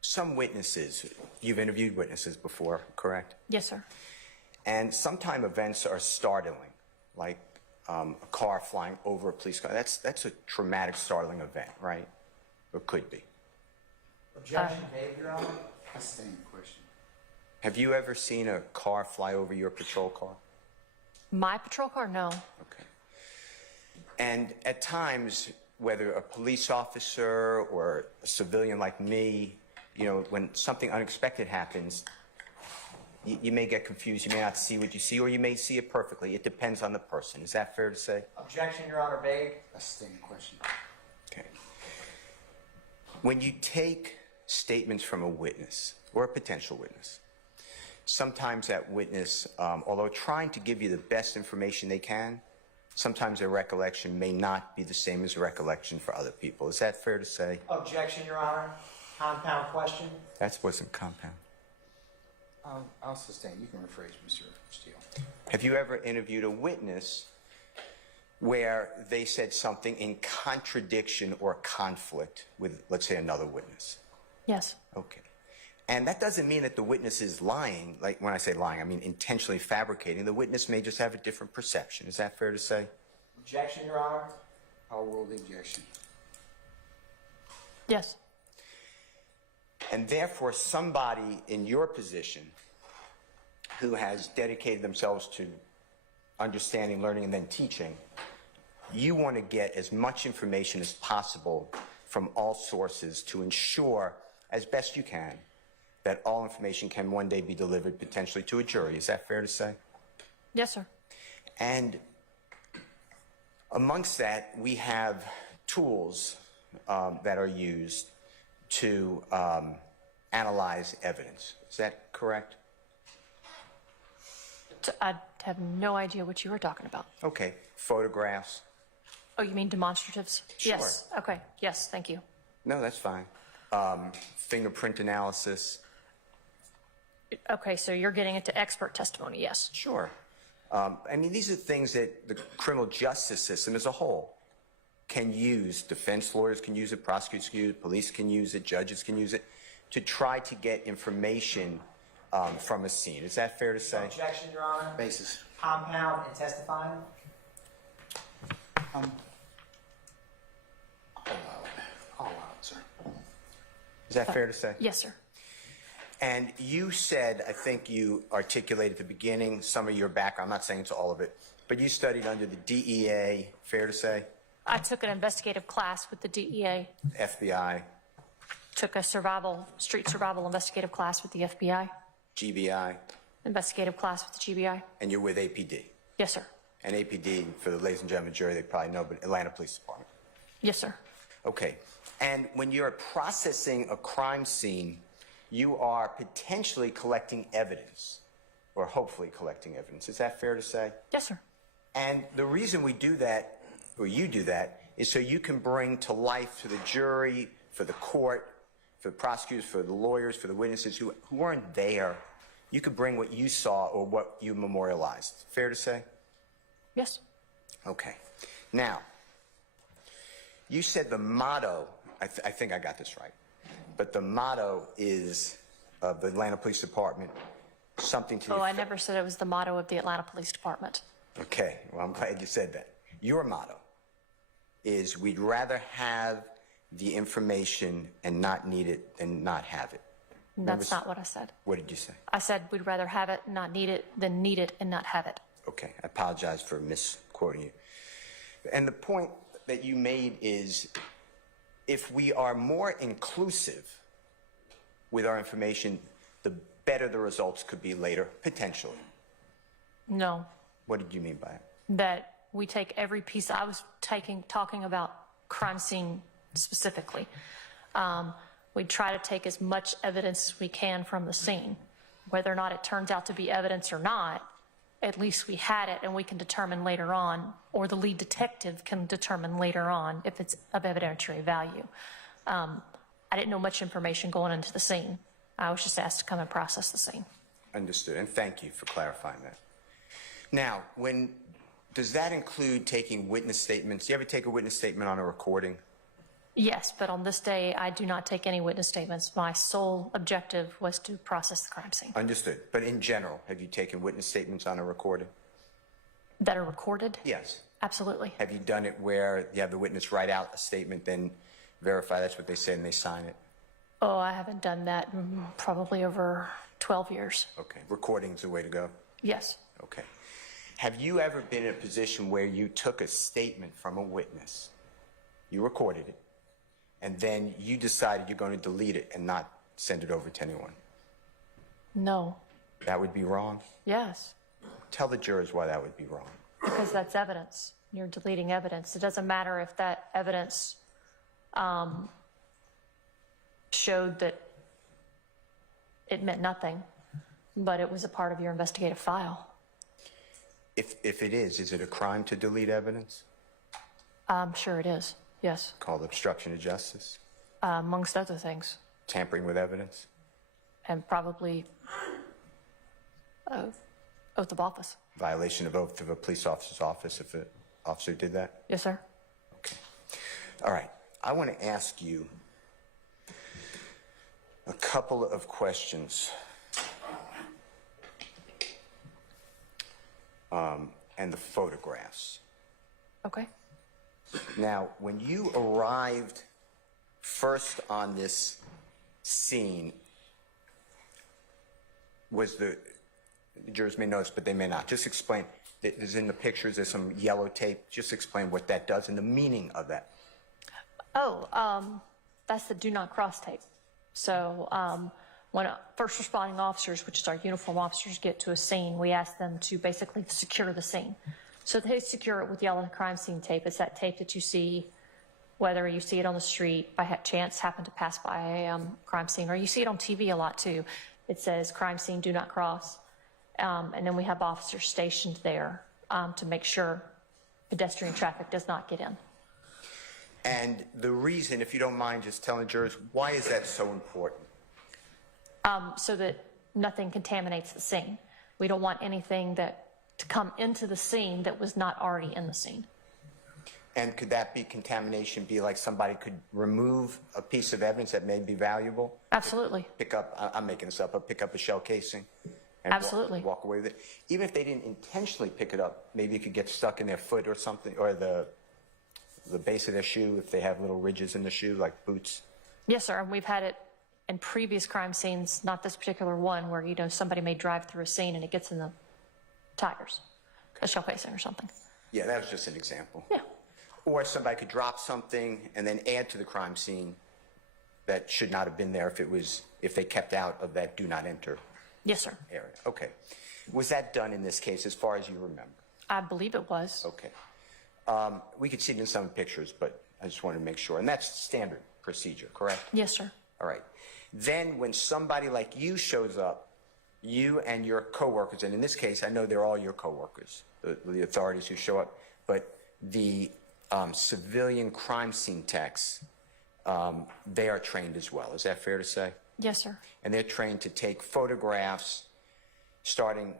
some witnesses, you've interviewed witnesses before, correct? Yes, sir. And sometimes events are startling, like a car flying over a police car. That's a traumatic, startling event, right? Or could be. Objection made, Your Honor. That's the same question. Have you ever seen a car fly over your patrol car? My patrol car? No. Okay. And at times, whether a police officer or a civilian like me, you know, when something unexpected happens, you may get confused. You may not see what you see, or you may see it perfectly. It depends on the person. Is that fair to say? Objection, Your Honor, vague. That's the same question. Okay. When you take statements from a witness or a potential witness, sometimes that witness, although trying to give you the best information they can, sometimes their recollection may not be the same as recollection for other people. Is that fair to say? Objection, Your Honor. Compound question. That wasn't compound. I'll sustain. You can rephrase, Mr. Steele. Have you ever interviewed a witness where they said something in contradiction or conflict with, let's say, another witness? Yes. Okay. And that doesn't mean that the witness is lying. Like when I say lying, I mean intentionally fabricating. The witness may just have a different perception. Is that fair to say? Objection, Your Honor. I'll rule the objection. Yes. And therefore, somebody in your position who has dedicated themselves to understanding, learning, and then teaching, you want to get as much information as possible from all sources to ensure, as best you can, that all information can one day be delivered potentially to a jury. Is that fair to say? Yes, sir. And amongst that, we have tools that are used to analyze evidence. Is that correct? I have no idea what you were talking about. Okay. Photographs. Oh, you mean demonstratives? Sure. Yes. Okay. Yes, thank you. No, that's fine. Fingerprint analysis. Okay, so you're getting into expert testimony, yes. Sure. I mean, these are things that the criminal justice system as a whole can use. Defense lawyers can use it, prosecutors can use it, police can use it, judges can use it to try to get information from a scene. Is that fair to say? Objection, Your Honor. Basis. Compound and testifying. I'll allow it, sir. Is that fair to say? Yes, sir. And you said, I think you articulated at the beginning some of your background, I'm not saying it's all of it, but you studied under the DEA, fair to say? I took an investigative class with the DEA, FBI, took a street survival investigative class with the FBI, GBI, investigative class with the GBI. and you're with APD. Yes, sir. And APD, for the ladies and gentlemen jury, they probably know, but Atlanta Police Department. Yes, sir. Okay. And when you're processing a crime scene, you are potentially collecting evidence, or hopefully collecting evidence. Is that fair to say? Yes, sir. And the reason we do that, or you do that, is so you can bring to life to the jury, for the court, for the prosecutors, for the lawyers, for the witnesses who weren't there, you could bring what you saw or what you memorialized. Fair to say? Yes. Okay. Now, you said the motto, I think I got this right, but the motto is of the Atlanta Police Department, something to the Oh, I effect- never said it was the motto of the Atlanta Police Department. Okay, well, I'm glad you said that. Your motto is we'd rather have the information and not need it than not have it. That's not what I said. What did you say? I said we'd rather have it and not need it than need it and not have it. Okay, I apologize for misquoting you. And the point that you made is if we are more inclusive with our information, the better the results could be later, potentially. No, What did you mean by it? that we take every piece. I was talking about crime scene specifically. We try to take as much evidence as we can from the scene. Whether or not it turns out to be evidence or not, at least we had it and we can determine later on, or the lead detective can determine later on if it's of evidentiary value. I didn't know much information going into the scene. I was just asked to come and process the scene. Understood, and thank you for clarifying that. Now, does that include taking witness statements? Do you ever take a witness statement on a recording? Yes, but on this day, I do not take any witness statements. My sole objective was to process the crime scene. Understood, but in general, have you taken witness statements on a recording? That are recorded? Yes. Absolutely. Have you done it where you have the witness write out a statement, then verify that's what they said and they sign it? Oh, I haven't done that in probably over 12 years. Okay, recording's the way to go? Yes. Okay. Have you ever been in a position where you took a statement from a witness, you recorded it, and then you decided you're going to delete it and not send it over to anyone? No. That would be wrong? Yes. Tell the jurors why that would be wrong. Because that's evidence. You're deleting evidence. It doesn't matter if that evidence showed that it meant nothing, but it was a part of your investigative file. If it is it a crime to delete evidence? I'm sure it is. Yes. Called obstruction of justice? Amongst other things. Tampering with evidence? And probably oath of office. Violation of oath of a police officer's office if an officer did that? Yes, sir. Okay. All right. I want to ask you, a couple of questions. And the photographs. Okay. Now, when you arrived first on this scene, was the jurors may notice, but they may not. Just explain. There's in the pictures, there's some yellow tape. Just explain what that does and the meaning of that. Oh, that's the do not cross tape. So when first responding officers, which is our uniform officers, get to a scene, we ask them to basically secure the scene. So they secure it with yellow crime scene tape. It's that tape that you see, whether you see it on the street, by chance happen to pass by a crime scene, or you see it on TV a lot too. It says crime scene, do not cross. And then we have officers stationed there to make sure pedestrian traffic does not get in. And the reason, if you don't mind just telling jurors, why is that so important? So that nothing contaminates the scene. We don't want anything to come into the scene that was not already in the scene. And could that be contamination, be like somebody could remove a piece of evidence that may be valuable? Absolutely. Pick up, I'm making this up, but pick up a shell casing? And Absolutely. Walk away with it. Even if they didn't intentionally pick it up, maybe it could get stuck in their foot or something, or the base of their shoe if they have little ridges in the shoe, like boots. Yes, sir. And we've had it in previous crime scenes, not this particular one, where, somebody may drive through a scene and it gets in the tires, a shell casing or something. Yeah, that was just an example. Yeah. Or somebody could drop something and then add to the crime scene that should not have been there if they kept out of that do not enter Yes, sir. area. Okay. Was that done in this case as far as you remember? I believe it was. Okay. We could see it in some pictures, but I just wanted to make sure. And that's standard procedure, correct? Yes, sir. All right. Then when somebody like you shows up, you and your coworkers, and in this case, I know they're all your coworkers, the authorities who show up, but the civilian crime scene techs, they are trained as well. Is that fair to say? Yes, sir. And they're trained to take photographs starting,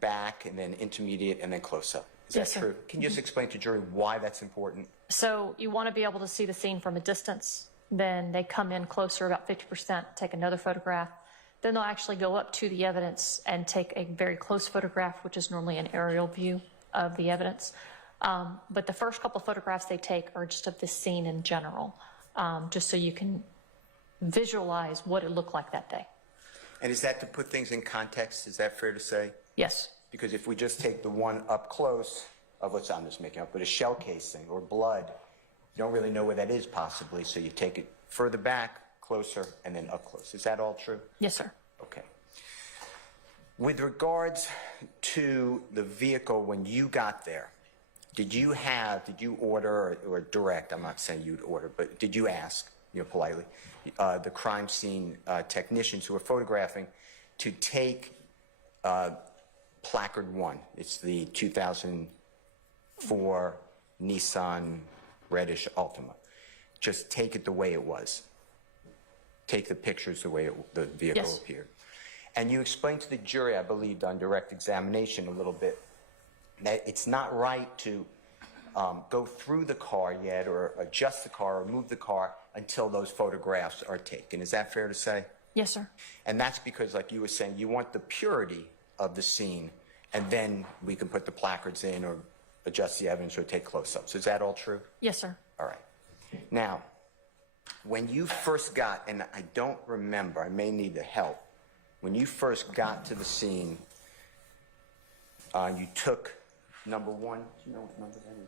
back and then intermediate and then close up. Is Yes, that sir. true? Can you just explain to jury why that's important? So you want to be able to see the scene from a distance. Then they come in closer, about 50%, take another photograph. Then they'll actually go up to the evidence and take a very close photograph, which is normally an aerial view of the evidence. But the first couple photographs they take are just of the scene in general, just so you can visualize what it looked like that day. And is that to put things in context? Is that fair to say? Yes. Because if we just take the one up close of what's I'm just making up, but a shell casing or blood, you don't really know where that is possibly, so you take it further back, closer, and then up close. Is that all true? Yes, sir. Okay. With regards to the vehicle when you got there, did you order or direct, I'm not saying you'd order, but did you ask, politely, the crime scene technicians who were photographing to take placard 1? It's the 2004 Nissan reddish Altima. Just take it the way it was. Take the pictures the way the vehicle appeared. And you explained to the jury, I believe, on direct examination a little bit, that it's not right to go through the car yet or adjust the car or move the car until those photographs are taken. Is that fair to say? Yes, sir. And that's because, like you were saying, you want the purity of the scene, and then we can put the placards in or adjust the evidence or take close-ups. Is that all true? Yes, sir. All right. Now, when you first got, and I don't remember, I may need the help, when you first got to the scene, you took number 1. Do you know what number that is?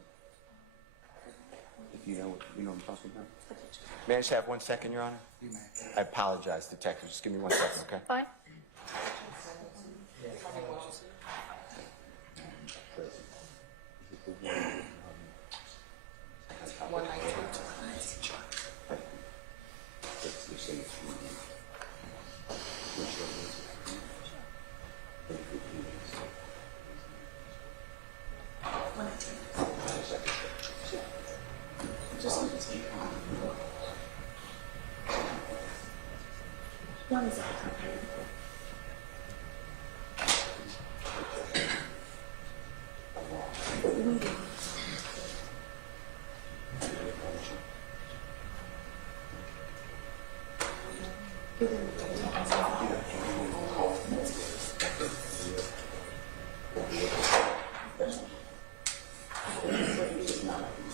If you know what I'm talking about. May I just have 1 second, Your Honor? I apologize, detective. Just give me 1 second, okay? Fine.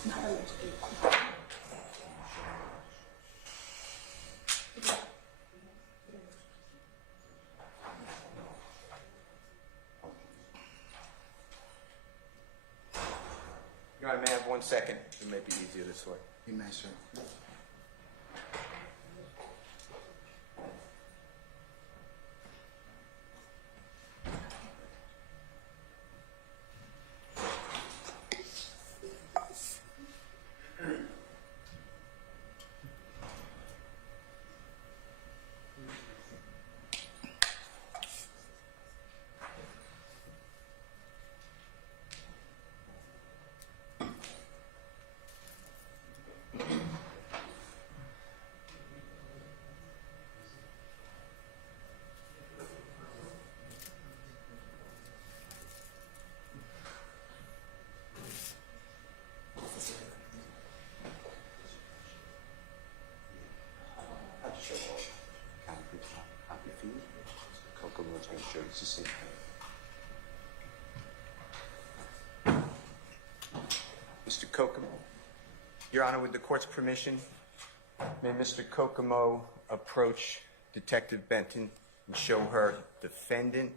Your Honor, may I have 1 second? It may be easier this way. You may, sir. Mr. Kokomo, Your Honor, with the court's permission, may Mr. Kokomo approach Detective Benton and show her defendant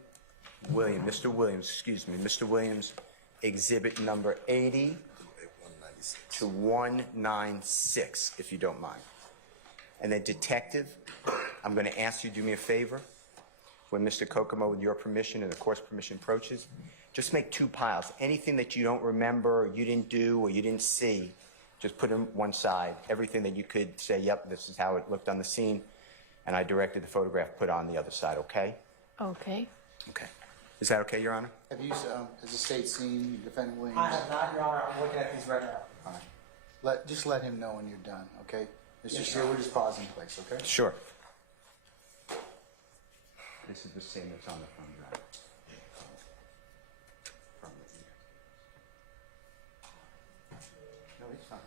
Mr. Williams, exhibit number 80 to 196, if you don't mind. And then, Detective, I'm going to ask you to do me a favor. When Mr. Kokomo, with your permission and the court's permission, approaches, just make 2 piles. Anything that you don't remember, or you didn't do, or you didn't see, just put on one side. Everything that you could say, yep, this is how it looked on the scene, and I directed the photograph put on the other side, okay? Okay. Okay. Is that okay, Your Honor? Have you, has the state seen Defendant Williams? I have not, Your Honor. I'm looking at these right now. All right. Just let him know when you're done, okay? Mr. Steele, we'll just pause in place, okay? Sure. This is the same that's on the phone drive. No, it's fine.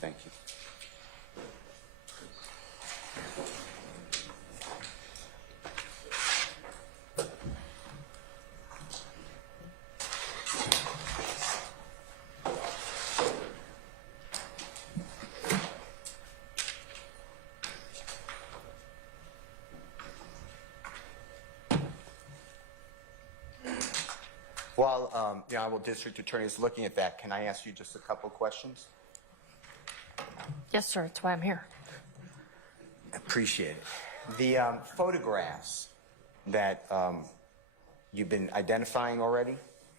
Thank you. While the Honorable District Attorney is looking at that, can I ask you just a couple questions? Yes, sir. That's why I'm here. Appreciate it. The photographs that you've been identifying already,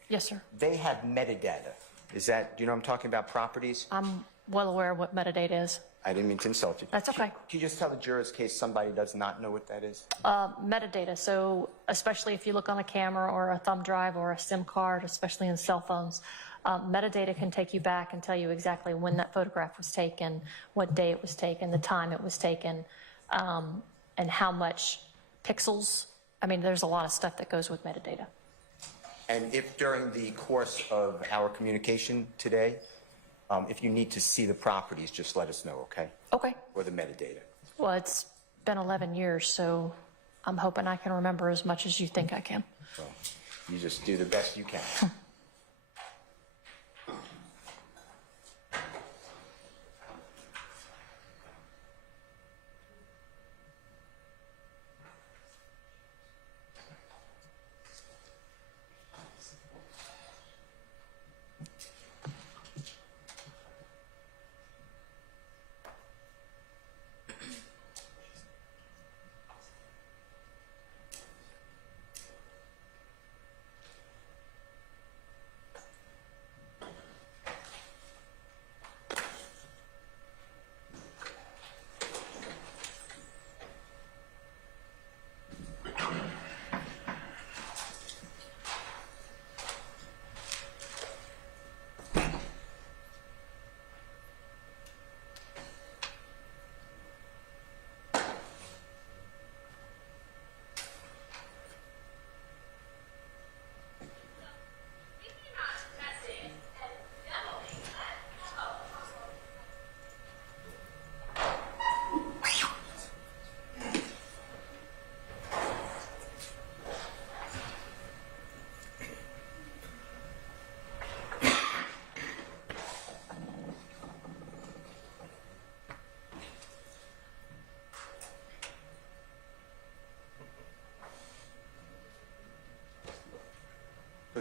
Yes, sir. they have metadata. Is that, do you know what I'm talking about, properties? I'm well aware of what metadata is. I didn't mean to insult you. That's okay. Can you just tell the jurors in case somebody does not know what that is? Metadata, so especially if you look on a camera or a thumb drive or a SIM card, especially in cell phones, metadata can take you back and tell you exactly when that photograph was taken, what day it was taken, the time it was taken, and how much pixels. I mean, there's a lot of stuff that goes with metadata. And if during the course of our communication today, if you need to see the properties, just let us know, okay? Okay. Or the metadata. Well, it's been 11 years, so I'm hoping I can remember as much as you think I can. Well, you just do the best you can.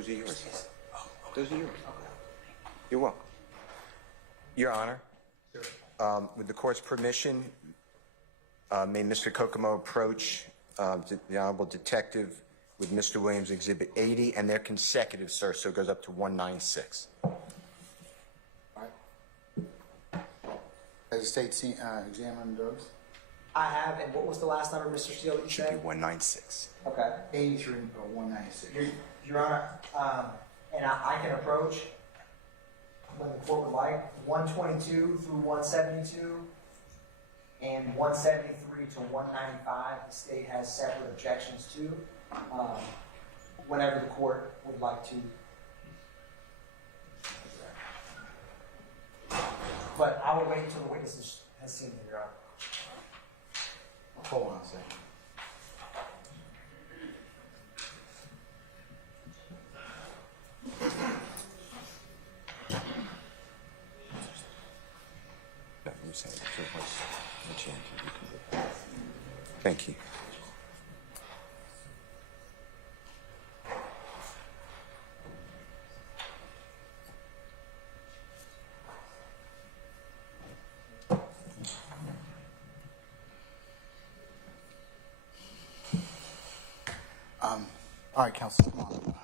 Those are yours. Those are yours. You're welcome. Your Honor, with the court's permission, may Mr. Kokomo approach the Honorable Detective with Mr. Williams Exhibit 80, and they're consecutive, sir, so it goes up to 196. Has the state examined those? I have, and what was the last number, Mr. Steele, that you Should be said? 196. Okay. 83 or 196. Your Honor, and I can approach when the court would like, 122 through 172 and 173 to 195. The state has separate objections to. Whenever the court would like to. But I will wait until the witness has seen them, Your Honor. Hold on a second. Thank you. All right, counsel, come on.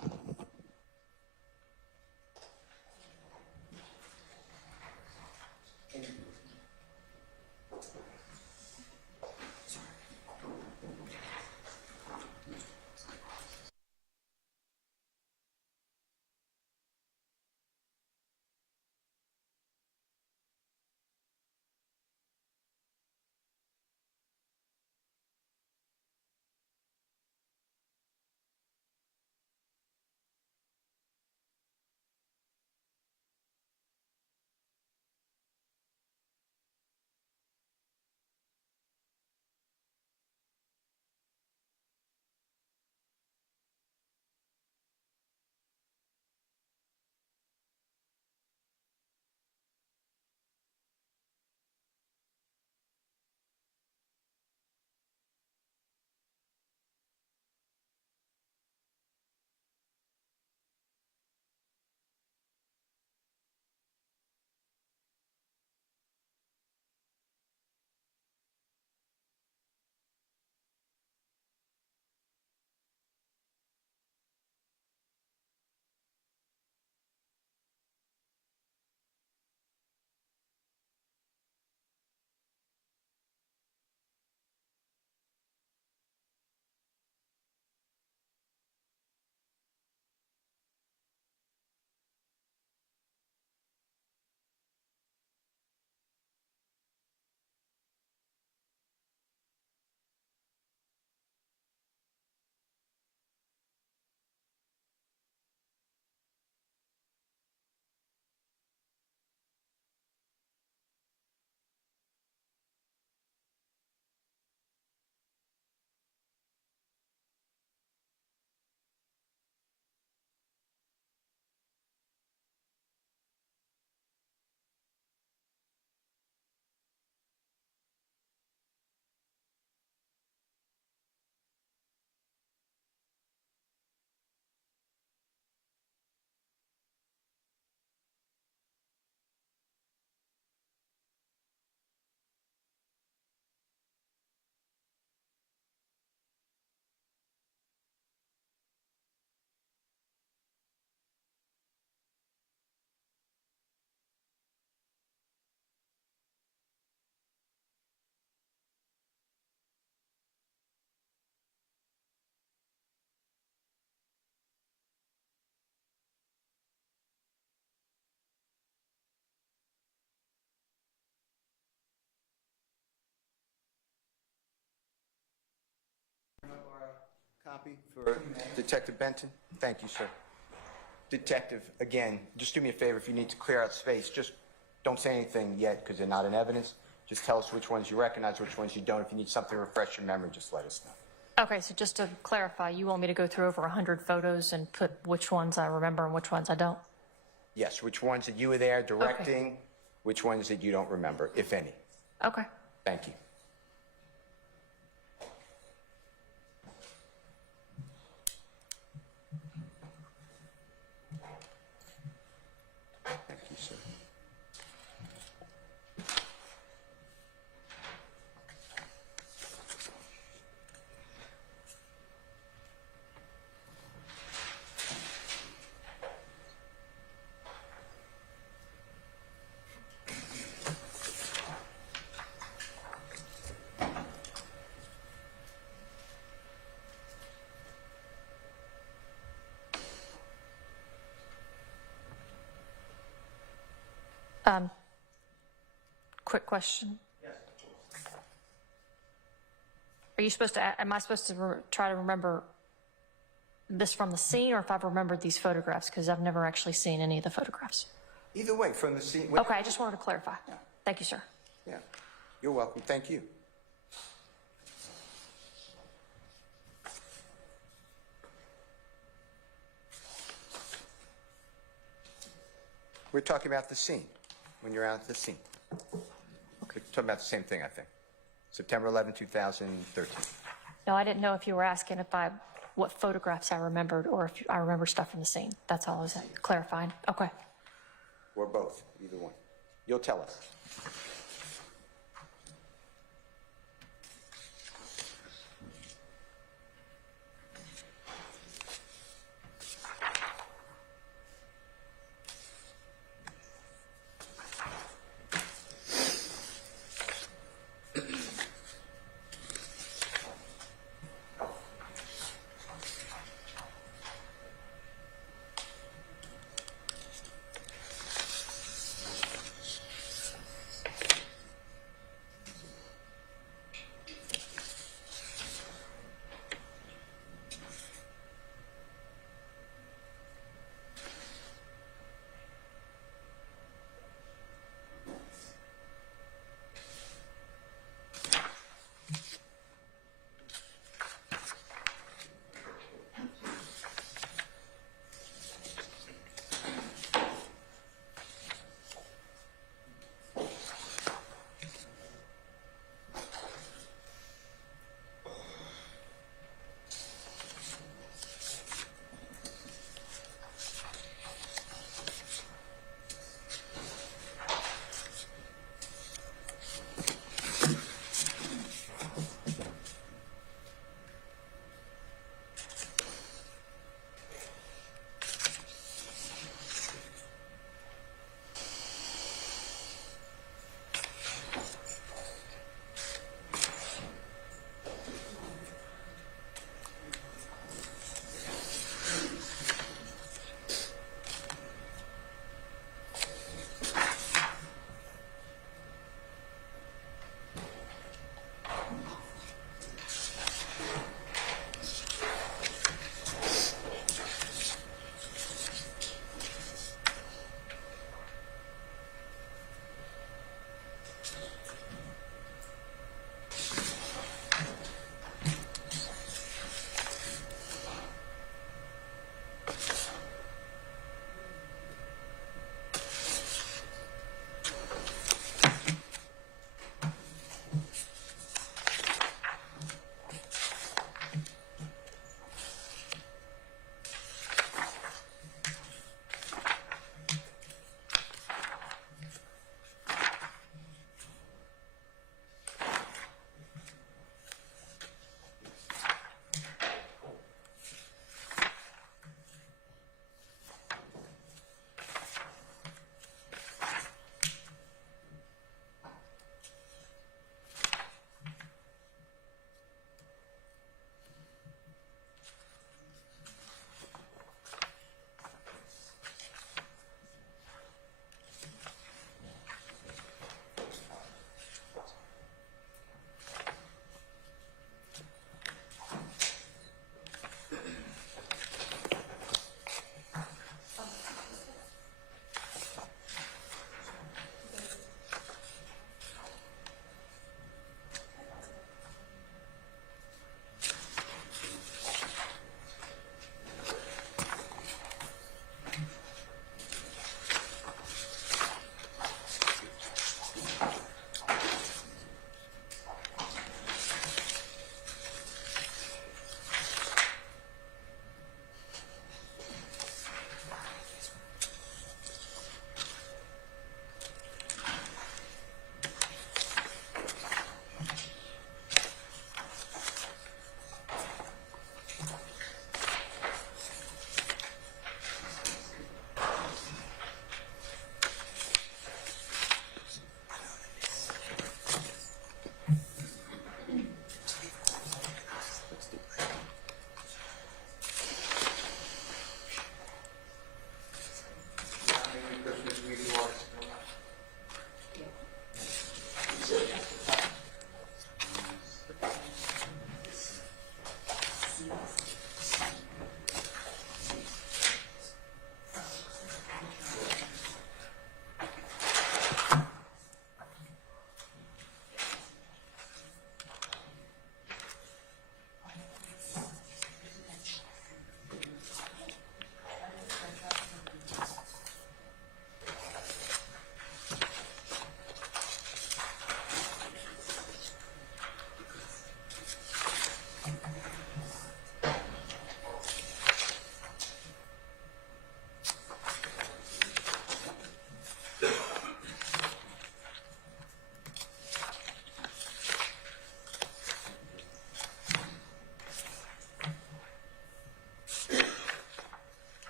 Copy for Detective Benton. Thank you, sir. Detective, again, just do me a favor. If you need to clear out space, just don't say anything yet because they're not in evidence. Just tell us which ones you recognize, which ones you don't. If you need something to refresh your memory, just let us know. Okay, so just to clarify, you want me to go through over 100 photos and put which ones I remember and which ones I don't? Yes, which ones that you were there directing, which ones that you don't remember, if any. Okay. Thank you. Quick question. Are you supposed to, am I supposed to try to remember this from the scene, or if I've remembered these photographs? Because I've never actually seen any of the photographs. Either way, from the scene. Okay, I just wanted to clarify. Thank you, sir. Yeah, you're welcome. Thank you. We're talking about the scene, when you're out at the scene. We're talking about the same thing, I think. September 11, 2013. No, I didn't know if you were asking what photographs I remembered, or if I remember stuff from the scene. That's all I was clarifying. Okay. Or both, either one. You'll tell us.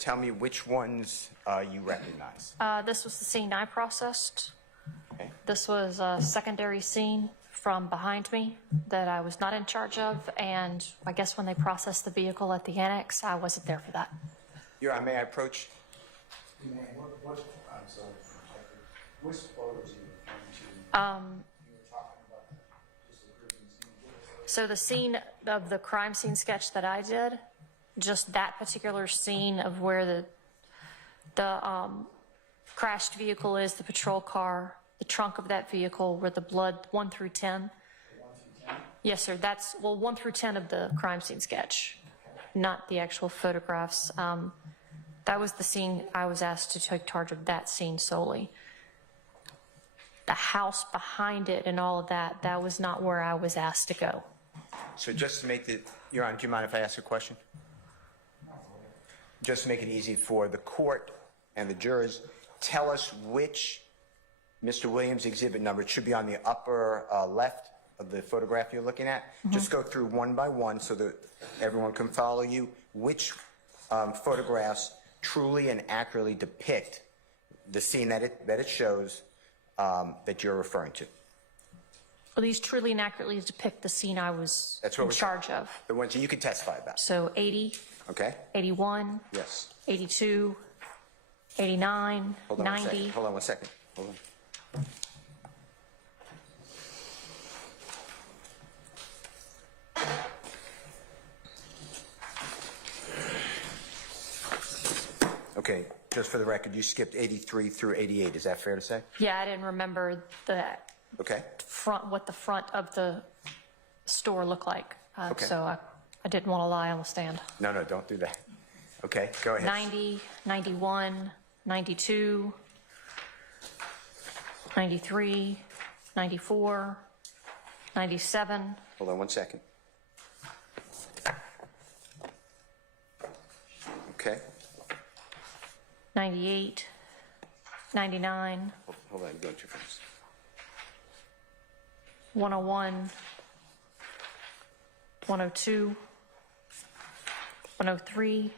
tell me which ones you recognize. This was the scene I processed. Okay. This was a secondary scene from behind me that I was not in charge of, and I guess when they processed the vehicle at the annex, I wasn't there for that. Your Honor, may I approach? I'm sorry. Which photos are you referring to? You were talking about just the prison scene. So the scene of the crime scene sketch that I did, just that particular scene of where the crashed vehicle is, the patrol car, the trunk of that vehicle, where the blood, 1 through 10. 1 through 10? Yes, sir. That's, well, 1 through 10 of the crime scene sketch, not the actual photographs. That was the scene I was asked to take charge of, that scene solely. The house behind it and all of that, that was not where I was asked to go. So just to make the, Your Honor, do you mind if I ask a question? Just to make it easy for the court and the jurors, tell us which Mr. Williams exhibit number. It should be on the upper left of the photograph you're looking at. Just go through one by one so that everyone can follow you. Which photographs truly and accurately depict the scene that it shows that you're referring to? Well, these truly and accurately depict the scene I was That's what in we're charge of. The ones that you can testify about. So 80, Okay? 81, Yes. 82, 89, Hold on 90. 1 second. Hold on 1 second. Hold on. Okay, just for the record, you skipped 83 through 88. Is that fair to say? Yeah, I didn't remember the Okay. front, what the front of the store looked like. Okay. So I didn't want to lie on the stand. No, don't do that. Okay, go ahead. 90, 91, 92, 93, 94, 97, Hold on 1 second. Okay. 98, 99, Hold on, I'm going too fast. 101, 102, 103,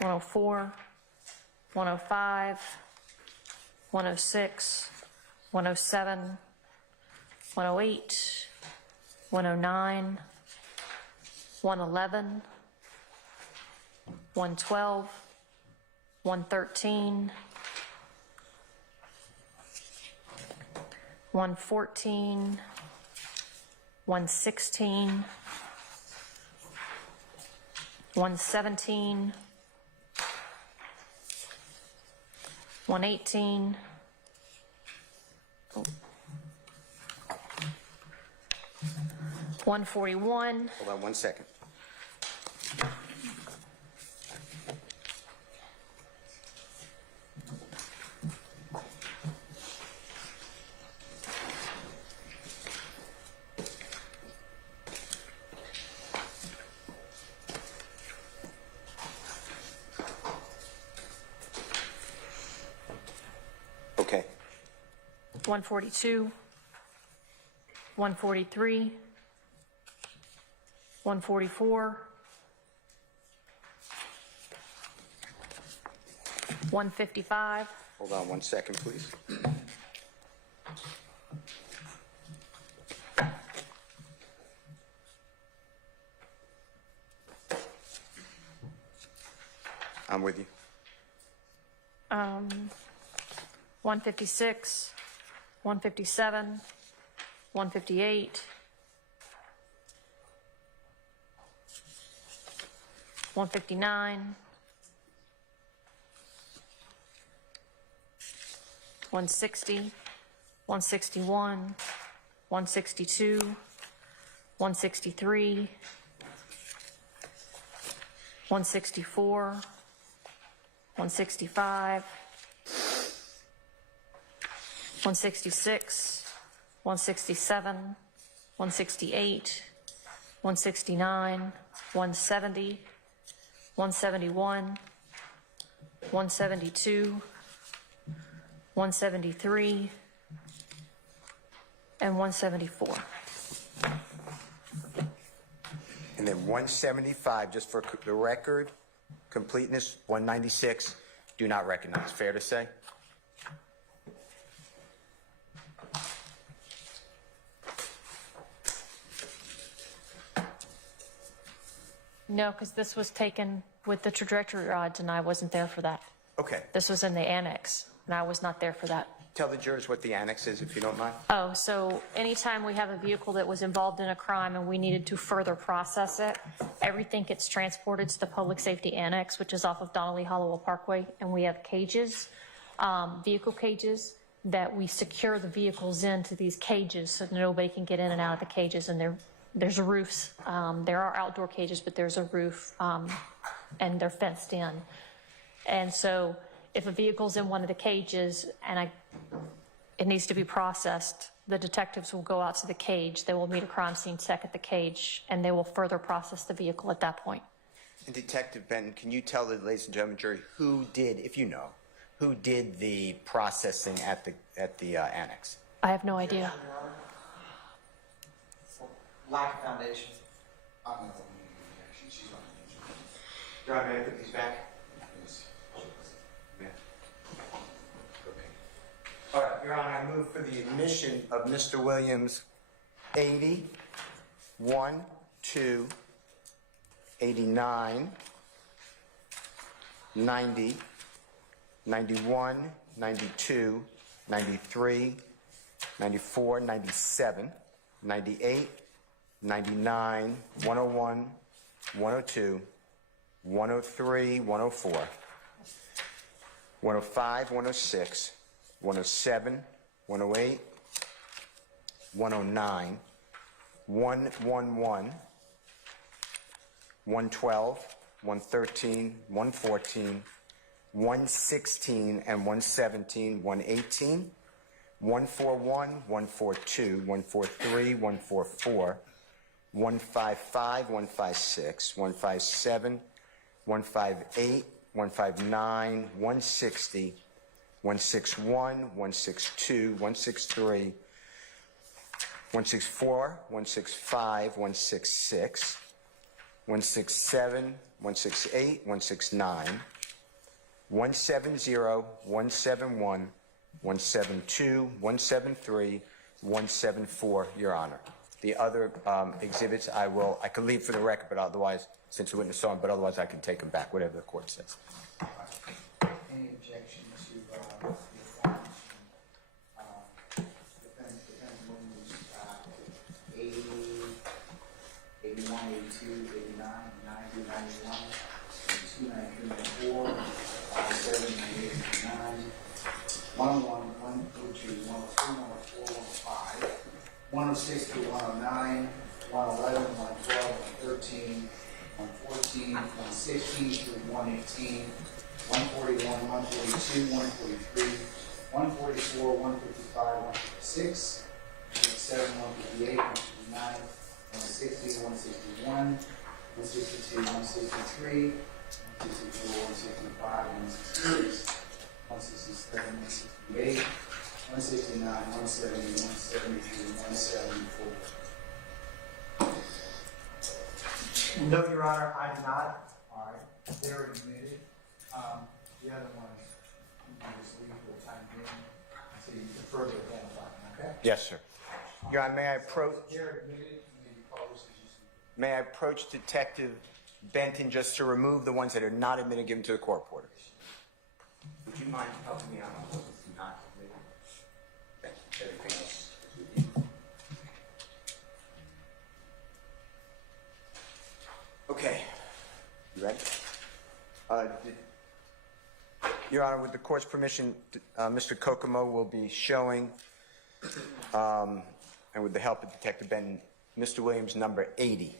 104, 105, 106, 107, 108, 109, 111, 112, 113, 114, 116, 117, 118, 141, Hold on 1 second. Okay. 142, 143, 144, 155, Hold on 1 second, please. I'm with you. 156, 157, 158, 159, 160, 161, 162, 163, 164, 165, 166, 167, 168, 169, 170, 171, 172, 173, and 174. And then 175, just for the record, completeness. 196, do not recognize. Fair to say? No, because this was taken with the trajectory rods, and I wasn't there for that. Okay. This was in the annex, and I was not there for that. Tell the jurors what the annex is, if you don't mind. Oh, so anytime we have a vehicle that was involved in a crime and we needed to further process it, everything gets transported to the Public Safety Annex, which is off of Donnelly Hollowell Parkway, and we have cages, vehicle cages, that we secure the vehicles into these cages so that nobody can get in and out of the cages, and there's roofs. There are outdoor cages, but there's a roof, and they're fenced in. And so if a vehicle's in one of the cages and it needs to be processed, the detectives will go out to the cage. They will meet a crime scene tech at the cage, and they will further process the vehicle at that point. And Detective Benton, can you tell the ladies and gentlemen jury who did, if you know, who did the processing at the annex? I have no idea. Lack of foundation. Your Honor, may I put these back? Yeah. Okay. All right, Your Honor, I move for the admission of Mr. Williams 80, 1, 2, 89, 90, 91, 92, 93, 94, 97, 98, 99, 101, 102, 103, 104, 105, 106, 107, 108, 109, 111, 112, 113, 114, 116 and 117, 118, 141, 142, 143, 144, 155, 156, 157, 158, 159, 160, 161, 162, 163, 164, 165, 166, 167, 168, 169, 170, 171, 172, 173, 174, Your Honor. The other exhibits I could leave for the record, but otherwise, since the witness saw them, but otherwise I can take them back, whatever the court says. Any objection to the forms from defendant Williams, 80, 81, 82, 89, 90, 91, 92, 93, 94, 97, 98, 99, 101, 102, 103, 104, 105, 106 to 109, 111, 112, 113, 114, 116 through 118, 141, 142, 143, 144, 155, 156, 157, 158, 159, 160, 161, 162, 163, 164, 165, 166, 167, 168, 169, 170, 173, 174. No, Your Honor, I did not. All right, they're admitted. The other ones, you can just leave for the time being, so you can further identify them, okay? Yes, sir. Your Honor, may I approach? They're admitted, you may be closed as you see. May I approach Detective Benton just to remove the ones that are not admitted and give them to the court reporter? Would you mind helping me out on those not admitted? Okay, everything else is with you. Okay. You ready? Your Honor, with the court's permission, Mr. Kokomo will be showing, and with the help of Detective Benton, Mr. Williams, number 80.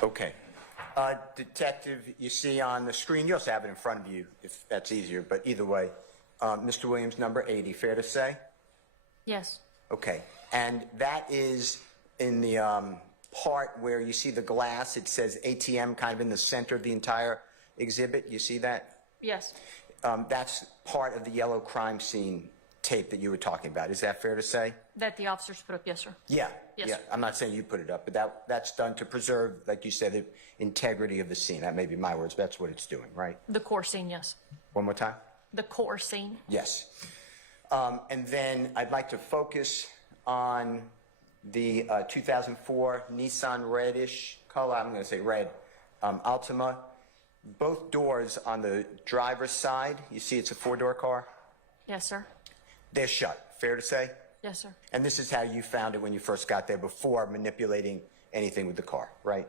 Okay. Detective, you see on the screen, you also have it in front of you if that's easier, but either way, Mr. Williams, number 80, fair to say? Yes. Okay. And that is in the part where you see the glass, it says ATM kind of in the center of the entire exhibit. You see that? Yes. That's part of the yellow crime scene tape that you were talking about. Is that fair to say? That the officers put up, yes, sir. Yeah. Yes, Yeah. sir. I'm not saying you put it up, but that's done to preserve, like you said, the integrity of the scene. That may be my words, but that's what it's doing, right? The core scene, yes. One more time? The core scene. Yes. And then I'd like to focus on the 2004 Nissan reddish color, I'm going to say red, Altima. Both doors on the driver's side, you see it's a four-door car? Yes, sir. They're shut, fair to say? Yes, sir. And this is how you found it when you first got there, before manipulating anything with the car, right?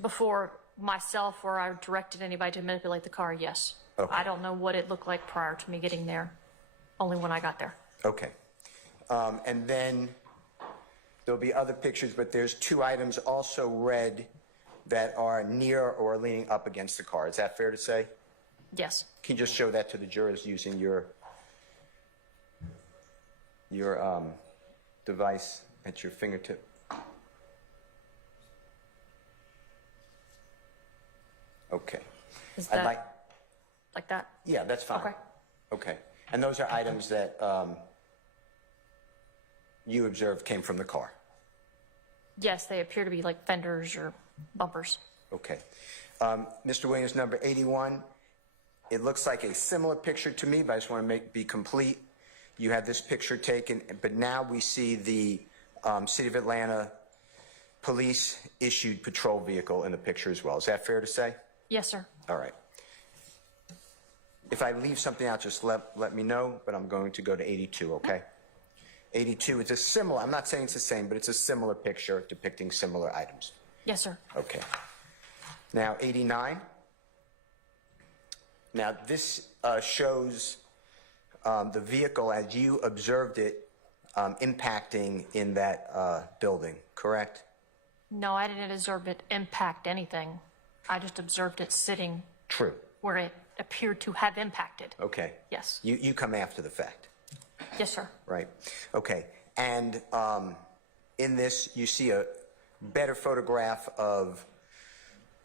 Before myself or I directed anybody to manipulate the car, yes. Okay. I don't know what it looked like prior to me getting there, only when I got there. Okay. And then there'll be other pictures, but there's two items also red that are near or leaning up against the car. Is that fair to say? Yes. Can you just show that to the jurors using your device at your fingertip? Okay. Is I'd that like that? Yeah, that's fine. Okay. Okay. And those are items that you observed came from the car? Yes, they appear to be like fenders or bumpers. Okay. Mr. Williams, number 81, it looks like a similar picture to me, but I just want to be complete. You had this picture taken, but now we see the City of Atlanta police-issued patrol vehicle in the picture as well. Is that fair to say? Yes, sir. All right. If I leave something out, just let me know, but I'm going to go to 82, okay? 82 is a similar, I'm not saying it's the same, but it's a similar picture depicting similar items. Yes, sir. Okay. Now, 89. Now, this shows the vehicle as you observed it impacting in that building, correct? No, I didn't observe it impact anything. I just observed it sitting True. where it appeared to have impacted. Okay. Yes. You come after the fact. Yes, sir. Right. Okay. And in this, you see a better photograph of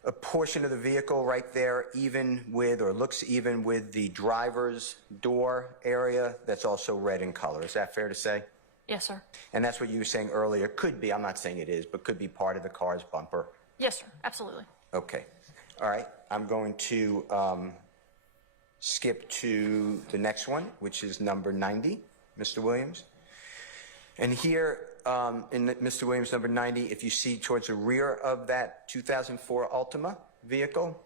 a portion of the vehicle right there, even with, or looks even with the driver's door area that's also red in color. Is that fair to say? Yes, sir. And that's what you were saying earlier. Could be, I'm not saying it is, but could be part of the car's bumper. Yes, sir. Absolutely. Okay. All right. I'm going to skip to the next one, which is number 90, Mr. Williams. And here, in Mr. Williams, number 90, if you see towards the rear of that 2004 Altima vehicle,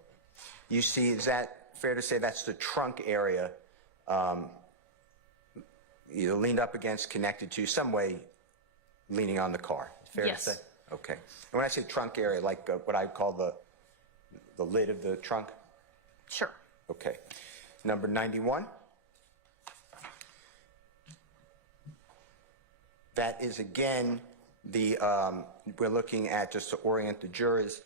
you see, is that fair to say that's the trunk area, either leaned up against, connected to, some way leaning on the car? Fair Yes. to say? Okay. And when I say trunk area, like what I call the lid of the trunk? Sure. Okay. Number 91. That is, again, the, we're looking at, just to orient the jurors,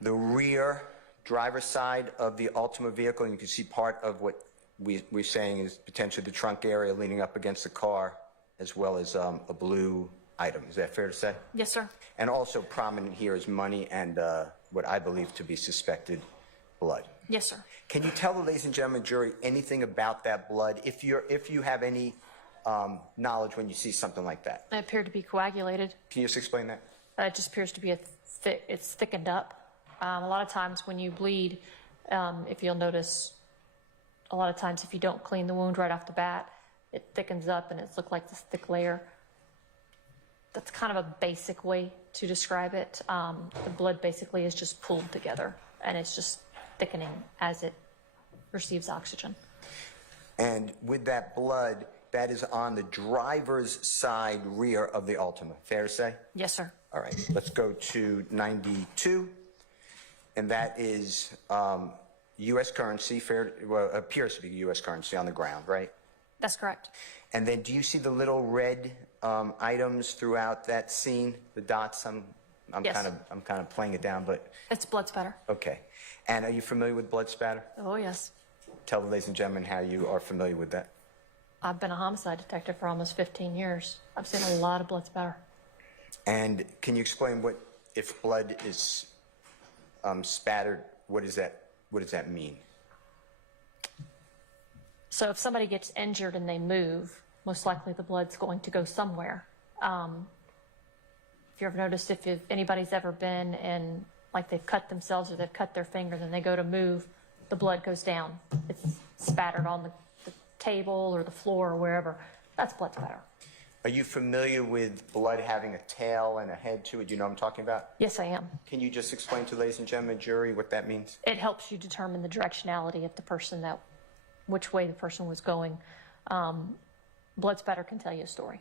the rear driver's side of the Altima vehicle, and you can see part of what we're saying is potentially the trunk area leaning up against the car, as well as a blue item. Is that fair to say? Yes, sir. And also prominent here is money and what I believe to be suspected blood. Yes, sir. Can you tell the ladies and gentlemen jury anything about that blood, if you have any knowledge when you see something like that? It appeared to be coagulated. Can you just explain that? It just appears to be it's thickened up. A lot of times when you bleed, if you'll notice, a lot of times if you don't clean the wound right off the bat, it thickens up and it's looked like this thick layer. That's kind of a basic way to describe it. The blood basically is just pooled together and it's just thickening as it receives oxygen. And with that blood, that is on the driver's side rear of the Altima. Fair to say? Yes, sir. All right, let's go to 92. And that is U.S. currency, well, appears to be U.S. currency on the ground, right? That's correct. And then do you see the little red items throughout that scene, the dots? I'm Yes. kind of playing it down, but It's blood spatter. okay. And are you familiar with blood spatter? Oh, yes. Tell the ladies and gentlemen how you are familiar with that. I've been a homicide detective for almost 15 years. I've seen a lot of blood spatter. And can you explain what if blood is spattered, what does that mean? So if somebody gets injured and they move, most likely the blood's going to go somewhere. If you ever noticed, if anybody's ever been in, like they've cut themselves or they've cut their finger, then they go to move, the blood goes down. It's spattered on the table or the floor or wherever. That's blood spatter. Are you familiar with blood having a tail and a head to it? Do you know what I'm talking about? Yes, I am. Can you just explain to ladies and gentlemen, jury, what that means? It helps you determine the directionality of the person, which way the person was going. Blood spatter can tell you a story.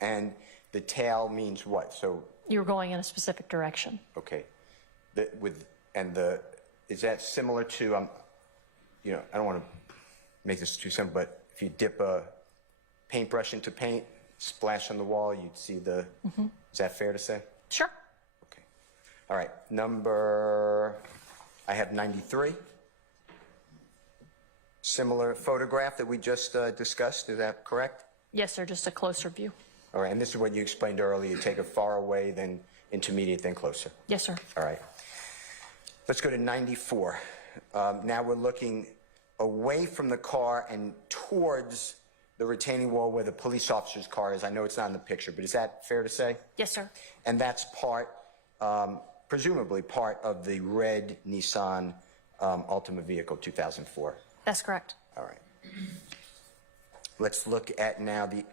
And the tail means what? So, You're going in a specific direction. okay. Is that similar to, I don't want to make this too simple, but if you dip a paintbrush into paint, splash on the wall, you'd see the, is that fair to say? Sure. Okay. All right, I have 93. Similar photograph that we just discussed, is that correct? Yes, sir, just a closer view. All right, and this is what you explained earlier, you take it far away, then intermediate, then closer. Yes, sir. All right. Let's go to 94. Now we're looking away from the car and towards the retaining wall where the police officer's car is. I know it's not in the picture, but is that fair to say? Yes, sir. And that's presumably part of the red Nissan Altima vehicle, 2004. That's correct. All right. Let's look at now the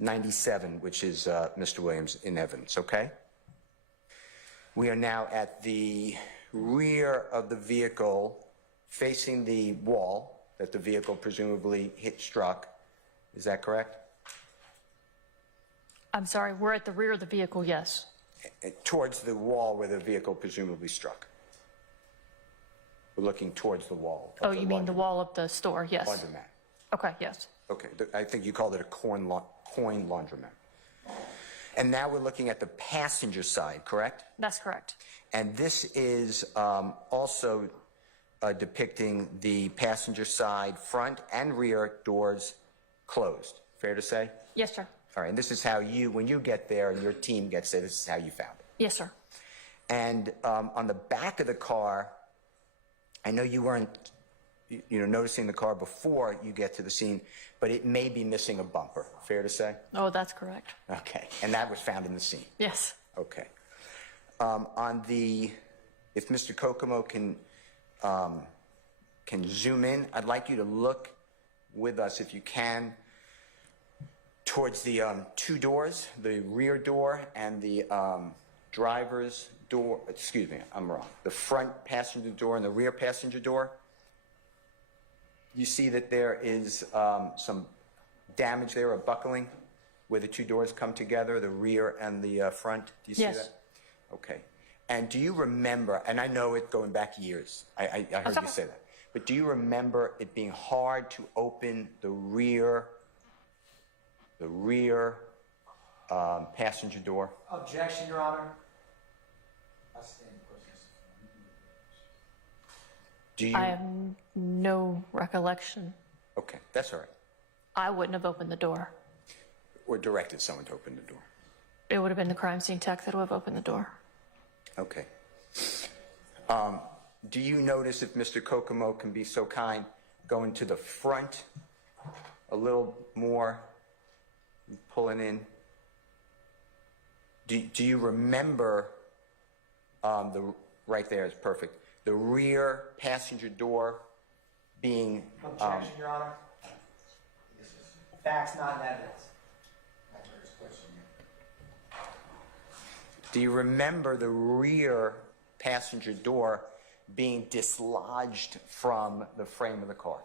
97, which is Mr. Williams in Evans, okay? We are now at the rear of the vehicle facing the wall that the vehicle presumably struck. Is that correct? I'm sorry, we're at the rear of the vehicle, yes. Towards the wall where the vehicle presumably struck. We're looking towards the wall. Oh, you mean the wall of the store, yes. Laundromat. Okay, yes. Okay, I think you called it a coin laundromat. And now we're looking at the passenger side, correct? That's correct. And this is also depicting the passenger side front and rear doors closed. Fair to say? Yes, sir. All right, and this is how when you get there and your team gets there, this is how you found it. Yes, sir. And on the back of the car, I know you weren't noticing the car before you get to the scene, but it may be missing a bumper. Fair to say? Oh, that's correct. Okay, and that was found in the scene. Yes. Okay. If Mr. Kokomo can zoom in, I'd like you to look with us, if you can, towards the two doors, the rear door and the driver's door. Excuse me, I'm wrong. The front passenger door and the rear passenger door. You see that there is some damage there, a buckling, where the two doors come together, the rear and the front. Do you see Yes. that? Okay. And do you remember, and I know it going back years, I heard you say that, but do you remember it being hard to open the rear passenger door? Objection, Your Honor. Do you? I have no recollection. Okay, that's all right. I wouldn't have opened the door. Or directed someone to open the door. It would have been the crime scene tech that would have opened the door. Okay. Do you notice, if Mr. Kokomo can be so kind, going to the front a little more, pulling in? Do you remember right there is perfect, the rear passenger door being... Objection, Your Honor. Facts, not evidence. Do you remember the rear passenger door being dislodged from the frame of the car?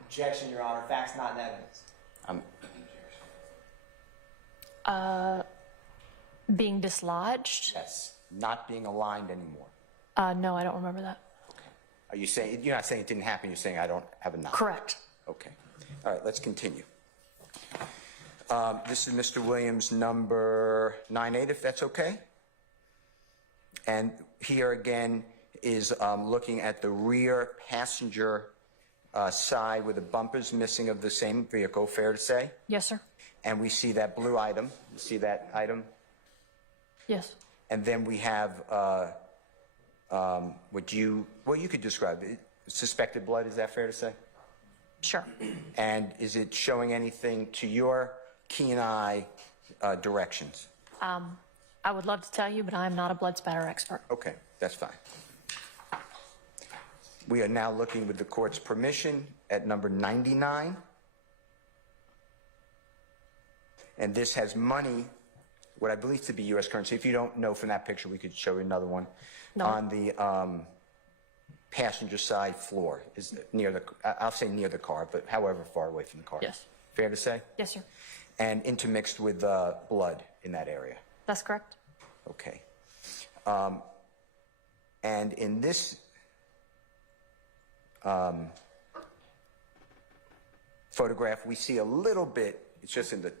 Objection, Your Honor. Facts, not evidence. Being dislodged? Yes, not being aligned anymore. No, I don't remember that. Okay. Are you saying, you're not saying it didn't happen, you're saying I don't have a knowledge? Correct. Okay. All right, let's continue. This is Mr. Williams, number 98, if that's okay. And here again is looking at the rear passenger side with the bumpers missing of the same vehicle, fair to say? Yes, sir. And we see that blue item. You see that item? Yes. And then we have you could describe it. Suspected blood, is that fair to say? Sure. And is it showing anything to your keen eye directions? I would love to tell you, but I'm not a blood spatter expert. Okay, that's fine. We are now looking with the court's permission at number 99. And this has money, what I believe to be U.S. currency. If you don't know from that picture, we could show you another one. No. On the passenger side floor, is near the, I'll say near the car, but however far away from the car. Yes. Fair to say? Yes, sir. And intermixed with blood in that area. That's correct. Okay. And in this photograph, we see a little bit, it's just in the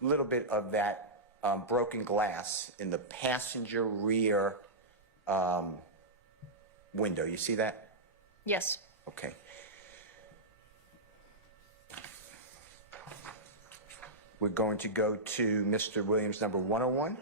little bit of that broken glass in the passenger rear window. You see that? Yes. Okay. We're going to go to Mr. Williams, number 101.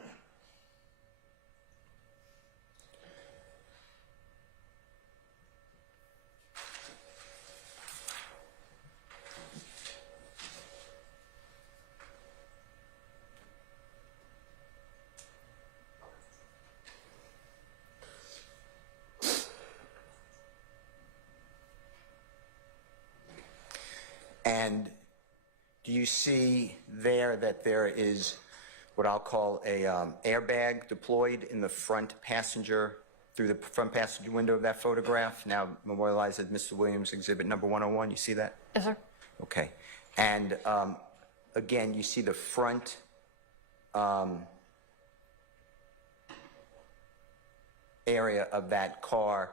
And do you see there that there is what I'll call a airbag deployed in the front passenger, through the front passenger window of that photograph, now memorialized as Mr. Williams exhibit number 101? You see that? Yes, sir. Okay. And again, you see the front area of that car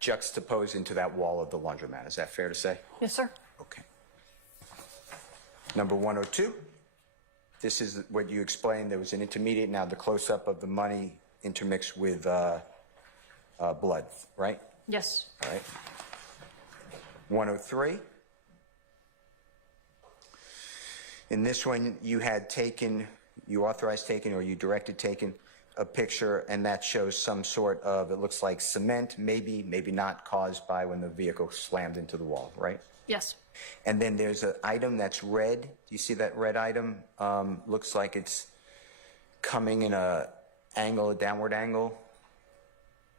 juxtaposed into that wall of the laundromat. Is that fair to say? Yes, sir. Okay. Number 102. This is what you explained. There was an intermediate, now the close-up of the money intermixed with blood, right? Yes. All right. 103. In this one, you had taken, you authorized taking, or you directed taking a picture, and that shows some sort of, it looks like cement, maybe, maybe not, caused by when the vehicle slammed into the wall, right? Yes. And then there's an item that's red. Do you see that red item? Looks like it's coming in a angle, a downward angle.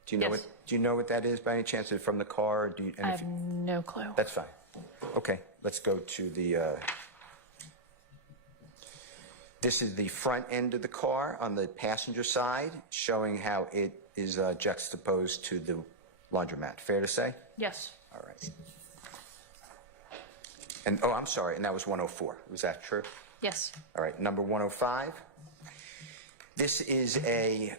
Do you know Yes. what? Do you know what that is by any chance? Is it from the car? Do you, and I if have no clue. that's fine. Okay, let's go to the. This is the front end of the car on the passenger side, showing how it is juxtaposed to the laundromat. Fair to say? Yes. All right. And, oh, I'm sorry, and that was 104. Was that true? Yes. All right, number 105. This is a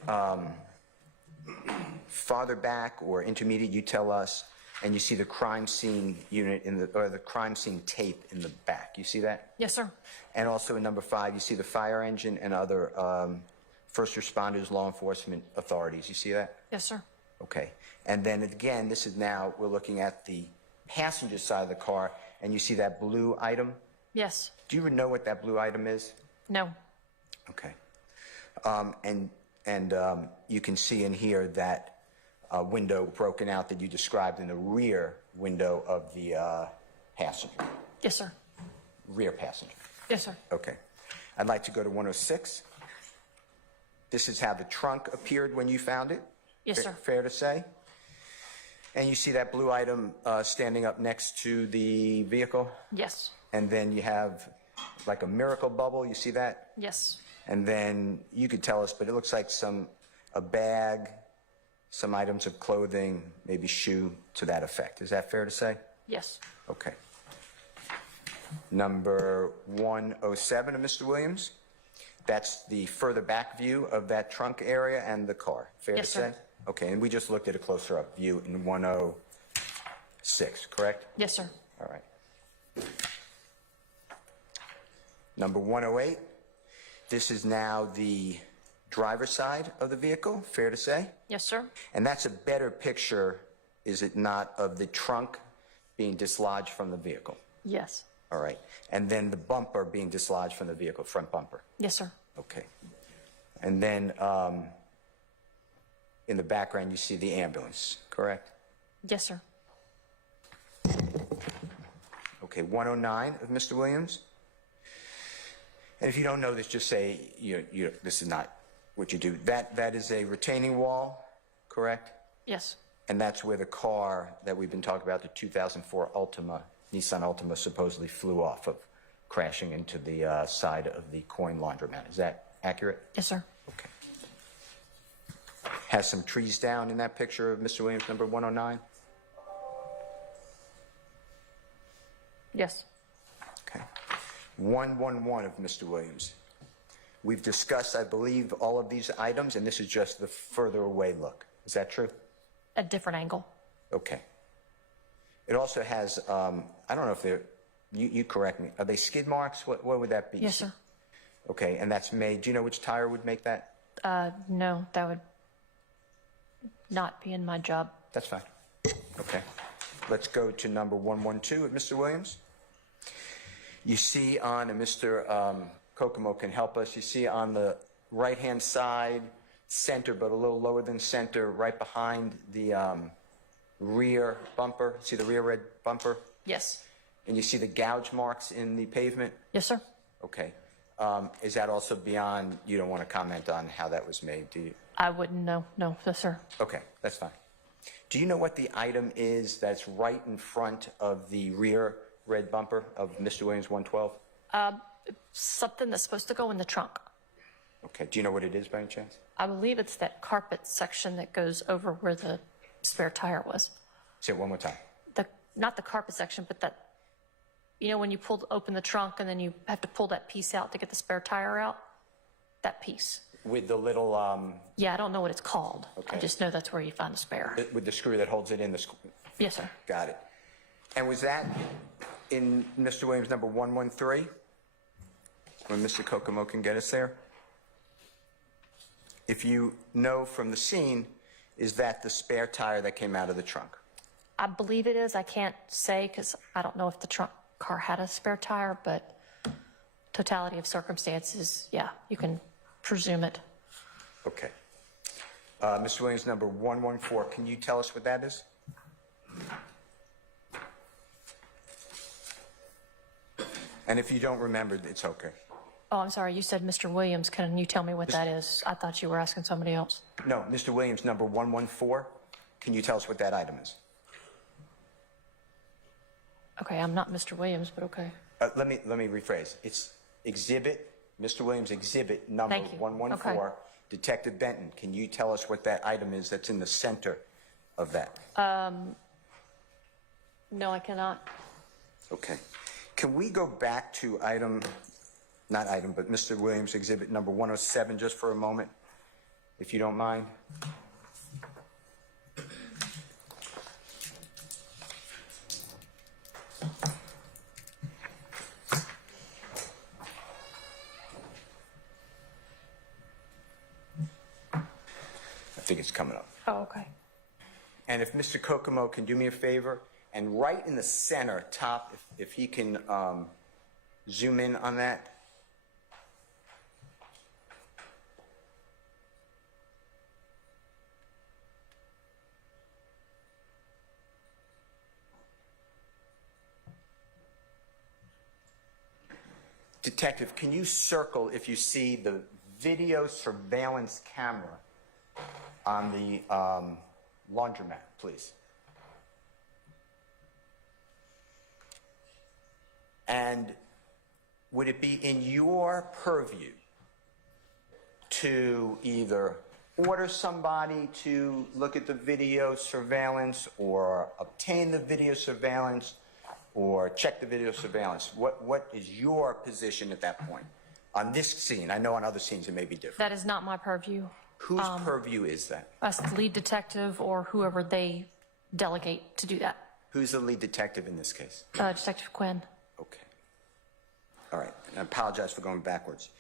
farther back or intermediate, you tell us, and you see the crime scene unit in the, or the crime scene tape in the back. You see that? Yes, sir. And also in number 5, you see the fire engine and other first responders, law enforcement authorities. You see that? Yes, sir. Okay. And then again, this is now, we're looking at the passenger side of the car, and you see that blue item? Yes. Do you know what that blue item is? No. Okay. And you can see in here that window broken out that you described in the rear window of the passenger, Yes, sir. rear passenger. Yes, sir. Okay. I'd like to go to 106. This is how the trunk appeared when you found it? Yes, sir. Fair to say? And you see that blue item standing up next to the vehicle? Yes. And then you have like a miracle bubble, you see that? Yes. And then you could tell us, but it looks like a bag, some items of clothing, maybe shoe, to that effect. Is that fair to say? Yes. Okay. Number 107 of Mr. Williams. That's the further back view of that trunk area and the car. Fair Yes, to sir. say? Okay, and we just looked at a closer up view in 106, correct? Yes, sir. All right. Number 108. This is now the driver's side of the vehicle, fair to say? Yes, sir. And that's a better picture, is it not, of the trunk being dislodged from the vehicle? Yes. All right. And then the bumper being dislodged from the vehicle, front bumper. Yes, sir. Okay. And then in the background, you see the ambulance, correct? Yes, sir. Okay, 109 of Mr. Williams. And if you don't know this, just say this is not what you do. That is a retaining wall, correct? Yes. And that's where the car that we've been talking about, the 2004 Nissan Altima, supposedly flew off of, crashing into the side of the coin laundromat. Is that accurate? Yes, sir. Okay. Has some trees down in that picture of Mr. Williams, number 109? Yes. Okay. 111 of Mr. Williams. We've discussed, I believe, all of these items, and this is just the further away look. Is that true? A different angle. Okay. It also has, I don't know if they're, you correct me, are they skid marks? What would that be? Yes, sir. Okay, and that's made, do you know which tire would make that? No, that would not be in my job. That's fine. Okay. Let's go to number 112 of Mr. Williams. You see on, and Mr. Kokomo can help us, you see on the right-hand side, center, but a little lower than center, right behind the rear bumper. See the rear red bumper? Yes. And you see the gouge marks in the pavement? Yes, sir. Okay. Is that also beyond, you don't want to comment on how that was made, do you? I wouldn't know. No, yes, sir. Okay, that's fine. Do you know what the item is that's right in front of the rear red bumper of Mr. Williams 112? Something that's supposed to go in the trunk. Okay, do you know what it is by any chance? I believe it's that carpet section that goes over where the spare tire was. Say it one more time. Not the carpet section, but that, when you open the trunk and then you have to pull that piece out to get the spare tire out? That piece. With the little... Yeah, I don't know what it's called. Okay. I just know that's where you find the spare. With the screw that holds it in the... Yes, sir. Got it. And was that in Mr. Williams number 113? When Mr. Kokomo can get us there? If you know from the scene, is that the spare tire that came out of the trunk? I believe it is. I can't say because I don't know if the trunk car had a spare tire, but totality of circumstances, yeah, you can presume it. Okay. Mr. Williams, number 114, can you tell us what that is? And if you don't remember, it's okay. Oh, I'm sorry. You said Mr. Williams. Can you tell me what that is? I thought you were asking somebody else. No, Mr. Williams, number 114, can you tell us what that item is? Okay, I'm not Mr. Williams, but okay. Let me rephrase. It's exhibit, Mr. Williams exhibit number Thank you. 114. Okay. Detective Benton, can you tell us what that item is that's in the center of that? No, I cannot. Okay. Can we go back to but Mr. Williams exhibit number 107 just for a moment, if you don't mind? I think it's coming up. Oh, okay. And if Mr. Kokomo can do me a favor, and right in the center, top, if he can zoom in on that. Detective, can you circle if you see the video surveillance camera on the laundromat, please? And would it be in your purview to either order somebody to look at the video surveillance or obtain the video surveillance or check the video surveillance? What is your position at that point on this scene? I know on other scenes it may be different. That is not my purview. Whose purview is that? Us, the lead detective or whoever they delegate to do that. Who's the lead detective in this case? Detective Quinn. Okay. All right. I apologize for going backwards.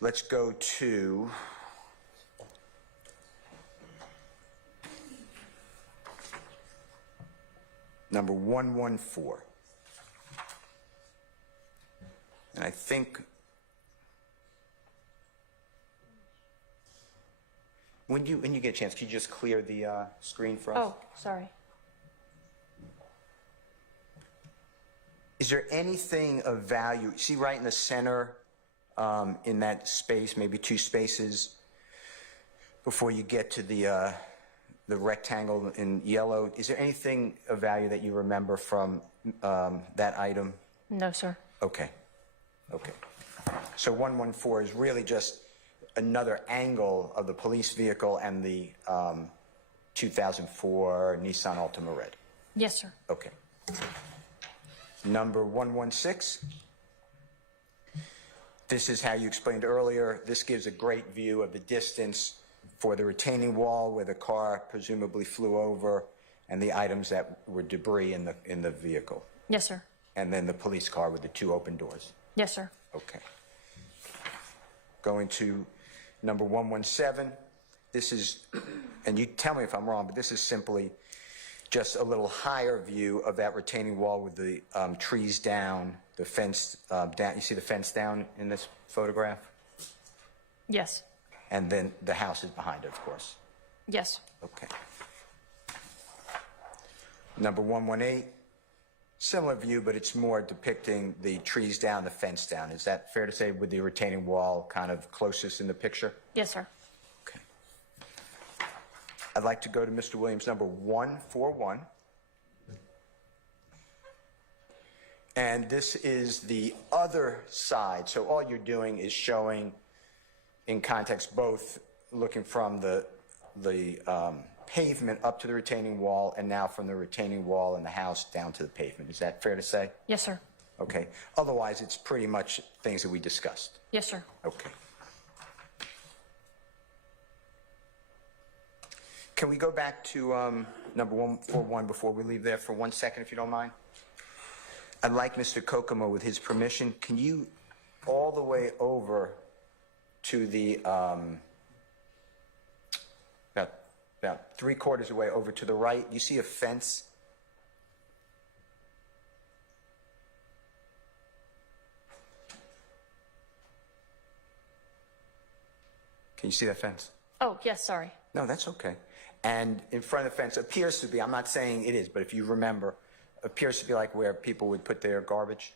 Let's go to number 114. And I think When you get a chance, can you just clear the screen for us? Oh, sorry. Is there anything of value, see right in the center, in that space, maybe two spaces, before you get to the rectangle in yellow, is there anything of value that you remember from that item? No, sir. Okay. Okay. So 114 is really just another angle of the police vehicle and the 2004 Nissan Altima Red. Yes, sir. Okay. Number 116. This is how you explained earlier. This gives a great view of the distance for the retaining wall where the car presumably flew over and the items that were debris in the vehicle. Yes, sir. And then the police car with the two open doors. Yes, sir. Okay. Going to number 117. This is, and you tell me if I'm wrong, but this is simply just a little higher view of that retaining wall with the trees down, the fence down. You see the fence down in this photograph? Yes. And then the house is behind it, of course. Yes. Okay. Number 118. Similar view, but it's more depicting the trees down, the fence down. Is that fair to say, with the retaining wall kind of closest in the picture? Yes, sir. Okay. I'd like to go to Mr. Williams, number 141. And this is the other side. So all you're doing is showing in context both looking from the pavement up to the retaining wall and now from the retaining wall in the house down to the pavement. Is that fair to say? Yes, sir. Okay. Otherwise, it's pretty much things that we discussed. Yes, sir. Okay. Can we go back to number 141 before we leave there for 1 second, if you don't mind? I'd like Mr. Kokomo, with his permission, can you all the way over to the, about 3/4 away over to the right, you see a fence? Can you see that fence? Oh, yes, sorry. No, that's okay. And in front of the fence appears to be, I'm not saying it is, but if you remember, appears to be like where people would put their garbage.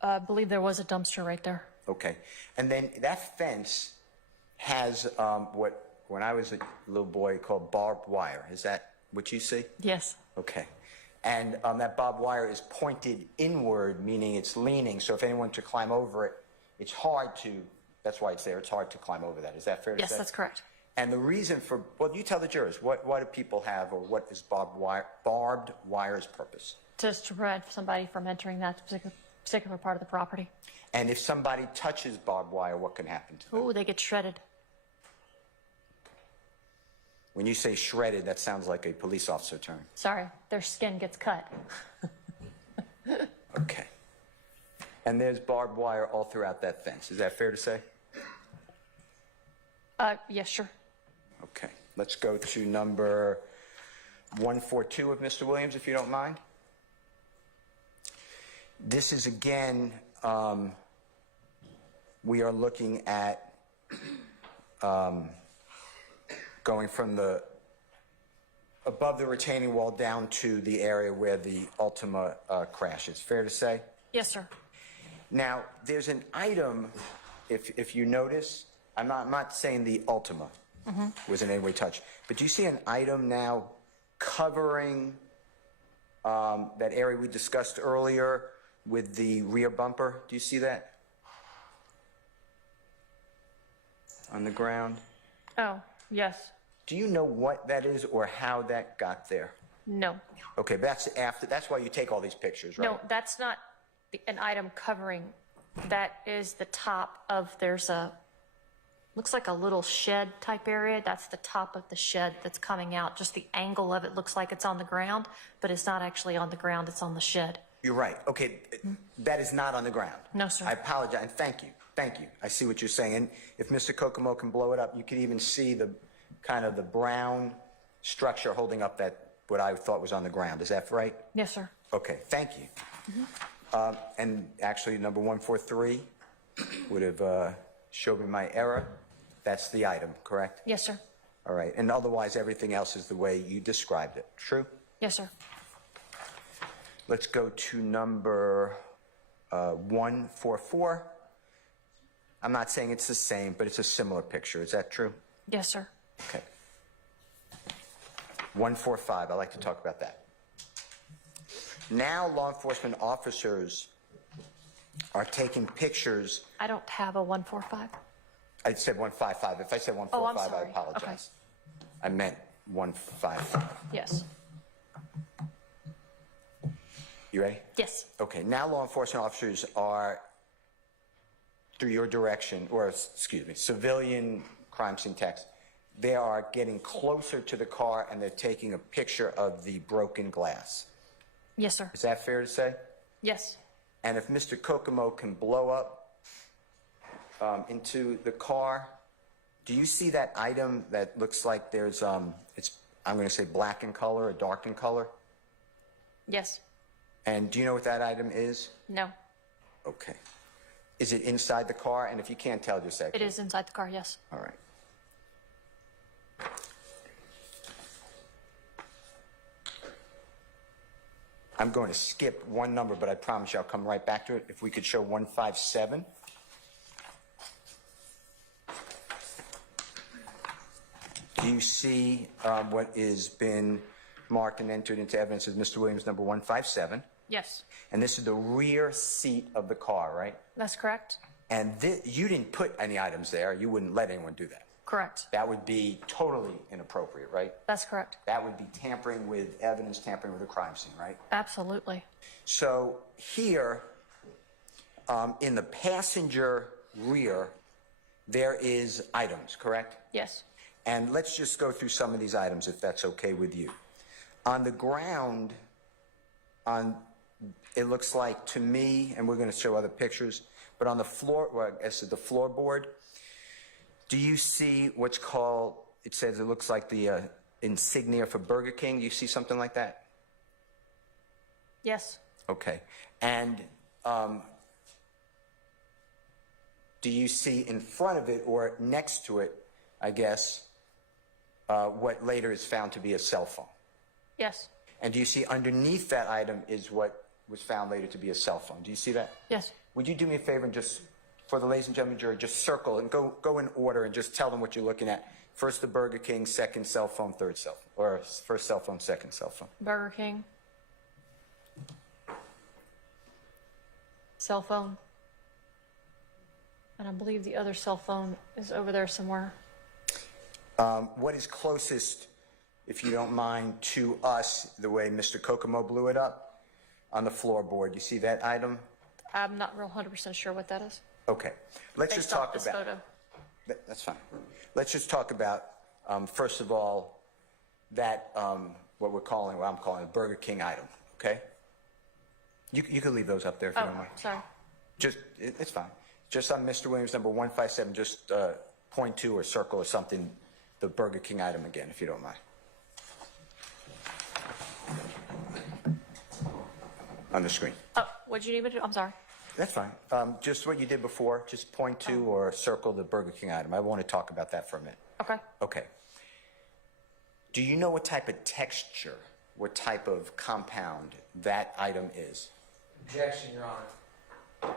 I believe there was a dumpster right there. Okay. And then that fence has what, when I was a little boy, called barbed wire. Is that what you see? Yes. Okay. And that barbed wire is pointed inward, meaning it's leaning. So if anyone to climb over it, it's hard to, that's why it's there, it's hard to climb over that. Is that fair to say? Yes, that's correct. And the reason for, well, you tell the jurors, what do people have, or what is barbed wire's purpose? Just to prevent somebody from entering that particular part of the property. And if somebody touches barbed wire, what can happen to them? Oh, they get shredded. When you say shredded, that sounds like a police officer term. Sorry, their skin gets cut. Okay. And there's barbed wire all throughout that fence. Is that fair to say? Yes, sure. Okay. Let's go to number 142 of Mr. Williams, if you don't mind. This is, again, we are looking at going from the above the retaining wall down to the area where the Altima crashes. Fair to say? Yes, sir. Now, there's an item, if you notice, I'm not saying the Altima was in any way touched, but do you see an item now covering that area we discussed earlier with the rear bumper? Do you see that on the ground? Oh, yes. Do you know what that is or how that got there? No. Okay, but that's why you take all these pictures, right? No, that's not an item covering. That is the top of, looks like a little shed type area. That's the top of the shed that's coming out. Just the angle of it looks like it's on the ground, but it's not actually on the ground. It's on the shed. You're right. Okay, that is not on the ground. No, sir. I apologize, and thank you. Thank you. I see what you're saying. And if Mr. Kokomo can blow it up, you could even see the kind of the brown structure holding up that what I thought was on the ground. Is that right? Yes, sir. Okay, thank you. And actually, number 143 would have showed me my error. That's the item, correct? Yes, sir. All right, and otherwise everything else is the way you described it, true? Yes, sir. Let's go to number 144. I'm not saying it's the same, but it's a similar picture. Is that true? Yes, sir. Okay. 145, I'd like to talk about that. Now law enforcement officers are taking pictures. I don't have a 145. I said 155. If I said 145, Oh, I'm sorry. I apologize. I meant 155. Yes. You ready? Yes. Okay, now law enforcement officers are, through your direction, or excuse me, civilian crime scene techs, they are getting closer to the car and they're taking a picture of the broken glass. Yes, sir. Is that fair to say? Yes. And if Mr. Kokomo can blow up into the car, do you see that item that looks like there's, it's, I'm going to say black in color or dark in color? Yes. And do you know what that item is? No. Okay. Is it inside the car? And if you can't tell, just say. It is inside the car, yes. All right. I'm going to skip one number, but I promise you I'll come right back to it. If we could show 157. Do you see what is been marked and entered into evidence as Mr. Williams number 157? Yes. And this is the rear seat of the car, right? That's correct. And you didn't put any items there. You wouldn't let anyone do that. Correct. That would be totally inappropriate, right? That's correct. That would be tampering with evidence, tampering with a crime scene, right? Absolutely. So here, in the passenger rear, there is items, correct? Yes. And let's just go through some of these items, if that's okay with you. On the ground, it looks like to me, and we're going to show other pictures, but on the floor, well, I guess the floorboard, do you see what's called, it says it looks like the insignia for Burger King. Do you see something like that? Yes. Okay. And do you see in front of it or next to it, I guess, what later is found to be a cell phone? Yes. And do you see underneath that item is what was found later to be a cell phone? Do you see that? Yes. Would you do me a favor and just, for the ladies and gentlemen jury, just circle and go in order and just tell them what you're looking at. First the Burger King, second cell phone, third cell phone, or first cell phone, second cell phone. Burger King. Cell phone. And I believe the other cell phone is over there somewhere. What is closest, if you don't mind, to us, the way Mr. Kokomo blew it up on the floorboard? You see that item? I'm not real 100% sure what that is. Okay. Let's just Based off talk this about. photo. That's fine. Let's just talk about, first of all, that what I'm calling a Burger King item. Okay. You can leave those up there if you Oh, don't mind. sorry. Just it's fine. Just on Mr. Williams number 157, just point to or circle or something the Burger King item again, if you don't mind. On the screen. Oh, what did you need me to do? I'm sorry. That's fine. Just what you did before, just point to or circle the Burger King item. I want to talk about that for a minute. Okay. Okay. Do you know what type of texture, what type of compound that item is? Objection, Your Honor.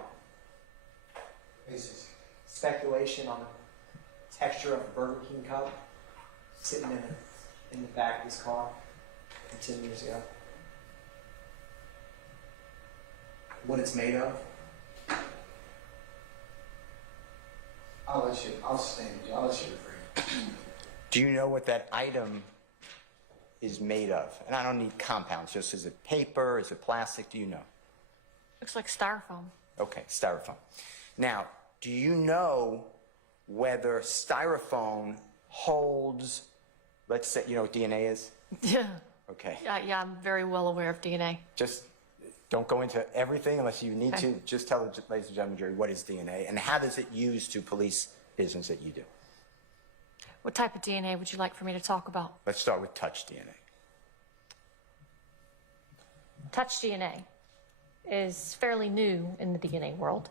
This is speculation on the texture of the Burger King cup sitting in the back of his car from 10 years ago. What it's made of. I'll let you refer. Do you know what that item is made of? And I don't need compounds, just is it paper, is it plastic, do you know? Looks like styrofoam. Okay, styrofoam. Now, do you know whether styrofoam holds, let's say, you know what DNA is? Yeah. Okay. Yeah, I'm very well aware of DNA. Just don't go into everything unless you need Okay. to. Just tell the ladies and gentlemen jury what is DNA and how does it use to police business that you do? What type of DNA would you like for me to talk about? Let's start with touch DNA. Touch DNA is fairly new in the DNA world.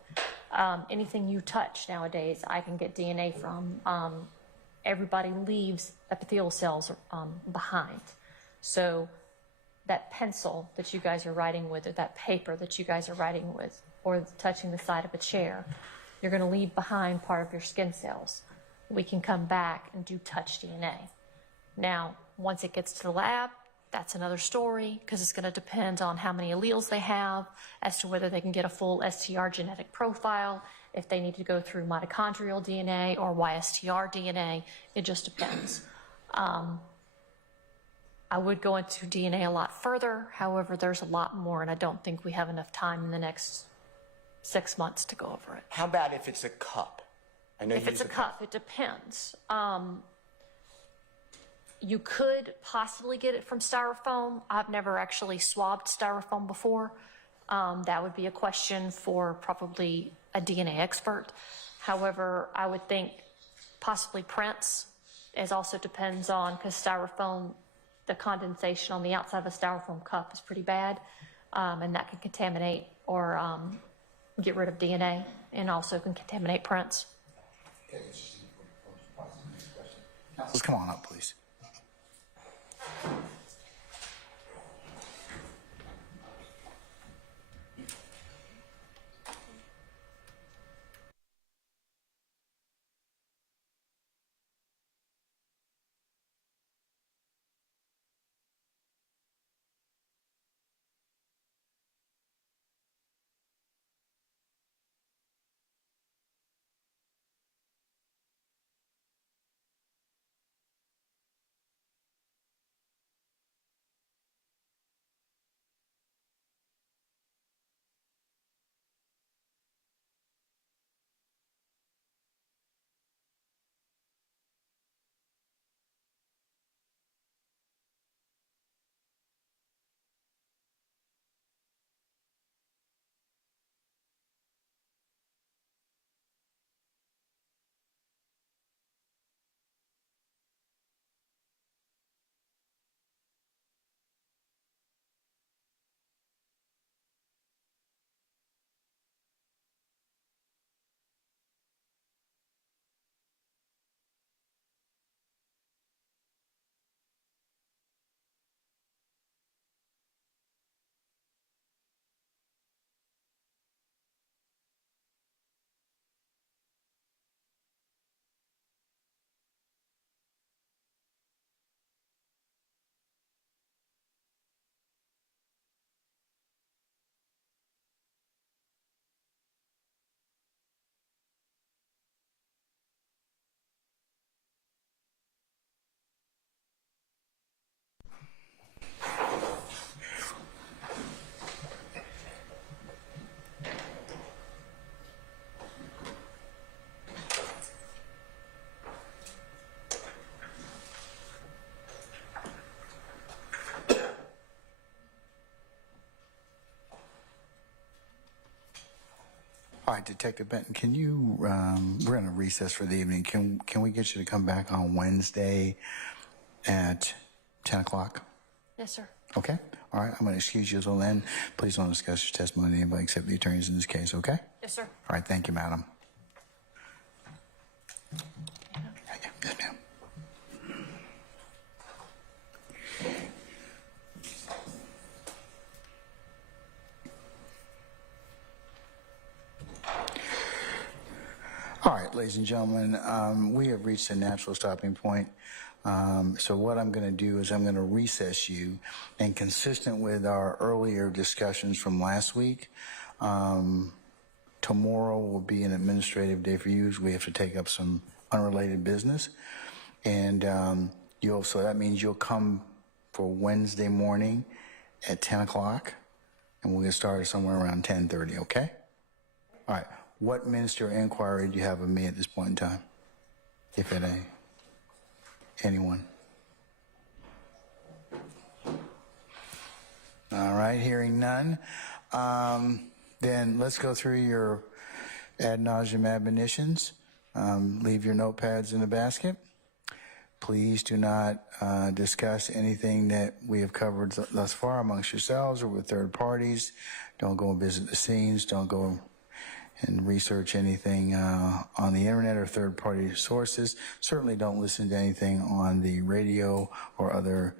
Anything you touch nowadays, I can get DNA from. everybody leaves epithelial cells behind. So that pencil that you guys are writing with, or that paper that you guys are writing with, or touching the side of a chair, you're going to leave behind part of your skin cells. We can come back and do touch DNA. Now, once it gets to the lab, that's another story, because it's going to depend on how many alleles they have, as to whether they can get a full STR genetic profile, if they need to go through mitochondrial DNA or YSTR DNA. It just depends. I would go into DNA a lot further. However, there's a lot more, and I don't think we have enough time in the next 6 months to go over it. How about if it's a cup? I know If you it's a use cup, it depends. You could possibly get it from styrofoam. I've never actually swabbed styrofoam before. That would be a question for probably a DNA expert. However, I would think possibly prints. It also depends on, because styrofoam, the condensation on the outside of a styrofoam cup is pretty bad, and that can contaminate or get rid of DNA, and also can contaminate prints. Let's come on up, please. All right, Detective Benton, can you, we're going to recess for the evening. Can we get you to come back on Wednesday at 10 o'clock? Yes, sir. Okay? All right, I'm going to excuse you until then. Please don't discuss your testimony with anybody except the attorneys in this case, okay? Yes, sir. All right, thank you, madam. Yes, ma'am. All right, ladies and gentlemen, we have reached a natural stopping point. So what I'm going to do is I'm going to recess you, and consistent with our earlier discussions from last week, tomorrow will be an administrative day for you. We have to take up some unrelated business, and so that means you'll come for Wednesday morning at 10 o'clock, and we'll get started somewhere around 10:30. Okay? All right. What ministerial inquiry do you have of me at this point in time, if at anyone? All right, hearing none. Then let's go through your ad nauseum admonitions. Leave your notepads in the basket. Please do not discuss anything that we have covered thus far amongst yourselves or with third parties. Don't go and visit the scenes. Don't go and research anything on the internet or third-party sources. Certainly don't listen to anything on the radio or other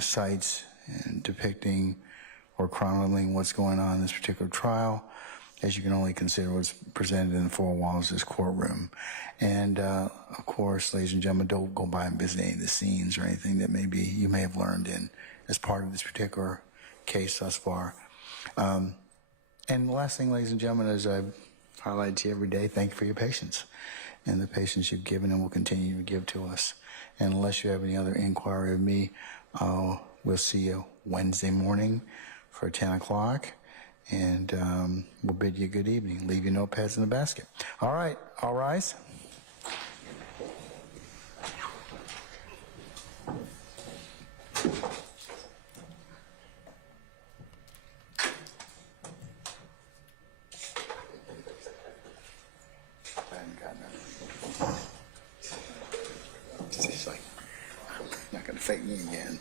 sites depicting or chronicling what's going on in this particular trial, as you can only consider what's presented in the four walls of this courtroom. And of course, ladies and gentlemen, don't go by and visit any of the scenes or anything that you may have learned as part of this particular case thus far. And the last thing, ladies and gentlemen, as I've highlighted to you every day, thank you for your patience and the patience you've given and will continue to give to us. And unless you have any other inquiry of me, we'll see you Wednesday morning for 10 o'clock. And we'll bid you good evening. Leave your notepads in the basket. All right, all rise. It's like, I'm not going to fake me again.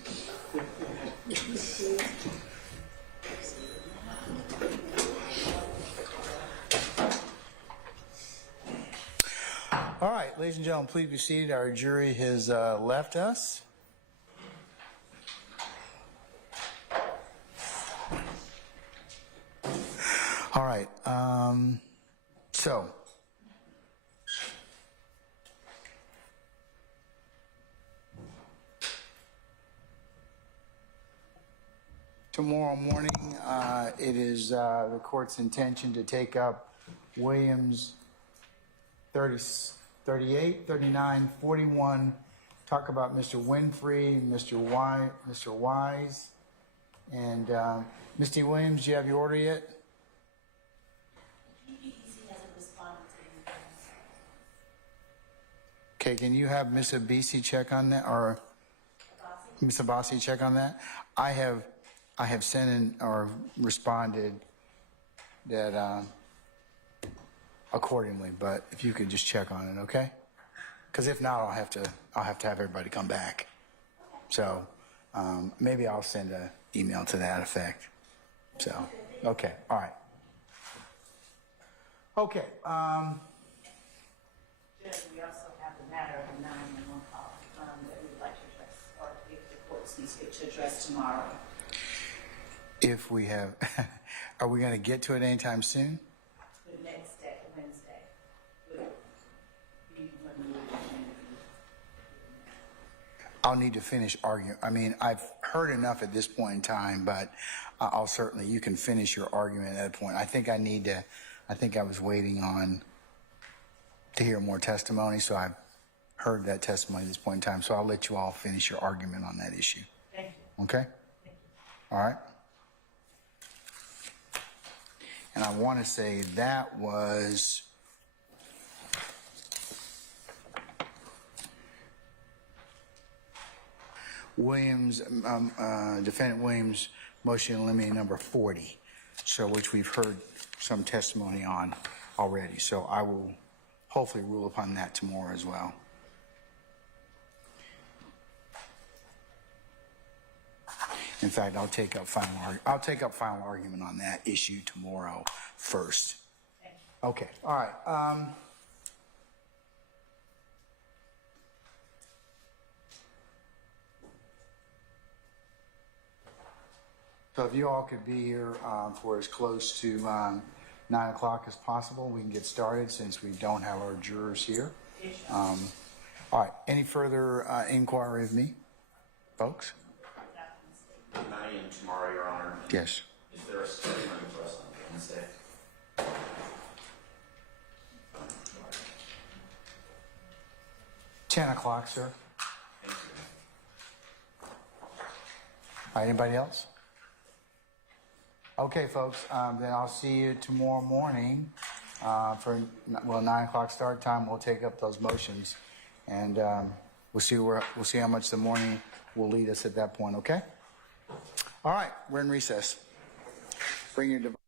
All right, ladies and gentlemen, please be seated. Our jury has left us. All right, so tomorrow morning, it is the court's intention to take up Williams 38, 39, 41, talk about Mr. Winfrey, Mr. Wise, and Mr. Williams, do you have your order yet? Okay, can you have Ms. Abisi check on that, or Ms. Abasi check on that? I have sent in or responded that accordingly, but if you could just check on it, okay? Because if not, I'll have to have everybody come back. So maybe I'll send an email to that effect. So, okay, all right. Okay. Judge, we also have the matter of the 911 call that we would like to address, or if the court sees fit to address tomorrow. If we have, are we going to get to it anytime soon? The next day, Wednesday, would be when we would begin. I'll need to finish arguing. I mean, I've heard enough at this point in time, but I'll certainly, you can finish your argument at that point. I think I was waiting to hear more testimony, so I've heard that testimony at this point in time, so I'll let you all finish your argument on that issue. Thank you. Okay? Thank you. All right. And I want to say that was Williams, Defendant Williams' motion in limine number 40, so which we've heard some testimony on already. So I will hopefully rule upon that tomorrow as well. In fact, I'll take up final argument on that issue tomorrow first. Okay. All right. So if you all could be here for as close to 9 o'clock as possible, we can get started since we don't have our jurors here. All right. Any further inquiry of me, folks? 9 a.m. tomorrow, Your Honor. Yes. Is there a study room for us on Wednesday? 10 o'clock, sir. Thank you. All right, anybody else? Okay, folks, then I'll see you tomorrow morning for 9 o'clock start time. We'll take up those motions, and we'll see how much the morning will lead us at that point. Okay. All right, we're in recess. Bring your device.